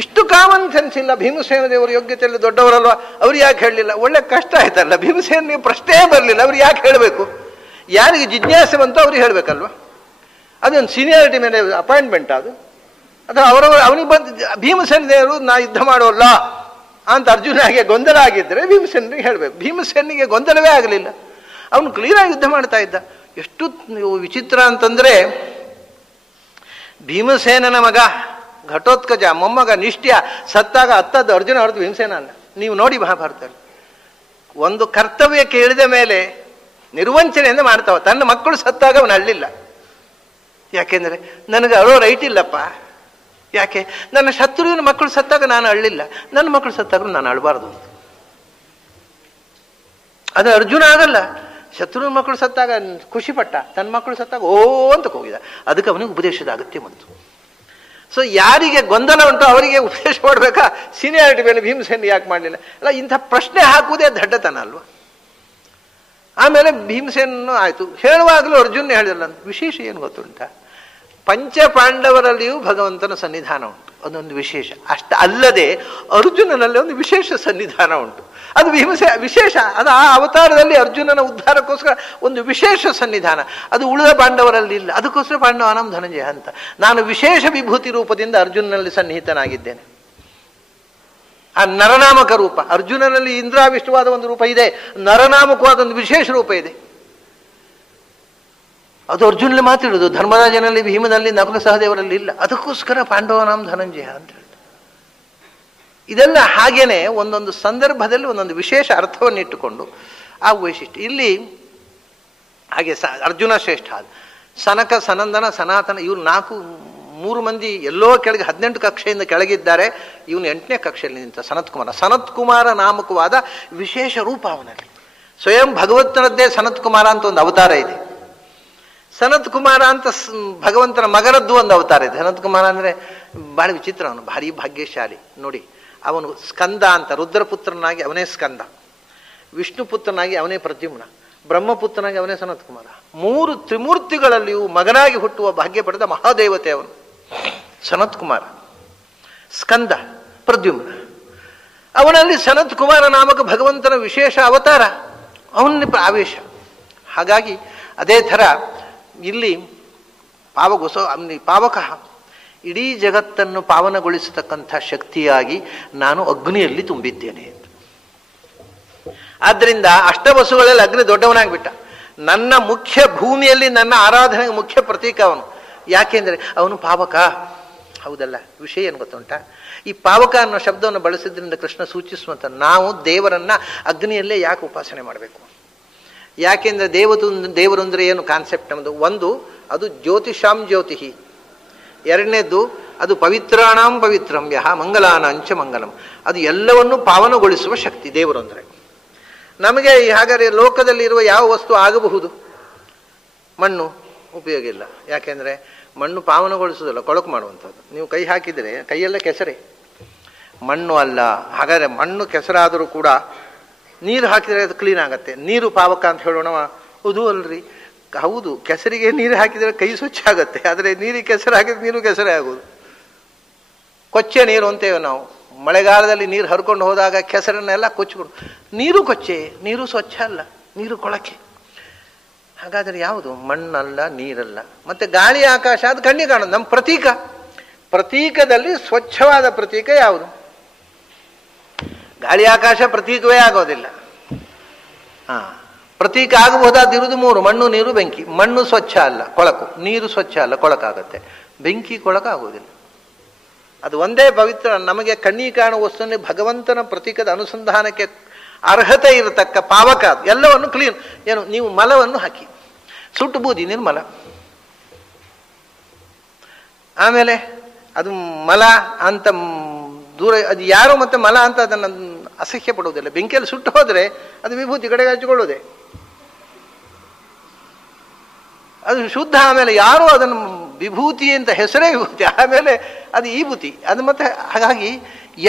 ಇಷ್ಟು ಕಾಮನ್ ಸೆನ್ಸ್ ಇಲ್ಲ. ಭೀಮಸೇನ ದೇವರು ಯೋಗ್ಯತೆಯಲ್ಲಿ ದೊಡ್ಡವರಲ್ವ, ಅವ್ರು ಯಾಕೆ ಹೇಳಲಿಲ್ಲ? ಒಳ್ಳೆ ಕಷ್ಟ ಆಯ್ತಲ್ಲ. ಭೀಮಸೇನಿಗೆ ಪ್ರಶ್ನೆ ಬರಲಿಲ್ಲ, ಅವ್ರು ಯಾಕೆ ಹೇಳಬೇಕು? ಯಾರಿಗೆ ಜಿಜ್ಞಾಸೆ ಬಂತು ಅವ್ರಿಗೆ ಹೇಳಬೇಕಲ್ವ. ಅದೊಂದು ಸೀನಿಯಾರಿಟಿ ಮೇಲೆ ಅಪಾಯಿಂಟ್ಮೆಂಟ್ ಅದು. ಅಥವಾ ಅವನಿಗೆ ಬಂದು ಭೀಮಸೇನ ದೇವರು ನಾ ಯುದ್ಧ ಮಾಡೋಲ್ಲ ಅಂತ ಅರ್ಜುನಿಗೆ ಗೊಂದಲ ಆಗಿದ್ದರೆ ಭೀಮಸೇನಿಗೆ ಹೇಳಬೇಕು. ಭೀಮಸೇನಿಗೆ ಗೊಂದಲವೇ ಆಗಲಿಲ್ಲ, ಅವನು ಕ್ಲಿಯರಾಗಿ ಯುದ್ಧ ಮಾಡ್ತಾ ಇದ್ದ. ಎಷ್ಟು ವಿಚಿತ್ರ ಅಂತಂದ್ರೆ, ಭೀಮಸೇನನ ಮಗ ಘಟೋತ್ಕಜ ಮೊಮ್ಮಗ ನಿಷ್ಠ್ಯ ಸತ್ತಾಗ ಹತ್ತದ್ದು ಅರ್ಜುನ ಹೊರತು ಭೀಮಸೇನ ಅಲ್ಲ. ನೀವು ನೋಡಿ ಮಹಾಭಾರತದಲ್ಲಿ ಒಂದು ಕರ್ತವ್ಯ ಕೇಳಿದ ಮೇಲೆ ನಿರ್ವಂಚನೆಯಿಂದ ಮಾಡ್ತಾವ. ತನ್ನ ಮಕ್ಕಳು ಸತ್ತಾಗ ಅವನು ಅಳ್ಳಿಲ್ಲ. ಯಾಕೆಂದ್ರೆ ನನಗೆ ಅಳೋ ರೈಟ್ ಇಲ್ಲಪ್ಪ. ಯಾಕೆ? ನನ್ನ ಶತ್ರುವಿನ ಮಕ್ಕಳು ಸತ್ತಾಗ ನಾನು ಅಳ್ಳಿಲ್ಲ, ನನ್ನ ಮಕ್ಕಳು ಸತ್ತಾಗ ನಾನು ಅಳಬಾರ್ದು ಅಂತ. ಅದು ಅರ್ಜುನ ಆಗಲ್ಲ. ಶತ್ರುವಿನ ಮಕ್ಕಳು ಸತ್ತಾಗ ಖುಷಿ ಪಟ್ಟ, ತನ್ನ ಮಕ್ಕಳು ಸತ್ತಾಗ ಓ ಅಂತ ಹೋಗಿದ. ಅದಕ್ಕೆ ಅವನಿಗೆ ಉಪದೇಶದ ಅಗತ್ಯ ಬಂತು. ಸೊ ಯಾರಿಗೆ ಗೊಂದಲ ಉಂಟು ಅವರಿಗೆ ಉಪದೇಶ ಮಾಡಬೇಕಾ? ಸೀನಿಯಾರಿಟಿ ಮೇಲೆ ಭೀಮಸೇನ ಯಾಕೆ ಮಾಡಲಿಲ್ಲ? ಅಲ್ಲ, ಇಂಥ ಪ್ರಶ್ನೆ ಹಾಕುವುದೇ ದಡ್ಡತನ ಅಲ್ವಾ? ಆಮೇಲೆ ಭೀಮಸೇನ ಆಯ್ತು, ಹೇಳುವಾಗಲೂ ಅರ್ಜುನ ಹೇಳಿಲ್ಲ ಅಂತ. ವಿಶೇಷ ಏನು ಗೊತ್ತುಂಟ? ಪಂಚ ಪಾಂಡವರಲ್ಲಿಯೂ ಭಗವಂತನ ಸನ್ನಿಧಾನ ಉಂಟು, ಅದೊಂದು ವಿಶೇಷ. ಅಷ್ಟ ಅಲ್ಲದೆ ಅರ್ಜುನನಲ್ಲಿ ಒಂದು ವಿಶೇಷ ಸನ್ನಿಧಾನ ಉಂಟು, ಅದು ವಿಶೇಷ. ಅದು ಆ ಅವತಾರದಲ್ಲಿ ಅರ್ಜುನನ ಉದ್ಧಾರಕ್ಕೋಸ್ಕರ ಒಂದು ವಿಶೇಷ ಸನ್ನಿಧಾನ, ಅದು ಉಳಿದ ಪಾಂಡವರಲ್ಲಿ ಇಲ್ಲ. ಅದಕ್ಕೋಸ್ಕರ ಪಾಂಡವನಾಂ ಧನಂಜಯ ಅಂತ. ನಾನು ವಿಶೇಷ ವಿಭೂತಿ ರೂಪದಿಂದ ಅರ್ಜುನನಲ್ಲಿ ಸನ್ನಿಹಿತನಾಗಿದ್ದೇನೆ. ಆ ನರನಾಮಕ ರೂಪ, ಅರ್ಜುನನಲ್ಲಿ ಇಂದ್ರಾವಿಷ್ಟವಾದ ಒಂದು ರೂಪ ಇದೆ, ನರನಾಮಕವಾದ ಒಂದು ವಿಶೇಷ ರೂಪ ಇದೆ. ಅದು ಅರ್ಜುನಲ್ಲಿ ಮಾತಾಡೋದು, ಧರ್ಮರಾಜನಲ್ಲಿ, ಭೀಮನಲ್ಲಿ, ನಕುಲ ಸಹದೇವರಲ್ಲಿ ಇಲ್ಲ. ಅದಕ್ಕೋಸ್ಕರ ಪಾಂಡವನಾಂ ಧನಂಜಯ ಅಂತ ಹೇಳ್ತಾರೆ. ಇದೆಲ್ಲ ಹಾಗೇನೆ ಒಂದೊಂದು ಸಂದರ್ಭದಲ್ಲಿ ಒಂದೊಂದು ವಿಶೇಷ ಅರ್ಥವನ್ನು ಇಟ್ಟುಕೊಂಡು ಆ ವೈಶಿಷ್ಟ್ಯ ಇಲ್ಲಿ ಹಾಗೆ. ಅರ್ಜುನ ಶ್ರೇಷ್ಠ, ಸನಕ ಸನಂದನ ಸನಾತನ ಇವ್ರು 4 3 ಮಂದಿ ಎಲ್ಲೋ ಕೆಳಗೆ 18 ಕಕ್ಷೆಯಿಂದ ಕೆಳಗಿದ್ದಾರೆ. ಇವನು 8ನೇ ಕಕ್ಷೆಯಲ್ಲಿ ನಿಂತ ಸನತ್ಕುಮಾರ. ಸನತ್ಕುಮಾರ ನಾಮಕವಾದ ವಿಶೇಷ ರೂಪ ಅವನಲ್ಲಿ. ಸ್ವಯಂ ಭಗವಂತನದ್ದೇ ಸನತ್ಕುಮಾರ ಅಂತ ಒಂದು ಅವತಾರ ಇದೆ. ಸನತ್ಕುಮಾರ ಅಂತ ಭಗವಂತನ ಮಗನದ್ದು ಒಂದು ಅವತಾರ ಇದೆ. ಸನತ್ಕುಮಾರ ಅಂದರೆ ಬಹಳ ವಿಚಿತ್ರ, ಅವನು ಭಾರಿ ಭಾಗ್ಯಶಾಲಿ ನೋಡಿ. ಅವನು ಸ್ಕಂದ ಅಂತ, ರುದ್ರಪುತ್ರನಾಗಿ ಅವನೇ ಸ್ಕಂದ, ವಿಷ್ಣು ಪುತ್ರನಾಗಿ ಅವನೇ ಪ್ರದ್ಯುಮ್ನ, ಬ್ರಹ್ಮಪುತ್ರನಾಗಿ ಅವನೇ ಸನತ್ಕುಮಾರ. 3 ತ್ರಿಮೂರ್ತಿಗಳಲ್ಲಿಯೂ ಮಗನಾಗಿ ಹುಟ್ಟುವ ಭಾಗ್ಯ ಪಡೆದ ಮಹಾದೇವತೆ ಅವನು ಸನತ್ಕುಮಾರ. ಸ್ಕಂದ, ಪ್ರದ್ಯುಮ್ನ, ಅವನಲ್ಲಿ ಸನತ್ಕುಮಾರ ನಾಮಕ ಭಗವಂತನ ವಿಶೇಷ ಅವತಾರ, ಅವನ ಆವೇಶ. ಹಾಗಾಗಿ ಅದೇ ಥರ ಇಲ್ಲಿ ಪಾವಕ ಇಡೀ ಜಗತ್ತನ್ನು ಪಾವನಗೊಳಿಸತಕ್ಕಂಥ ಶಕ್ತಿಯಾಗಿ ನಾನು ಅಗ್ನಿಯಲ್ಲಿ ತುಂಬಿದ್ದೇನೆ. ಆದ್ದರಿಂದ ಅಷ್ಟವಸುಗಳಲ್ಲಿ ಅಗ್ನಿ ದೊಡ್ಡವನಾಗ್ಬಿಟ್ಟ. ನನ್ನ ಮುಖ್ಯ ಭೂಮಿಯಲ್ಲಿ ನನ್ನ ಆರಾಧನೆಗೆ ಮುಖ್ಯ ಪ್ರತೀಕ ಅವನು. ಯಾಕೆಂದರೆ ಅವನು ಪಾವಕ. ಹೌದಲ್ಲ? ವಿಷಯ ಏನು ಗೊತ್ತುಂಟ? ಈ ಪಾವಕ ಅನ್ನೋ ಶಬ್ದವನ್ನು ಬಳಸಿದ್ರಿಂದ ಕೃಷ್ಣ ಸೂಚಿಸುವಂತ ನಾವು ದೇವರನ್ನ ಅಗ್ನಿಯಲ್ಲೇ ಯಾಕೆ ಉಪಾಸನೆ ಮಾಡಬೇಕು? ಯಾಕೆಂದ್ರೆ ದೇವರು ಅಂದ್ರೆ ಏನು ಕಾನ್ಸೆಪ್ಟ್ ನಮ್ಮದು? ಒಂದು, ಅದು ಜ್ಯೋತಿಷಾಂ ಜ್ಯೋತಿ. ಎರಡನೇದ್ದು, ಅದು ಪವಿತ್ರಾಣಾಂ ಪವಿತ್ರಂ ಯಹ ಮಂಗಲಾನಾಂಚ ಮಂಗಲಂ. ಅದು ಎಲ್ಲವನ್ನೂ ಪಾವನಗೊಳಿಸುವ ಶಕ್ತಿ ದೇವರು ಅಂದರೆ. ನಮಗೆ ಹಾಗಾದರೆ ಲೋಕದಲ್ಲಿ ಇರುವ ಯಾವ ವಸ್ತು ಆಗಬಹುದು? ಮಣ್ಣು ಉಪಯೋಗ ಇಲ್ಲ. ಯಾಕೆಂದರೆ ಮಣ್ಣು ಪಾವನಗೊಳಿಸೋದಲ್ಲ, ಕೊಳಕು ಮಾಡುವಂಥದ್ದು. ನೀವು ಕೈ ಹಾಕಿದರೆ ಕೈಯೆಲ್ಲ ಕೆಸರೆ, ಮಣ್ಣು ಅಲ್ಲ. ಹಾಗಾದರೆ ಮಣ್ಣು ಕೆಸರಾದರೂ ಕೂಡ ನೀರು ಹಾಕಿದರೆ ಅದು ಕ್ಲೀನ್ ಆಗತ್ತೆ. ನೀರು ಪಾವಕ ಅಂತ ಹೇಳೋಣ, ಅದು ಅಲ್ರಿ. ಹೌದು, ಕೆಸರಿಗೆ ನೀರು ಹಾಕಿದರೆ ಕೈ ಸ್ವಚ್ಛ ಆಗತ್ತೆ, ಆದರೆ ನೀರಿಗೆ ಕೆಸರು ಹಾಕಿದ್ರೆ ನೀರು ಕೆಸರೇ ಆಗೋದು. ಕೊಚ್ಚೆ ನೀರು ಅಂತೇವೆ ನಾವು. ಮಳೆಗಾಲದಲ್ಲಿ ನೀರು ಹರ್ಕೊಂಡು ಹೋದಾಗ ಕೆಸರನ್ನೆಲ್ಲ ಕೊಚ್ಚಿಬಿಡು. ನೀರು ಕೊಚ್ಚೆ, ನೀರು ಸ್ವಚ್ಛ ಅಲ್ಲ, ನೀರು ಕೊಳಕೆ. ಹಾಗಾದರೆ ಯಾವುದು? ಮಣ್ಣಲ್ಲ, ನೀರಲ್ಲ. ಮತ್ತೆ ಗಾಳಿ ಆಕಾಶ ಅದು ಕಣ್ಣಿಗೆ ಕಾಣೋದು. ನಮ್ಮ ಪ್ರತೀಕದಲ್ಲಿ ಸ್ವಚ್ಛವಾದ ಪ್ರತೀಕ ಯಾವುದು? ಗಾಳಿ ಆಕಾಶ ಪ್ರತೀಕವೇ ಆಗೋದಿಲ್ಲ. ಪ್ರತೀಕ ಆಗಬಹುದಾದಿರುವುದು 3: ಮಣ್ಣು, ನೀರು, ಬೆಂಕಿ. ಮಣ್ಣು ಸ್ವಚ್ಛ ಅಲ್ಲ, ಕೊಳಕು. ನೀರು ಸ್ವಚ್ಛ ಅಲ್ಲ, ಕೊಳಕಾಗತ್ತೆ. ಬೆಂಕಿ ಕೊಳಕಾಗೋದಿಲ್ಲ. ಅದು ಒಂದೇ ಪವಿತ್ರ. ನಮಗೆ ಕಣ್ಣಿಗೆ ಕಾಣುವ ವಸ್ತುವಿನ ಭಗವಂತನ ಪ್ರತೀಕದ ಅನುಸಂಧಾನಕ್ಕೆ ಅರ್ಹತೆ ಇರತಕ್ಕ ಪಾವಕ. ಎಲ್ಲವನ್ನು ಕ್ಲೀನ್. ಏನು, ನೀವು ಮಲವನ್ನು ಹಾಕಿ, ಸುಟ್ಟು ಬೂದಿ ನಿರ್ಮಲ. ಆಮೇಲೆ ಅದು ಮಲ ಅಂತ ದೂರ, ಅದು ಯಾರು ಮತ್ತೆ ಮಲ ಅಂತ ಅದನ್ನು ಅಸಹ್ಯ ಪಡುವುದಿಲ್ಲ. ಬೆಂಕಿಯಲ್ಲಿ ಸುಟ್ಟು ಹೋದರೆ ಅದು ವಿಭೂತಿ ಕಡೆಗೆ ಹಚ್ಚಿಕೊಳ್ಳುವುದೇ, ಅದು ಶುದ್ಧ. ಆಮೇಲೆ ಯಾರು ಅದನ್ನು ವಿಭೂತಿ ಅಂತ ಹೆಸರೇ ವಿಭೂತಿ, ಆಮೇಲೆ ಅದು ಈ ಭೂತಿ ಅದು ಮತ್ತೆ. ಹಾಗಾಗಿ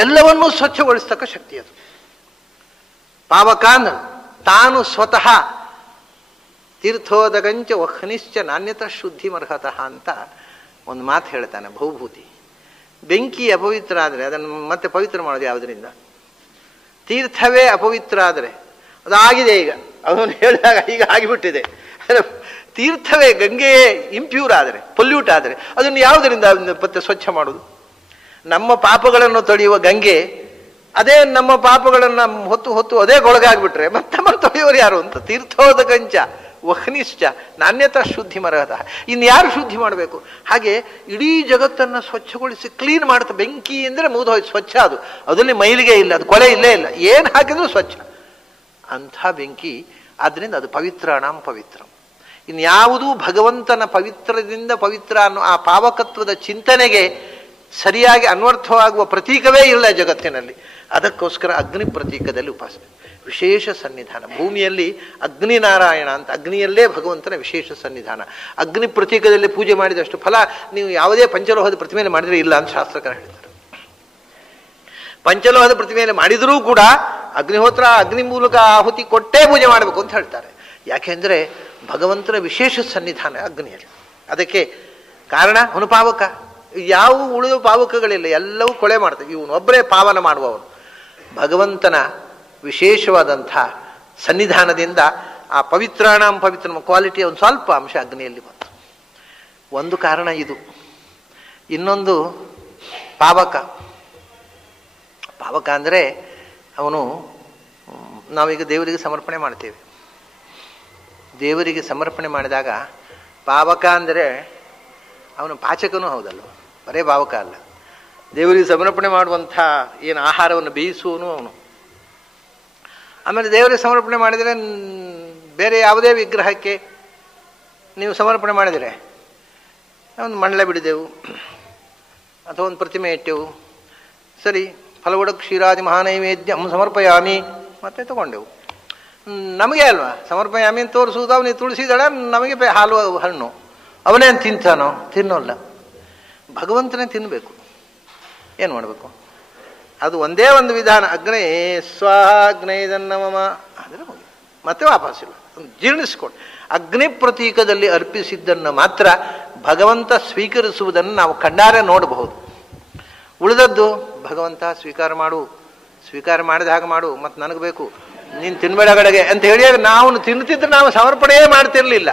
ಎಲ್ಲವನ್ನೂ ಸ್ವಚ್ಛಗೊಳಿಸ್ತಕ್ಕ ಶಕ್ತಿ ಅದು ಪಾವಕ. ತಾನು ಸ್ವತಃ ತೀರ್ಥೋದಗಂಚ ವಹ್ನಿಶ್ಚ ನಾಣ್ಯತ ಶುದ್ಧಿಮರ್ಹತಃ ಅಂತ ಒಂದು ಮಾತು ಹೇಳ್ತಾನೆ ಭೌಭೂತಿ. ಬೆಂಕಿ ಅಪವಿತ್ರ ಆದರೆ ಅದನ್ನು ಮತ್ತೆ ಪವಿತ್ರ ಮಾಡೋದು ಯಾವುದರಿಂದ? ತೀರ್ಥವೇ ಅಪವಿತ್ರ ಆದರೆ ಅದಾಗಿದೆ. ಈಗ ಅವನು ಹೇಳಿದಾಗ ಈಗ ಆಗಿಬಿಟ್ಟಿದೆ. ತೀರ್ಥವೇ, ಗಂಗೆಯೇ ಇಂಪ್ಯೂರ್ ಆದರೆ, ಪೊಲ್ಯೂಟ್ ಆದರೆ ಅದನ್ನು ಯಾವುದರಿಂದ ಮತ್ತೆ ಸ್ವಚ್ಛ ಮಾಡೋದು? ನಮ್ಮ ಪಾಪಗಳನ್ನು ತೊಳೆಯುವ ಗಂಗೆ ಅದೇ ನಮ್ಮ ಪಾಪಗಳನ್ನು ಹೊತ್ತು ಅದೇ ಗೊಳಗಾಗ್ಬಿಟ್ರೆ ಮತ್ತೆ ತೊಳೆಯೋರು ಯಾರು ಅಂತ? ತೀರ್ಥೋದಕಂಚ ವಹ್ನಿಶ್ಚ ನಾಣ್ಯತಾ ಶುದ್ಧಿ ಮರಹದ. ಇನ್ನು ಯಾರು ಶುದ್ಧಿ ಮಾಡಬೇಕು? ಹಾಗೆ ಇಡೀ ಜಗತ್ತನ್ನು ಸ್ವಚ್ಛಗೊಳಿಸಿ ಕ್ಲೀನ್ ಮಾಡ್ತಾ. ಬೆಂಕಿ ಅಂದರೆ ಮುಗಿದೋಯ್ತು, ಸ್ವಚ್ಛ. ಅದು ಅದರಲ್ಲಿ ಮೈಲಿಗೆ ಇಲ್ಲ, ಅದು ಕೊಳೆ ಇಲ್ಲೇ ಇಲ್ಲ, ಏನು ಹಾಕಿದ್ರು ಸ್ವಚ್ಛ. ಅಂಥ ಬೆಂಕಿ. ಆದ್ದರಿಂದ ಅದು ಪವಿತ್ರಾಣಾಂ ಪವಿತ್ರಂ. ಇನ್ಯಾವುದೂ ಭಗವಂತನ ಪವಿತ್ರದಿಂದ ಪವಿತ್ರ ಅನ್ನೋ ಆ ಪಾವಕತ್ವದ ಚಿಂತನೆಗೆ ಸರಿಯಾಗಿ ಅನ್ವರ್ಥವಾಗುವ ಪ್ರತೀಕವೇ ಇಲ್ಲ ಜಗತ್ತಿನಲ್ಲಿ. ಅದಕ್ಕೋಸ್ಕರ ಅಗ್ನಿ ಪ್ರತೀಕದಲ್ಲಿ ಉಪಾಸನೆ, ವಿಶೇಷ ಸನ್ನಿಧಾನ. ಭೂಮಿಯಲ್ಲಿ ಅಗ್ನಿನಾರಾಯಣ ಅಂತ, ಅಗ್ನಿಯಲ್ಲೇ ಭಗವಂತನ ವಿಶೇಷ ಸನ್ನಿಧಾನ. ಅಗ್ನಿ ಪ್ರತೀಕದಲ್ಲಿ ಪೂಜೆ ಮಾಡಿದಷ್ಟು ಫಲ ನೀವು ಯಾವುದೇ ಪಂಚಲೋಹದ ಪ್ರತಿಮೆಯಲ್ಲಿ ಮಾಡಿದರೆ ಇಲ್ಲ ಅಂತ ಶಾಸ್ತ್ರಕಾರ ಹೇಳ್ತಾರೆ. ಪಂಚಲೋಹದ ಪ್ರತಿಮೆಯಲ್ಲಿ ಮಾಡಿದರೂ ಕೂಡ ಅಗ್ನಿಹೋತ್ರ, ಅಗ್ನಿ ಮೂಲಕ ಆಹುತಿ ಕೊಟ್ಟೇ ಪೂಜೆ ಮಾಡಬೇಕು ಅಂತ ಹೇಳ್ತಾರೆ. ಯಾಕೆಂದರೆ ಭಗವಂತನ ವಿಶೇಷ ಸನ್ನಿಧಾನ ಅಗ್ನಿಯಲ್ಲಿ. ಅದಕ್ಕೆ ಕಾರಣ ಅವನು ಪಾವಕ. ಯಾವ ಉಳಿದ ಪಾವಕಗಳಿಲ್ಲ, ಎಲ್ಲವೂ ಕೊಳೆ ಮಾಡ್ತವೆ. ಇವನು ಒಬ್ಬರೇ ಪಾವನ ಮಾಡುವವನು. ಭಗವಂತನ ವಿಶೇಷವಾದಂಥ ಸನ್ನಿಧಾನದಿಂದ ಆ ಪವಿತ್ರಾಣಾಂ ಪವಿತ್ರ ಕ್ವಾಲಿಟಿಯ ಒಂದು ಸ್ವಲ್ಪ ಅಂಶ ಅಗ್ನಿಯಲ್ಲಿ ಬಂತು. ಒಂದು ಕಾರಣ ಇದು. ಇನ್ನೊಂದು ಪಾವಕ. ಪಾವಕ ಅಂದರೆ ಅವನು, ನಾವೀಗ ದೇವರಿಗೆ ಸಮರ್ಪಣೆ ಮಾಡ್ತೇವೆ. ದೇವರಿಗೆ ಸಮರ್ಪಣೆ ಮಾಡಿದಾಗ ಪಾವಕ ಅಂದರೆ ಅವನು ಪಾಚಕನೂ ಹೌದಲ್ಲ, ಬರೇ ಪಾವಕ ಅಲ್ಲ. ದೇವರಿಗೆ ಸಮರ್ಪಣೆ ಮಾಡುವಂಥ ಏನು ಆಹಾರವನ್ನು ಬೇಯಿಸುವನು ಅವನು. ಆಮೇಲೆ ದೇವರಿಗೆ ಸಮರ್ಪಣೆ ಮಾಡಿದರೆ ಬೇರೆ ಯಾವುದೇ ವಿಗ್ರಹಕ್ಕೆ ನೀವು ಸಮರ್ಪಣೆ ಮಾಡಿದರೆ, ಒಂದು ಮಂಡಲ ಬಿಡಿದೆವು, ಅಥವಾ ಒಂದು ಪ್ರತಿಮೆ ಇಟ್ಟೆವು, ಸರಿ, ಫಲವಡ ಕ್ಷೀರಾದಿ ಮಹಾನೈವೇದ್ಯಂ ಸಮರ್ಪಯಾಮಿ, ಮತ್ತೆ ತಗೊಂಡೆವು. ನಮಗೆ ಅಲ್ವಾ ಸಮರ್ಪಯಾಮಿ ಅಂತ ತೋರಿಸುವುದು, ಅವನಿಗೆ ತುಳಸಿ ದಳ, ನಮಗೆ ಹಾಲು ಹಣ್ಣು, ಅವನೇನು ತಿಂತಾನೋ? ತಿನ್ನೋಲ್ಲ. ಭಗವಂತನೇ ತಿನ್ನಬೇಕು. ಏನು ಮಾಡಬೇಕು? ಅದು ಒಂದೇ ಒಂದು ವಿಧಾನ, ಅಗ್ನೇ ಸ್ವಾಗ್ನೇದನ್ನಮ ಅಂದರೆ ಹೋಗಿ ಮತ್ತೆ ವಾಪಸ್ಸಿಲ್ಲ, ಜೀರ್ಣಿಸ್ಕೊಂಡು ಅಗ್ನಿ ಪ್ರತೀಕದಲ್ಲಿ ಅರ್ಪಿಸಿದ್ದನ್ನು ಮಾತ್ರ ಭಗವಂತ ಸ್ವೀಕರಿಸುವುದನ್ನು ನಾವು ಕಣ್ಣಾರೆ ನೋಡಬಹುದು. ಉಳಿದದ್ದು ಭಗವಂತ ಸ್ವೀಕಾರ ಮಾಡು, ಸ್ವೀಕಾರ ಮಾಡಿದ ಹಾಗೆ ಮಾಡು, ಮತ್ತು ನನಗೆ ಬೇಕು, ನೀನು ತಿನ್ಬೇಡಗಡೆಗೆ ಅಂತ ಹೇಳಿ ನಾವು ತಿನ್ನುತ್ತಿದ್ರೆ ನಾವು ಸಮರ್ಪಣೆಯೇ ಮಾಡ್ತಿರ್ಲಿಲ್ಲ.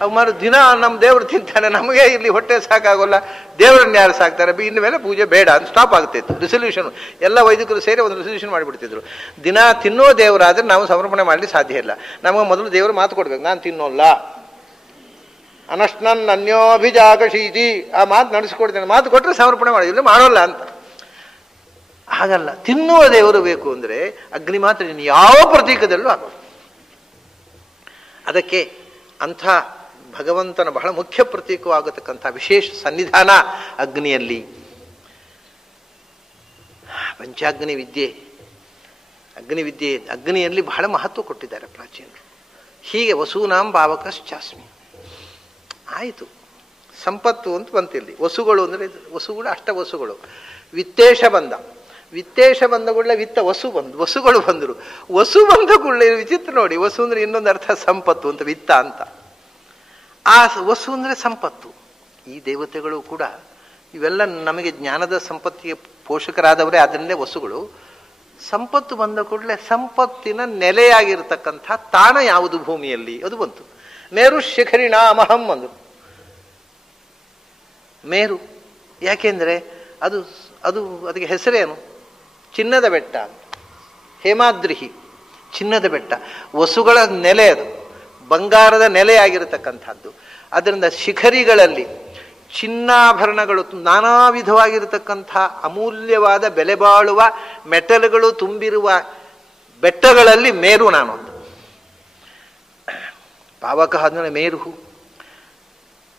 ಅವು ಮಾರು ದಿನ ನಮ್ಮ ದೇವರು ತಿಂತಾನೆ, ನಮಗೆ ಇಲ್ಲಿ ಹೊಟ್ಟೆ ಸಾಕಾಗೋಲ್ಲ, ದೇವರನ್ನ ಯಾರು ಸಾಕ್ತಾರೆ, ಇನ್ನು ಮೇಲೆ ಪೂಜೆ ಬೇಡ ಅಂತ ಸ್ಟಾಪ್ ಆಗ್ತಿತ್ತು. ರಿಸಲ್ಯೂಷನ್ ಎಲ್ಲ ವೈದಿಕರು ಸೇರಿ ಒಂದು ರಿಸಲ್ಯೂಷನ್ ಮಾಡಿಬಿಡ್ತಿದ್ರು. ದಿನ ತಿನ್ನೋ ದೇವರಾದ್ರೆ ನಾವು ಸಮರ್ಪಣೆ ಮಾಡಲಿಕ್ಕೆ ಸಾಧ್ಯ ಇಲ್ಲ. ನಮಗೆ ಮೊದಲು ದೇವರು ಮಾತು ಕೊಡ್ಬೇಕು, ನಾನು ತಿನ್ನೋಲ್ಲ, ಅನಶ್ನನ್ ಅನ್ಯೋಭಿಜಾಗಶೀತಿ, ಆ ಮಾತು ನಡೆಸಿಕೊಡ್ತೇನೆ, ಮಾತು ಕೊಟ್ಟರೆ ಸಮರ್ಪಣೆ ಮಾಡಿದ್ರೆ ಮಾಡೋಲ್ಲ ಅಂತ. ಹಾಗಲ್ಲ, ತಿನ್ನುವ ದೇವರು ಬೇಕು ಅಂದರೆ ಅಗ್ನಿ ಮಾತ್ರ, ಯಾವ ಪ್ರತೀಕದಲ್ಲೂ ಆಗೋದು. ಅದಕ್ಕೆ ಅಂಥ ಭಗವಂತನ ಬಹಳ ಮುಖ್ಯ ಪ್ರತೀಕವಾಗತಕ್ಕಂಥ ವಿಶೇಷ ಸನ್ನಿಧಾನ ಅಗ್ನಿಯಲ್ಲಿ. ಪಂಚಾಗ್ನಿ ವಿದ್ಯೆ, ಅಗ್ನಿವಿದ್ಯೆ, ಅಗ್ನಿಯಲ್ಲಿ ಬಹಳ ಮಹತ್ವ ಕೊಟ್ಟಿದ್ದಾರೆ ಪ್ರಾಚೀನರು. ಹೀಗೆ ವಸೂನಾಂ ಭಾವಕಶ್ಚಾಸ್ಮಿ ಆಯಿತು. ಸಂಪತ್ತು ಅಂತ ಬಂತಿಲ್ಲಿ. ವಸುಗಳು ಅಂದರೆ ವಸುಗಳು ಅಷ್ಟವಸುಗಳು. ವಿತ್ತೇಶ ಬಂದ, ವಿತ್ತೇಶ ಬಂದಗುಳ್ಳೆ ವಿತ್ತ ವಸು ಬಂದು, ವಸುಗಳು ಬಂದರು. ವಸು ಬಂದಗುಳ್ಳೆ ವಿಚಿತ್ರ ನೋಡಿ, ವಸು ಅಂದರೆ ಇನ್ನೊಂದು ಅರ್ಥ ಸಂಪತ್ತು ಅಂತ, ವಿತ್ತ ಅಂತ. ಆ ವಸು ಅಂದರೆ ಸಂಪತ್ತು. ಈ ದೇವತೆಗಳು ಕೂಡ ಇವೆಲ್ಲ ನಮಗೆ ಜ್ಞಾನದ ಸಂಪತ್ತಿಗೆ ಪೋಷಕರಾದವರೇ, ಅದನ್ನೇ ವಸುಗಳು. ಸಂಪತ್ತು ಬಂದ ಕೂಡಲೇ ಸಂಪತ್ತಿನ ನೆಲೆಯಾಗಿರ್ತಕ್ಕಂಥ ತಾಣ ಯಾವುದು ಭೂಮಿಯಲ್ಲಿ ಅದು ಬಂತು. ಮೇರು ಶಿಖರಿಣಾಮಹಂ ಅಂದರು. ಮೇರು ಯಾಕೆಂದರೆ ಅದು ಅದು ಅದಕ್ಕೆ ಹೆಸರೇನು? ಚಿನ್ನದ ಬೆಟ್ಟ, ಹೇಮಾದ್ರಿಹಿ, ಚಿನ್ನದ ಬೆಟ್ಟ, ವಸುಗಳ ನೆಲೆ, ಅದು ಬಂಗಾರದ ನೆಲೆಯಾಗಿರತಕ್ಕಂಥದ್ದು. ಅದರಿಂದ ಶಿಖರಿಗಳಲ್ಲಿ ಚಿನ್ನಾಭರಣಗಳು, ನಾನಾ ವಿಧವಾಗಿರತಕ್ಕಂಥ ಅಮೂಲ್ಯವಾದ ಬೆಲೆ ಬಾಳುವ ಮೆಟಲ್ಗಳು ತುಂಬಿರುವ ಬೆಟ್ಟಗಳಲ್ಲಿ ಮೇರು ನಾನೊಂದು. ಪಾವಕ ಅಂದರೆ ಮೇರುಹು.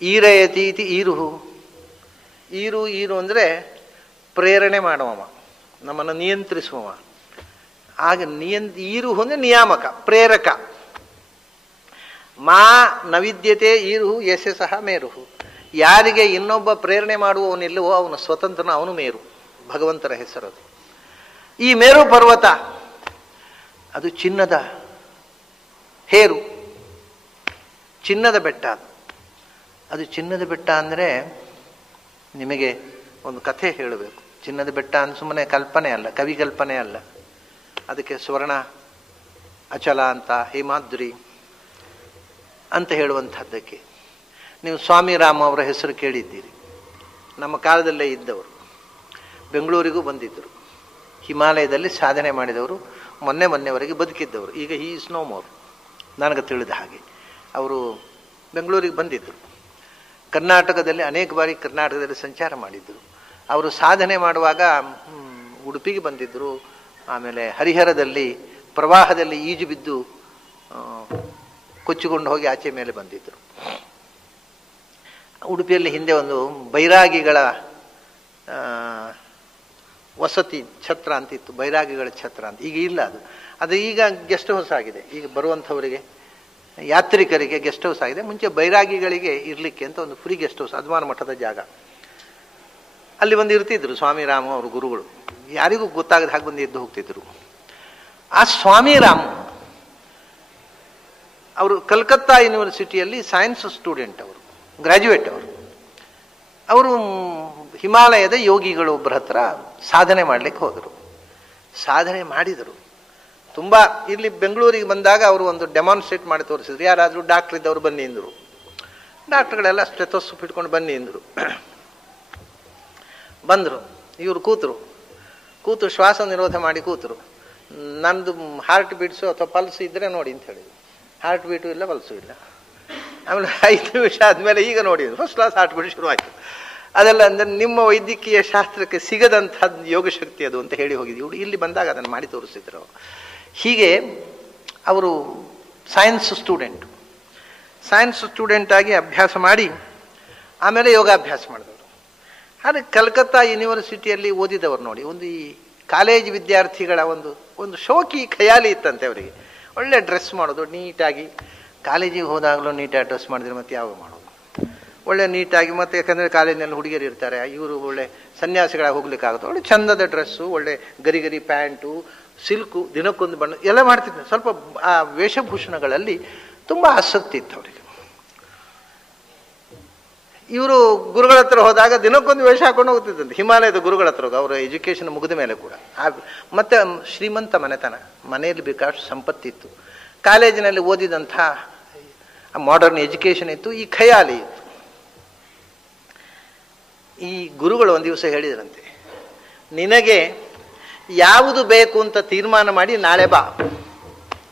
ಈರಯತೀತಿ ಈರುಹು. ಈರು ಈರು ಅಂದರೆ ಪ್ರೇರಣೆ ಮಾಡುವವ, ನಮ್ಮನ್ನು ನಿಯಂತ್ರಿಸುವವ. ಆಗ ಈರುಹು ಅಂದರೆ ನಿಯಾಮಕ, ಪ್ರೇರಕ. ಮಾ ನವಿದ್ಯತೆ ಈರುಹು ಯಶ ಸಹ ಮೇರುಹು. ಯಾರಿಗೆ ಇನ್ನೊಬ್ಬ ಪ್ರೇರಣೆ ಮಾಡುವವನಿಲ್ಲವೋ ಅವನು ಸ್ವತಂತ್ರನ, ಅವನು ಮೇರು. ಭಗವಂತರ ಹೆಸರದು. ಈ ಮೇರು ಪರ್ವತ ಅದು ಚಿನ್ನದ ಹೇರು, ಚಿನ್ನದ ಬೆಟ್ಟ. ಅದು ಚಿನ್ನದ ಬೆಟ್ಟ ಅಂದರೆ ನಿಮಗೆ ಒಂದು ಕಥೆ ಹೇಳಬೇಕು. ಚಿನ್ನದ ಬೆಟ್ಟ ಅಂದ್ರೆ ಸುಮ್ಮನೆ ಕಲ್ಪನೆ ಅಲ್ಲ, ಕವಿ ಕಲ್ಪನೆ ಅಲ್ಲ. ಅದಕ್ಕೆ ಸ್ವರ್ಣ ಅಚಲ ಅಂತ, ಹೇಮಾದ್ರಿ ಅಂತ ಹೇಳುವಂಥದ್ದಕ್ಕೆ ನೀವು ಸ್ವಾಮಿ ರಾಮ ಅವರ ಹೆಸರು ಕೇಳಿದ್ದೀರಿ. ನಮ್ಮ ಕಾಲದಲ್ಲೇ ಇದ್ದವರು, ಬೆಂಗಳೂರಿಗೂ ಬಂದಿದ್ದರು, ಹಿಮಾಲಯದಲ್ಲಿ ಸಾಧನೆ ಮಾಡಿದವರು, ಮೊನ್ನೆವರೆಗೆ ಬದುಕಿದ್ದವರು. ಈಗ ಈ ಈಸ್ ನೋ ಮೋರ್, ನನಗೆ ತಿಳಿದ ಹಾಗೆ. ಅವರು ಬೆಂಗಳೂರಿಗೆ ಬಂದಿದ್ದರು. ಕರ್ನಾಟಕದಲ್ಲಿ ಅನೇಕ ಬಾರಿ ಕರ್ನಾಟಕದಲ್ಲಿ ಸಂಚಾರ ಮಾಡಿದ್ದರು. ಅವರು ಸಾಧನೆ ಮಾಡುವಾಗ ಉಡುಪಿಗೆ ಬಂದಿದ್ದರು. ಆಮೇಲೆ ಹರಿಹರದಲ್ಲಿ ಪ್ರವಾಹದಲ್ಲಿ ಈಜು ಬಿದ್ದು ಕೊಚ್ಚಿಕೊಂಡು ಹೋಗಿ ಆಚೆ ಮೇಲೆ ಬಂದಿದ್ದರು. ಉಡುಪಿಯಲ್ಲಿ ಹಿಂದೆ ಒಂದು ಬೈರಾಗಿಗಳ ವಸತಿ ಛತ್ರ ಅಂತಿತ್ತು, ಬೈರಾಗಿಗಳ ಛತ್ರ ಅಂತ. ಈಗ ಇಲ್ಲ ಅದು. ಅದು ಈಗ ಗೆಸ್ಟ್ ಹೌಸ್ ಆಗಿದೆ. ಈಗ ಬರುವಂಥವರಿಗೆ, ಯಾತ್ರಿಕರಿಗೆ ಗೆಸ್ಟ್ ಹೌಸ್ ಆಗಿದೆ. ಮುಂಚೆ ಬೈರಾಗಿಗಳಿಗೆ ಇರಲಿಕ್ಕೆ ಅಂತ ಒಂದು ಫ್ರೀ ಗೆಸ್ಟ್ ಹೌಸ್, ಅದ್ಮಾನ ಮಠದ ಜಾಗ. ಅಲ್ಲಿ ಬಂದು ಇರ್ತಿದ್ರು ಸ್ವಾಮಿ ರಾಮ ಅವರು ಗುರುಗಳು. ಯಾರಿಗೂ ಗೊತ್ತಾಗದ ಹಾಗೆ ಬಂದು ಎದ್ದು ಹೋಗ್ತಿದ್ರು. ಆ ಸ್ವಾಮಿ ರಾಮ್ ಅವರು ಕಲ್ಕತ್ತಾ ಯೂನಿವರ್ಸಿಟಿಯಲ್ಲಿ ಸೈನ್ಸ್ ಸ್ಟೂಡೆಂಟ್, ಅವರು ಗ್ರಾಜ್ಯುಯೇಟ್. ಅವರು ಹಿಮಾಲಯದ ಯೋಗಿಗಳು ಒಬ್ಬರ ಹತ್ರ ಸಾಧನೆ ಮಾಡಲಿಕ್ಕೆ ಹೋದರು. ಸಾಧನೆ ಮಾಡಿದರು ತುಂಬ. ಇಲ್ಲಿ ಬೆಂಗಳೂರಿಗೆ ಬಂದಾಗ ಅವರು ಒಂದು ಡೆಮಾನ್ಸ್ಟ್ರೇಟ್ ಮಾಡಿ ತೋರಿಸಿದ್ರು. ಯಾರಾದರೂ ಡಾಕ್ಟರ್ ಇದ್ದವರು ಬನ್ನಿ ಅಂದರು. ಡಾಕ್ಟರ್ಗಳೆಲ್ಲ ಸ್ಟೆಥೋಸ್ಕೋಪ್ ಇಟ್ಕೊಂಡು ಬನ್ನಿ ಅಂದರು. ಬಂದರು. ಇವರು ಕೂತು ಶ್ವಾಸ ನಿರೋಧ ಮಾಡಿ ಕೂತರು. ನಂದು ಹಾರ್ಟ್ ಬೀಟ್ಸು ಅಥವಾ ಪಲ್ಸು ಇದ್ದರೆ ನೋಡಿ ಅಂತ ಹೇಳಿದ್ರು. ಹಾರ್ಟ್ ಬೀಟು ಇಲ್ಲ, ಪಲ್ಸು ಇಲ್ಲ. ಆಮೇಲೆ 5 ನಿಮಿಷ ಆದಮೇಲೆ ಈಗ ನೋಡಿದ್ರು, ಫಸ್ಟ್ ಕ್ಲಾಸ್ ಹಾರ್ಟ್ ಬೀಟ್ ಶುರುವಾಯಿತು. ಅದೆಲ್ಲ ಅಂದರೆ ನಿಮ್ಮ ವೈದ್ಯಕೀಯ ಶಾಸ್ತ್ರಕ್ಕೆ ಸಿಗದಂಥದ್ದು ಯೋಗಶಕ್ತಿ ಅದು ಅಂತ ಹೇಳಿ ಹೋಗಿದ್ವಿ. ಇಲ್ಲಿ ಬಂದಾಗ ಅದನ್ನು ಮಾಡಿ ತೋರಿಸಿದ್ರು. ಹೀಗೆ ಅವರು ಸೈನ್ಸ್ ಸ್ಟೂಡೆಂಟ್ ಆಗಿ ಅಭ್ಯಾಸ ಮಾಡಿ ಆಮೇಲೆ ಯೋಗಾಭ್ಯಾಸ ಮಾಡಿದವರು. ಆದರೆ ಕಲ್ಕತ್ತಾ ಯೂನಿವರ್ಸಿಟಿಯಲ್ಲಿ ಓದಿದವರು ನೋಡಿ, ಒಂದು ಈ ಕಾಲೇಜ್ ವಿದ್ಯಾರ್ಥಿಗಳ ಒಂದು ಶೋಕಿ ಖಯಾಲಿ ಇತ್ತಂತೆ ಅವರಿಗೆ. ಒಳ್ಳೆ ಡ್ರೆಸ್ ಮಾಡೋದು ನೀಟಾಗಿ, ಕಾಲೇಜಿಗೆ ಹೋದಾಗಲೂ ನೀಟಾಗಿ ಡ್ರೆಸ್ ಮಾಡಿದ್ರೆ ಮತ್ತೆ ಯಾವಾಗ ಮಾಡೋದು, ಒಳ್ಳೆ ನೀಟಾಗಿ. ಮತ್ತು ಯಾಕಂದರೆ ಕಾಲೇಜಿನಲ್ಲಿ ಹುಡುಗಿಯರು ಇರ್ತಾರೆ, ಇವರು ಒಳ್ಳೆ ಸನ್ಯಾಸಿಗಳಾಗಿ ಹೋಗ್ಲಿಕ್ಕಾಗುತ್ತೆ, ಒಳ್ಳೆ ಚಂದದ ಡ್ರೆಸ್ಸು, ಒಳ್ಳೆ ಗರಿ ಗರಿ ಪ್ಯಾಂಟು, ಸಿಲ್ಕು, ದಿನಕ್ಕೊಂದು ಬಣ್ಣ ಎಲ್ಲ ಮಾಡ್ತಿದ್ದೆ. ಸ್ವಲ್ಪ ಆ ವೇಷಭೂಷಣಗಳಲ್ಲಿ ತುಂಬ ಆಸಕ್ತಿ ಇತ್ತು ಅವರಿಗೆ. ಇವರು ಗುರುಗಳ ಹತ್ರ ಹೋದಾಗ ದಿನಕ್ಕೊಂದು ವೇಷ ಹಾಕೊಂಡು ಹೋಗ್ತಿದ್ದಂತೆ, ಹಿಮಾಲಯದ ಗುರುಗಳ ಹತ್ರ ಹೋಗಿ, ಅವರ ಎಜುಕೇಷನ್ ಮುಗಿದ ಮೇಲೆ ಕೂಡ. ಮತ್ತೆ ಶ್ರೀಮಂತ ಮನೆತನ, ಮನೆಯಲ್ಲಿ ಬೇಕಾದಷ್ಟು ಸಂಪತ್ತಿತ್ತು, ಕಾಲೇಜಿನಲ್ಲಿ ಓದಿದಂಥ ಮಾಡರ್ನ್ ಎಜುಕೇಷನ್ ಇತ್ತು, ಈ ಖಯಾಲಿ ಇತ್ತು. ಈ ಗುರುಗಳು ಒಂದು ದಿವಸ ಹೇಳಿದ್ರಂತೆ, ನಿನಗೆ ಯಾವುದು ಬೇಕು ಅಂತ ತೀರ್ಮಾನ ಮಾಡಿ ನಾಳೆ ಬಾ.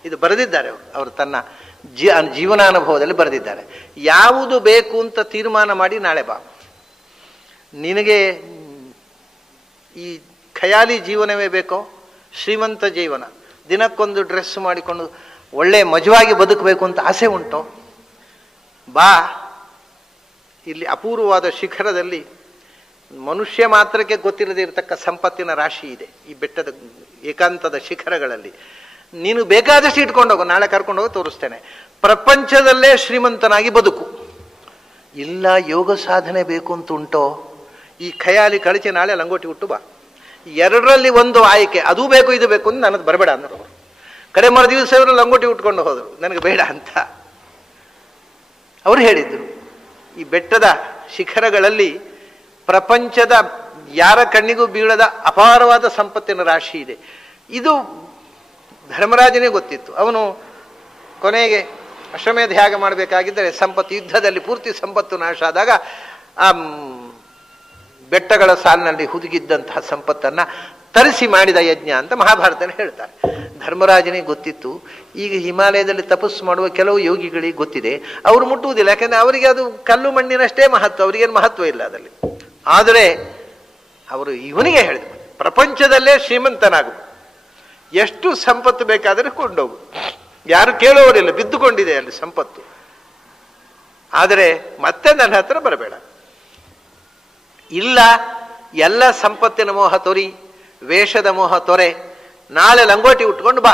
ಇದು ಬರೆದಿದ್ದಾರೆ ಅವರು ತನ್ನ ಜೀವನಾನುಭವದಲ್ಲಿ ಬರೆದಿದ್ದಾರೆ. ಯಾವುದು ಬೇಕು ಅಂತ ತೀರ್ಮಾನ ಮಾಡಿ ನಾಳೆ ಬಾ. ನಿನಗೆ ಈ ಖಯಾಲಿ ಜೀವನವೇ ಬೇಕೋ, ಶ್ರೀಮಂತ ಜೀವನ, ದಿನಕ್ಕೊಂದು ಡ್ರೆಸ್ ಮಾಡಿಕೊಂಡು ಒಳ್ಳೆ ಮಜವಾಗಿ ಬದುಕಬೇಕು ಅಂತ ಆಸೆ ಉಂಟೋ, ಬಾ. ಇಲ್ಲಿ ಅಪೂರ್ವವಾದ ಶಿಖರದಲ್ಲಿ ಮನುಷ್ಯ ಮಾತ್ರಕ್ಕೆ ಗೊತ್ತಿಲ್ಲದೆ ಇರತಕ್ಕ ಸಂಪತ್ತಿನ ರಾಶಿ ಇದೆ. ಈ ಬೆಟ್ಟದ ಏಕಾಂತದ ಶಿಖರಗಳಲ್ಲಿ ನೀನು ಬೇಕಾದಷ್ಟು ಇಟ್ಕೊಂಡು ಹೋಗು, ನಾಳೆ ಕರ್ಕೊಂಡು ಹೋಗಿ ತೋರಿಸ್ತೇನೆ. ಪ್ರಪಂಚದಲ್ಲೇ ಶ್ರೀಮಂತನಾಗಿ ಬದುಕು. ಇಲ್ಲ ಯೋಗ ಸಾಧನೆ ಬೇಕು ಅಂತ ಉಂಟೋ, ಈ ಖಯಾಲಿ ಕಳಚಿ ನಾಳೆ ಲಂಗೋಟಿ ಉಟ್ಟು ಬಾ. ಎರಡರಲ್ಲಿ ಒಂದು ಆಯ್ಕೆ, ಅದು ಬೇಕು ಇದು ಬೇಕು ಅಂತ ನನ್ನದು ಬರಬೇಡ ಅಂದರು ಅವರು. ಕಡೆ ಮರು ದಿವಸ ಅವರು ಲಂಗೋಟಿ ಉಟ್ಕೊಂಡು ಹೋದರು, ನನಗೆ ಬೇಡ ಅಂತ ಅವರು ಹೇಳಿದ್ರು. ಈ ಬೆಟ್ಟದ ಶಿಖರಗಳಲ್ಲಿ ಪ್ರಪಂಚದ ಯಾರ ಕಣ್ಣಿಗೂ ಬೀಳದ ಅಪಾರವಾದ ಸಂಪತ್ತಿನ ರಾಶಿ ಇದೆ. ಇದು ಧರ್ಮರಾಜನೇ ಗೊತ್ತಿತ್ತು. ಅವನು ಕೊನೆಗೆ ಅಶ್ವಮೇಧ ಯಾಗ ಮಾಡಬೇಕಾಗಿದ್ದರೆ ಸಂಪತ್ತು, ಯುದ್ಧದಲ್ಲಿ ಪೂರ್ತಿ ಸಂಪತ್ತು ನಾಶ ಆದಾಗ ಆ ಬೆಟ್ಟಗಳ ಸಾಲಿನಲ್ಲಿ ಹುದುಗಿದ್ದಂತಹ ಸಂಪತ್ತನ್ನು ತರಿಸಿ ಮಾಡಿದ ಯಜ್ಞ ಅಂತ ಮಹಾಭಾರತದಲ್ಲಿ ಹೇಳ್ತಾರೆ. ಧರ್ಮರಾಜನಿಗೆ ಗೊತ್ತಿತ್ತು, ಈಗ ಹಿಮಾಲಯದಲ್ಲಿ ತಪಸ್ಸು ಮಾಡುವ ಕೆಲವು ಯೋಗಿಗಳಿಗೆ ಗೊತ್ತಿದೆ, ಅವರು ಮುಟ್ಟುವುದಿಲ್ಲ, ಯಾಕಂದರೆ ಅವರಿಗೆ ಅದು ಕಲ್ಲು ಮಣ್ಣಿನಷ್ಟೇ ಮಹತ್ವ, ಅವರಿಗೇನು ಮಹತ್ವ ಇಲ್ಲ ಅದರಲ್ಲಿ. ಆದರೆ ಅವರು ಇವನಿಗೆ ಹೇಳಿದರು, ಪ್ರಪಂಚದಲ್ಲೇ ಶ್ರೀಮಂತನಾಗು, ಎಷ್ಟು ಸಂಪತ್ತು ಬೇಕಾದರೆ ಕೊಂಡೋಗು, ಯಾರು ಕೇಳುವವರಿಲ್ಲ, ಬಿದ್ದುಕೊಂಡಿದೆ ಅಲ್ಲಿ ಸಂಪತ್ತು, ಆದರೆ ಮತ್ತೆ ನನ್ನ ಹತ್ರ ಬರಬೇಡ. ಇಲ್ಲ, ಎಲ್ಲ ಸಂಪತ್ತಿನ ಮೋಹ ತೊರಿ, ವೇಷದ ಮೋಹ ತೊರೆ, ನಾಳೆ ಲಂಗೋಟಿ ಉಟ್ಕೊಂಡು ಬಾ,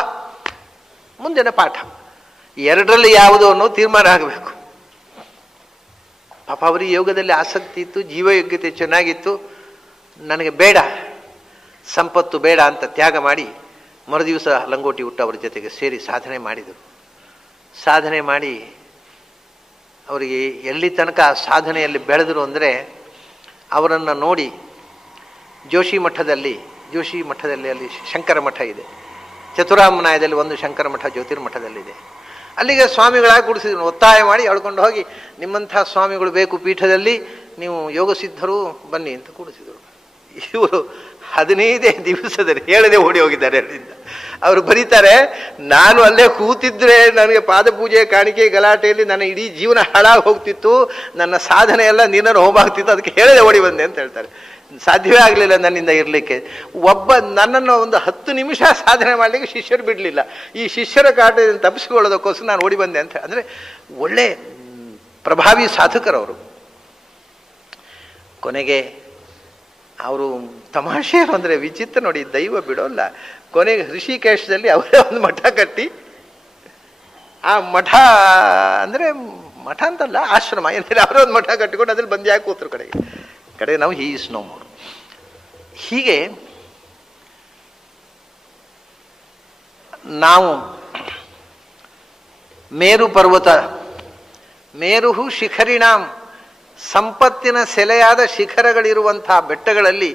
ಮುಂದಿನ ಪಾಠ. ಎರಡರಲ್ಲಿ ಯಾವುದು ಅನ್ನೋ ತೀರ್ಮಾನ ಆಗಬೇಕು. ಪಾಪ ಅವರಿಗೆ ಯೋಗದಲ್ಲಿ ಆಸಕ್ತಿ ಇತ್ತು, ಜೀವಯೋಗ್ಯತೆ ಚೆನ್ನಾಗಿತ್ತು. ನನಗೆ ಬೇಡ, ಸಂಪತ್ತು ಬೇಡ ಅಂತ ತ್ಯಾಗ ಮಾಡಿ ಮರುದಿವಸ ಲಂಗೋಟಿ ಉಟ್ಟು ಅವರ ಜೊತೆಗೆ ಸೇರಿ ಸಾಧನೆ ಮಾಡಿದರು. ಸಾಧನೆ ಮಾಡಿ ಅವರಿಗೆ ಎಲ್ಲಿ ತನಕ ಸಾಧನೆಯಲ್ಲಿ ಬೆಳೆದರು ಅಂದರೆ, ಅವರನ್ನು ನೋಡಿ ಜೋಶಿ ಮಠದಲ್ಲಿ ಅಲ್ಲಿ ಶಂಕರ ಮಠ ಇದೆ, ಚತುರಾಮನಾಯದಲ್ಲಿ ಒಂದು ಶಂಕರ ಮಠ ಜ್ಯೋತಿರ್ಮಠದಲ್ಲಿದೆ. ಅಲ್ಲಿಗೆ ಸ್ವಾಮಿಗಳಾಗಿ ಕೂಡಿಸಿದ್ರು, ಒತ್ತಾಯ ಮಾಡಿ ಎಳ್ಕೊಂಡು ಹೋಗಿ, ನಿಮ್ಮಂಥ ಸ್ವಾಮಿಗಳು ಬೇಕು ಪೀಠದಲ್ಲಿ, ನೀವು ಯೋಗ ಸಿದ್ಧರು ಬನ್ನಿ ಅಂತ ಕೂಡಿಸಿದರು. ಇವರು 15 ದಿವಸದಲ್ಲಿ ಹೇಳದೆ ಓಡಿ ಹೋಗಿದ್ದಾರೆ ಅಲ್ಲಿಂದ. ಅವರು ಬರೀತಾರೆ, ನಾನು ಅಲ್ಲೇ ಕೂತಿದ್ರೆ ನನಗೆ ಪಾದಪೂಜೆ ಕಾಣಿಕೆ ಗಲಾಟೆಯಲ್ಲಿ ನನ್ನ ಇಡೀ ಜೀವನ ಹಾಳಾಗಿ ಹೋಗ್ತಿತ್ತು, ನನ್ನ ಸಾಧನೆ ಎಲ್ಲ ನಿನ್ನನ್ನು ಹೋಮಾಗ್ತಿತ್ತು, ಅದಕ್ಕೆ ಹೇಳದೆ ಓಡಿ ಬಂದೆ ಅಂತ ಹೇಳ್ತಾರೆ. ಸಾಧ್ಯವೇ ಆಗಲಿಲ್ಲ ನನ್ನಿಂದ ಇರಲಿಕ್ಕೆ. ನನ್ನನ್ನು ಒಂದು 10 ನಿಮಿಷ ಸಾಧನೆ ಮಾಡಲಿಕ್ಕೆ ಶಿಷ್ಯರು ಬಿಡಲಿಲ್ಲ. ಈ ಶಿಷ್ಯರ ಕಾಟದಿಂದ ತಪ್ಪಿಸಿಕೊಳ್ಳೋದಕ್ಕೋಸ್ಕರ ನಾನು ಓಡಿ ಬಂದೆ ಅಂತ. ಅಂದರೆ ಒಳ್ಳೆ ಪ್ರಭಾವಿ ಸಾಧಕರವರು. ಕೊನೆಗೆ ಅವರು ತಮಾಷೆ ಅಂದರೆ ವಿಚಿತ್ರ ನೋಡಿ, ದೈವ ಬಿಡೋಲ್ಲ. ಕೊನೆಗೆ ಋಷಿಕೇಶದಲ್ಲಿ ಅವರೇ ಒಂದು ಮಠ ಕಟ್ಟಿ, ಆ ಮಠ ಅಂದರೆ ಮಠ ಅಂತಲ್ಲ, ಆಶ್ರಮ ಏನಿಲ್ಲ, ಅವರೇ ಒಂದು ಮಠ ಕಟ್ಟಿಕೊಂಡು ಅದ್ರಲ್ಲಿ ಬಂದು ಯಾಕೆ ಕೂತರು ಕಡೆ ನಾವು ಹೀ ಇಸ್ ನೋ ಮೋರ್. ಹೀಗೆ ನಾವು ಮೇರು ಪರ್ವತ, ಮೇರುಹು ಶಿಖರಿಣಾಂ, ಸಂಪತ್ತಿನ ಸೆಲೆಯಾದ ಶಿಖರಗಳಿರುವಂತಹ ಬೆಟ್ಟಗಳಲ್ಲಿ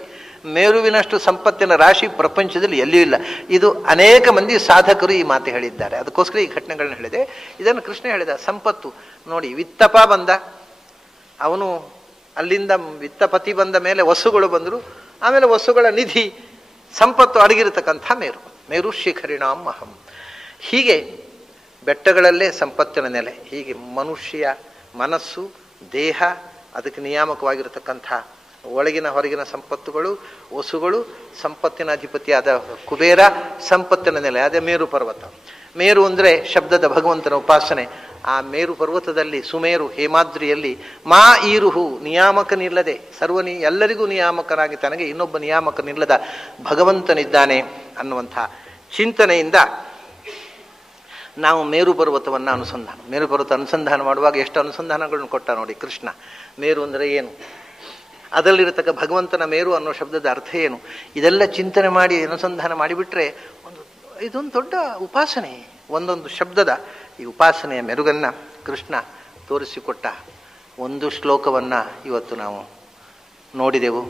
ಮೇರುವಿನಷ್ಟು ಸಂಪತ್ತಿನ ರಾಶಿ ಪ್ರಪಂಚದಲ್ಲಿ ಎಲ್ಲಿಯೂ ಇಲ್ಲ. ಇದು ಅನೇಕ ಮಂದಿ ಸಾಧಕರು ಈ ಮಾತು ಹೇಳಿದ್ದಾರೆ. ಅದಕ್ಕೋಸ್ಕರ ಈ ಘಟನೆಗಳನ್ನ ಹೇಳಿದೆ. ಇದನ್ನು ಕೃಷ್ಣ ಹೇಳಿದ. ಸಂಪತ್ತು ನೋಡಿ, ವಿತ್ತಪ ಬಂದ, ಅವನು ಅಲ್ಲಿಂದ ವಿತ್ತಪತಿ ಬಂದ ಮೇಲೆ ವಸುಗಳು ಬಂದರು, ಆಮೇಲೆ ವಸುಗಳ ನಿಧಿ ಸಂಪತ್ತು ಅಡಗಿರತಕ್ಕಂಥ ಮೇರು ಶಿಖರಿಣಾಂ ಅಹಂ. ಹೀಗೆ ಬೆಟ್ಟಗಳಲ್ಲೇ ಸಂಪತ್ತಿನ ನೆಲೆ. ಹೀಗೆ ಮನುಷ್ಯ ಮನಸ್ಸು, ದೇಹ, ಅದಕ್ಕೆ ನಿಯಾಮಕವಾಗಿರತಕ್ಕಂಥ ಒಳಗಿನ ಹೊರಗಿನ ಸಂಪತ್ತುಗಳು, ವಸುಗಳು, ಸಂಪತ್ತಿನ ಅಧಿಪತಿಯಾದ ಕುಬೇರ, ಸಂಪತ್ತಿನ ನೆಲೆ, ಅದೇ ಮೇರು ಪರ್ವತ. ಮೇರು ಅಂದರೆ ಶಬ್ದದ ಭಗವಂತನ ಉಪಾಸನೆ, ಆ ಮೇರು ಪರ್ವತದಲ್ಲಿ ಸುಮೇರು ಹೇಮಾದ್ರಿಯಲ್ಲಿ ಮಾ ಈರುಹು ನಿಯಾಮಕನಿಲ್ಲದೆ ಎಲ್ಲರಿಗೂ ನಿಯಾಮಕನಾಗಿ ತನಗೆ ಇನ್ನೊಬ್ಬ ನಿಯಾಮಕನಿಲ್ಲದ ಭಗವಂತನಿದ್ದಾನೆ ಅನ್ನುವಂಥ ಚಿಂತನೆಯಿಂದ ನಾವು ಮೇರು ಪರ್ವತವನ್ನು ಮೇರು ಪರ್ವತ ಅನುಸಂಧಾನ ಮಾಡುವಾಗ ಎಷ್ಟು ಅನುಸಂಧಾನಗಳನ್ನು ಕೊಟ್ಟ ನೋಡಿ ಕೃಷ್ಣ. ಮೇರು ಅಂದರೆ ಏನು, ಅದರಲ್ಲಿರತಕ್ಕ ಭಗವಂತನ ಮೇರು ಅನ್ನೋ ಶಬ್ದದ ಅರ್ಥ ಏನು, ಇದೆಲ್ಲ ಚಿಂತನೆ ಮಾಡಿ ಅನುಸಂಧಾನ ಮಾಡಿಬಿಟ್ರೆ ಇದೊಂದು ದೊಡ್ಡ ಉಪಾಸನೆ. ಒಂದೊಂದು ಶಬ್ದದ ಈ ಉಪಾಸನೆಯ ಮೆರುಗನ್ನು ಕೃಷ್ಣ ತೋರಿಸಿಕೊಟ್ಟ ಒಂದು ಶ್ಲೋಕವನ್ನು ಇವತ್ತು ನಾವು ನೋಡಿದೆವು.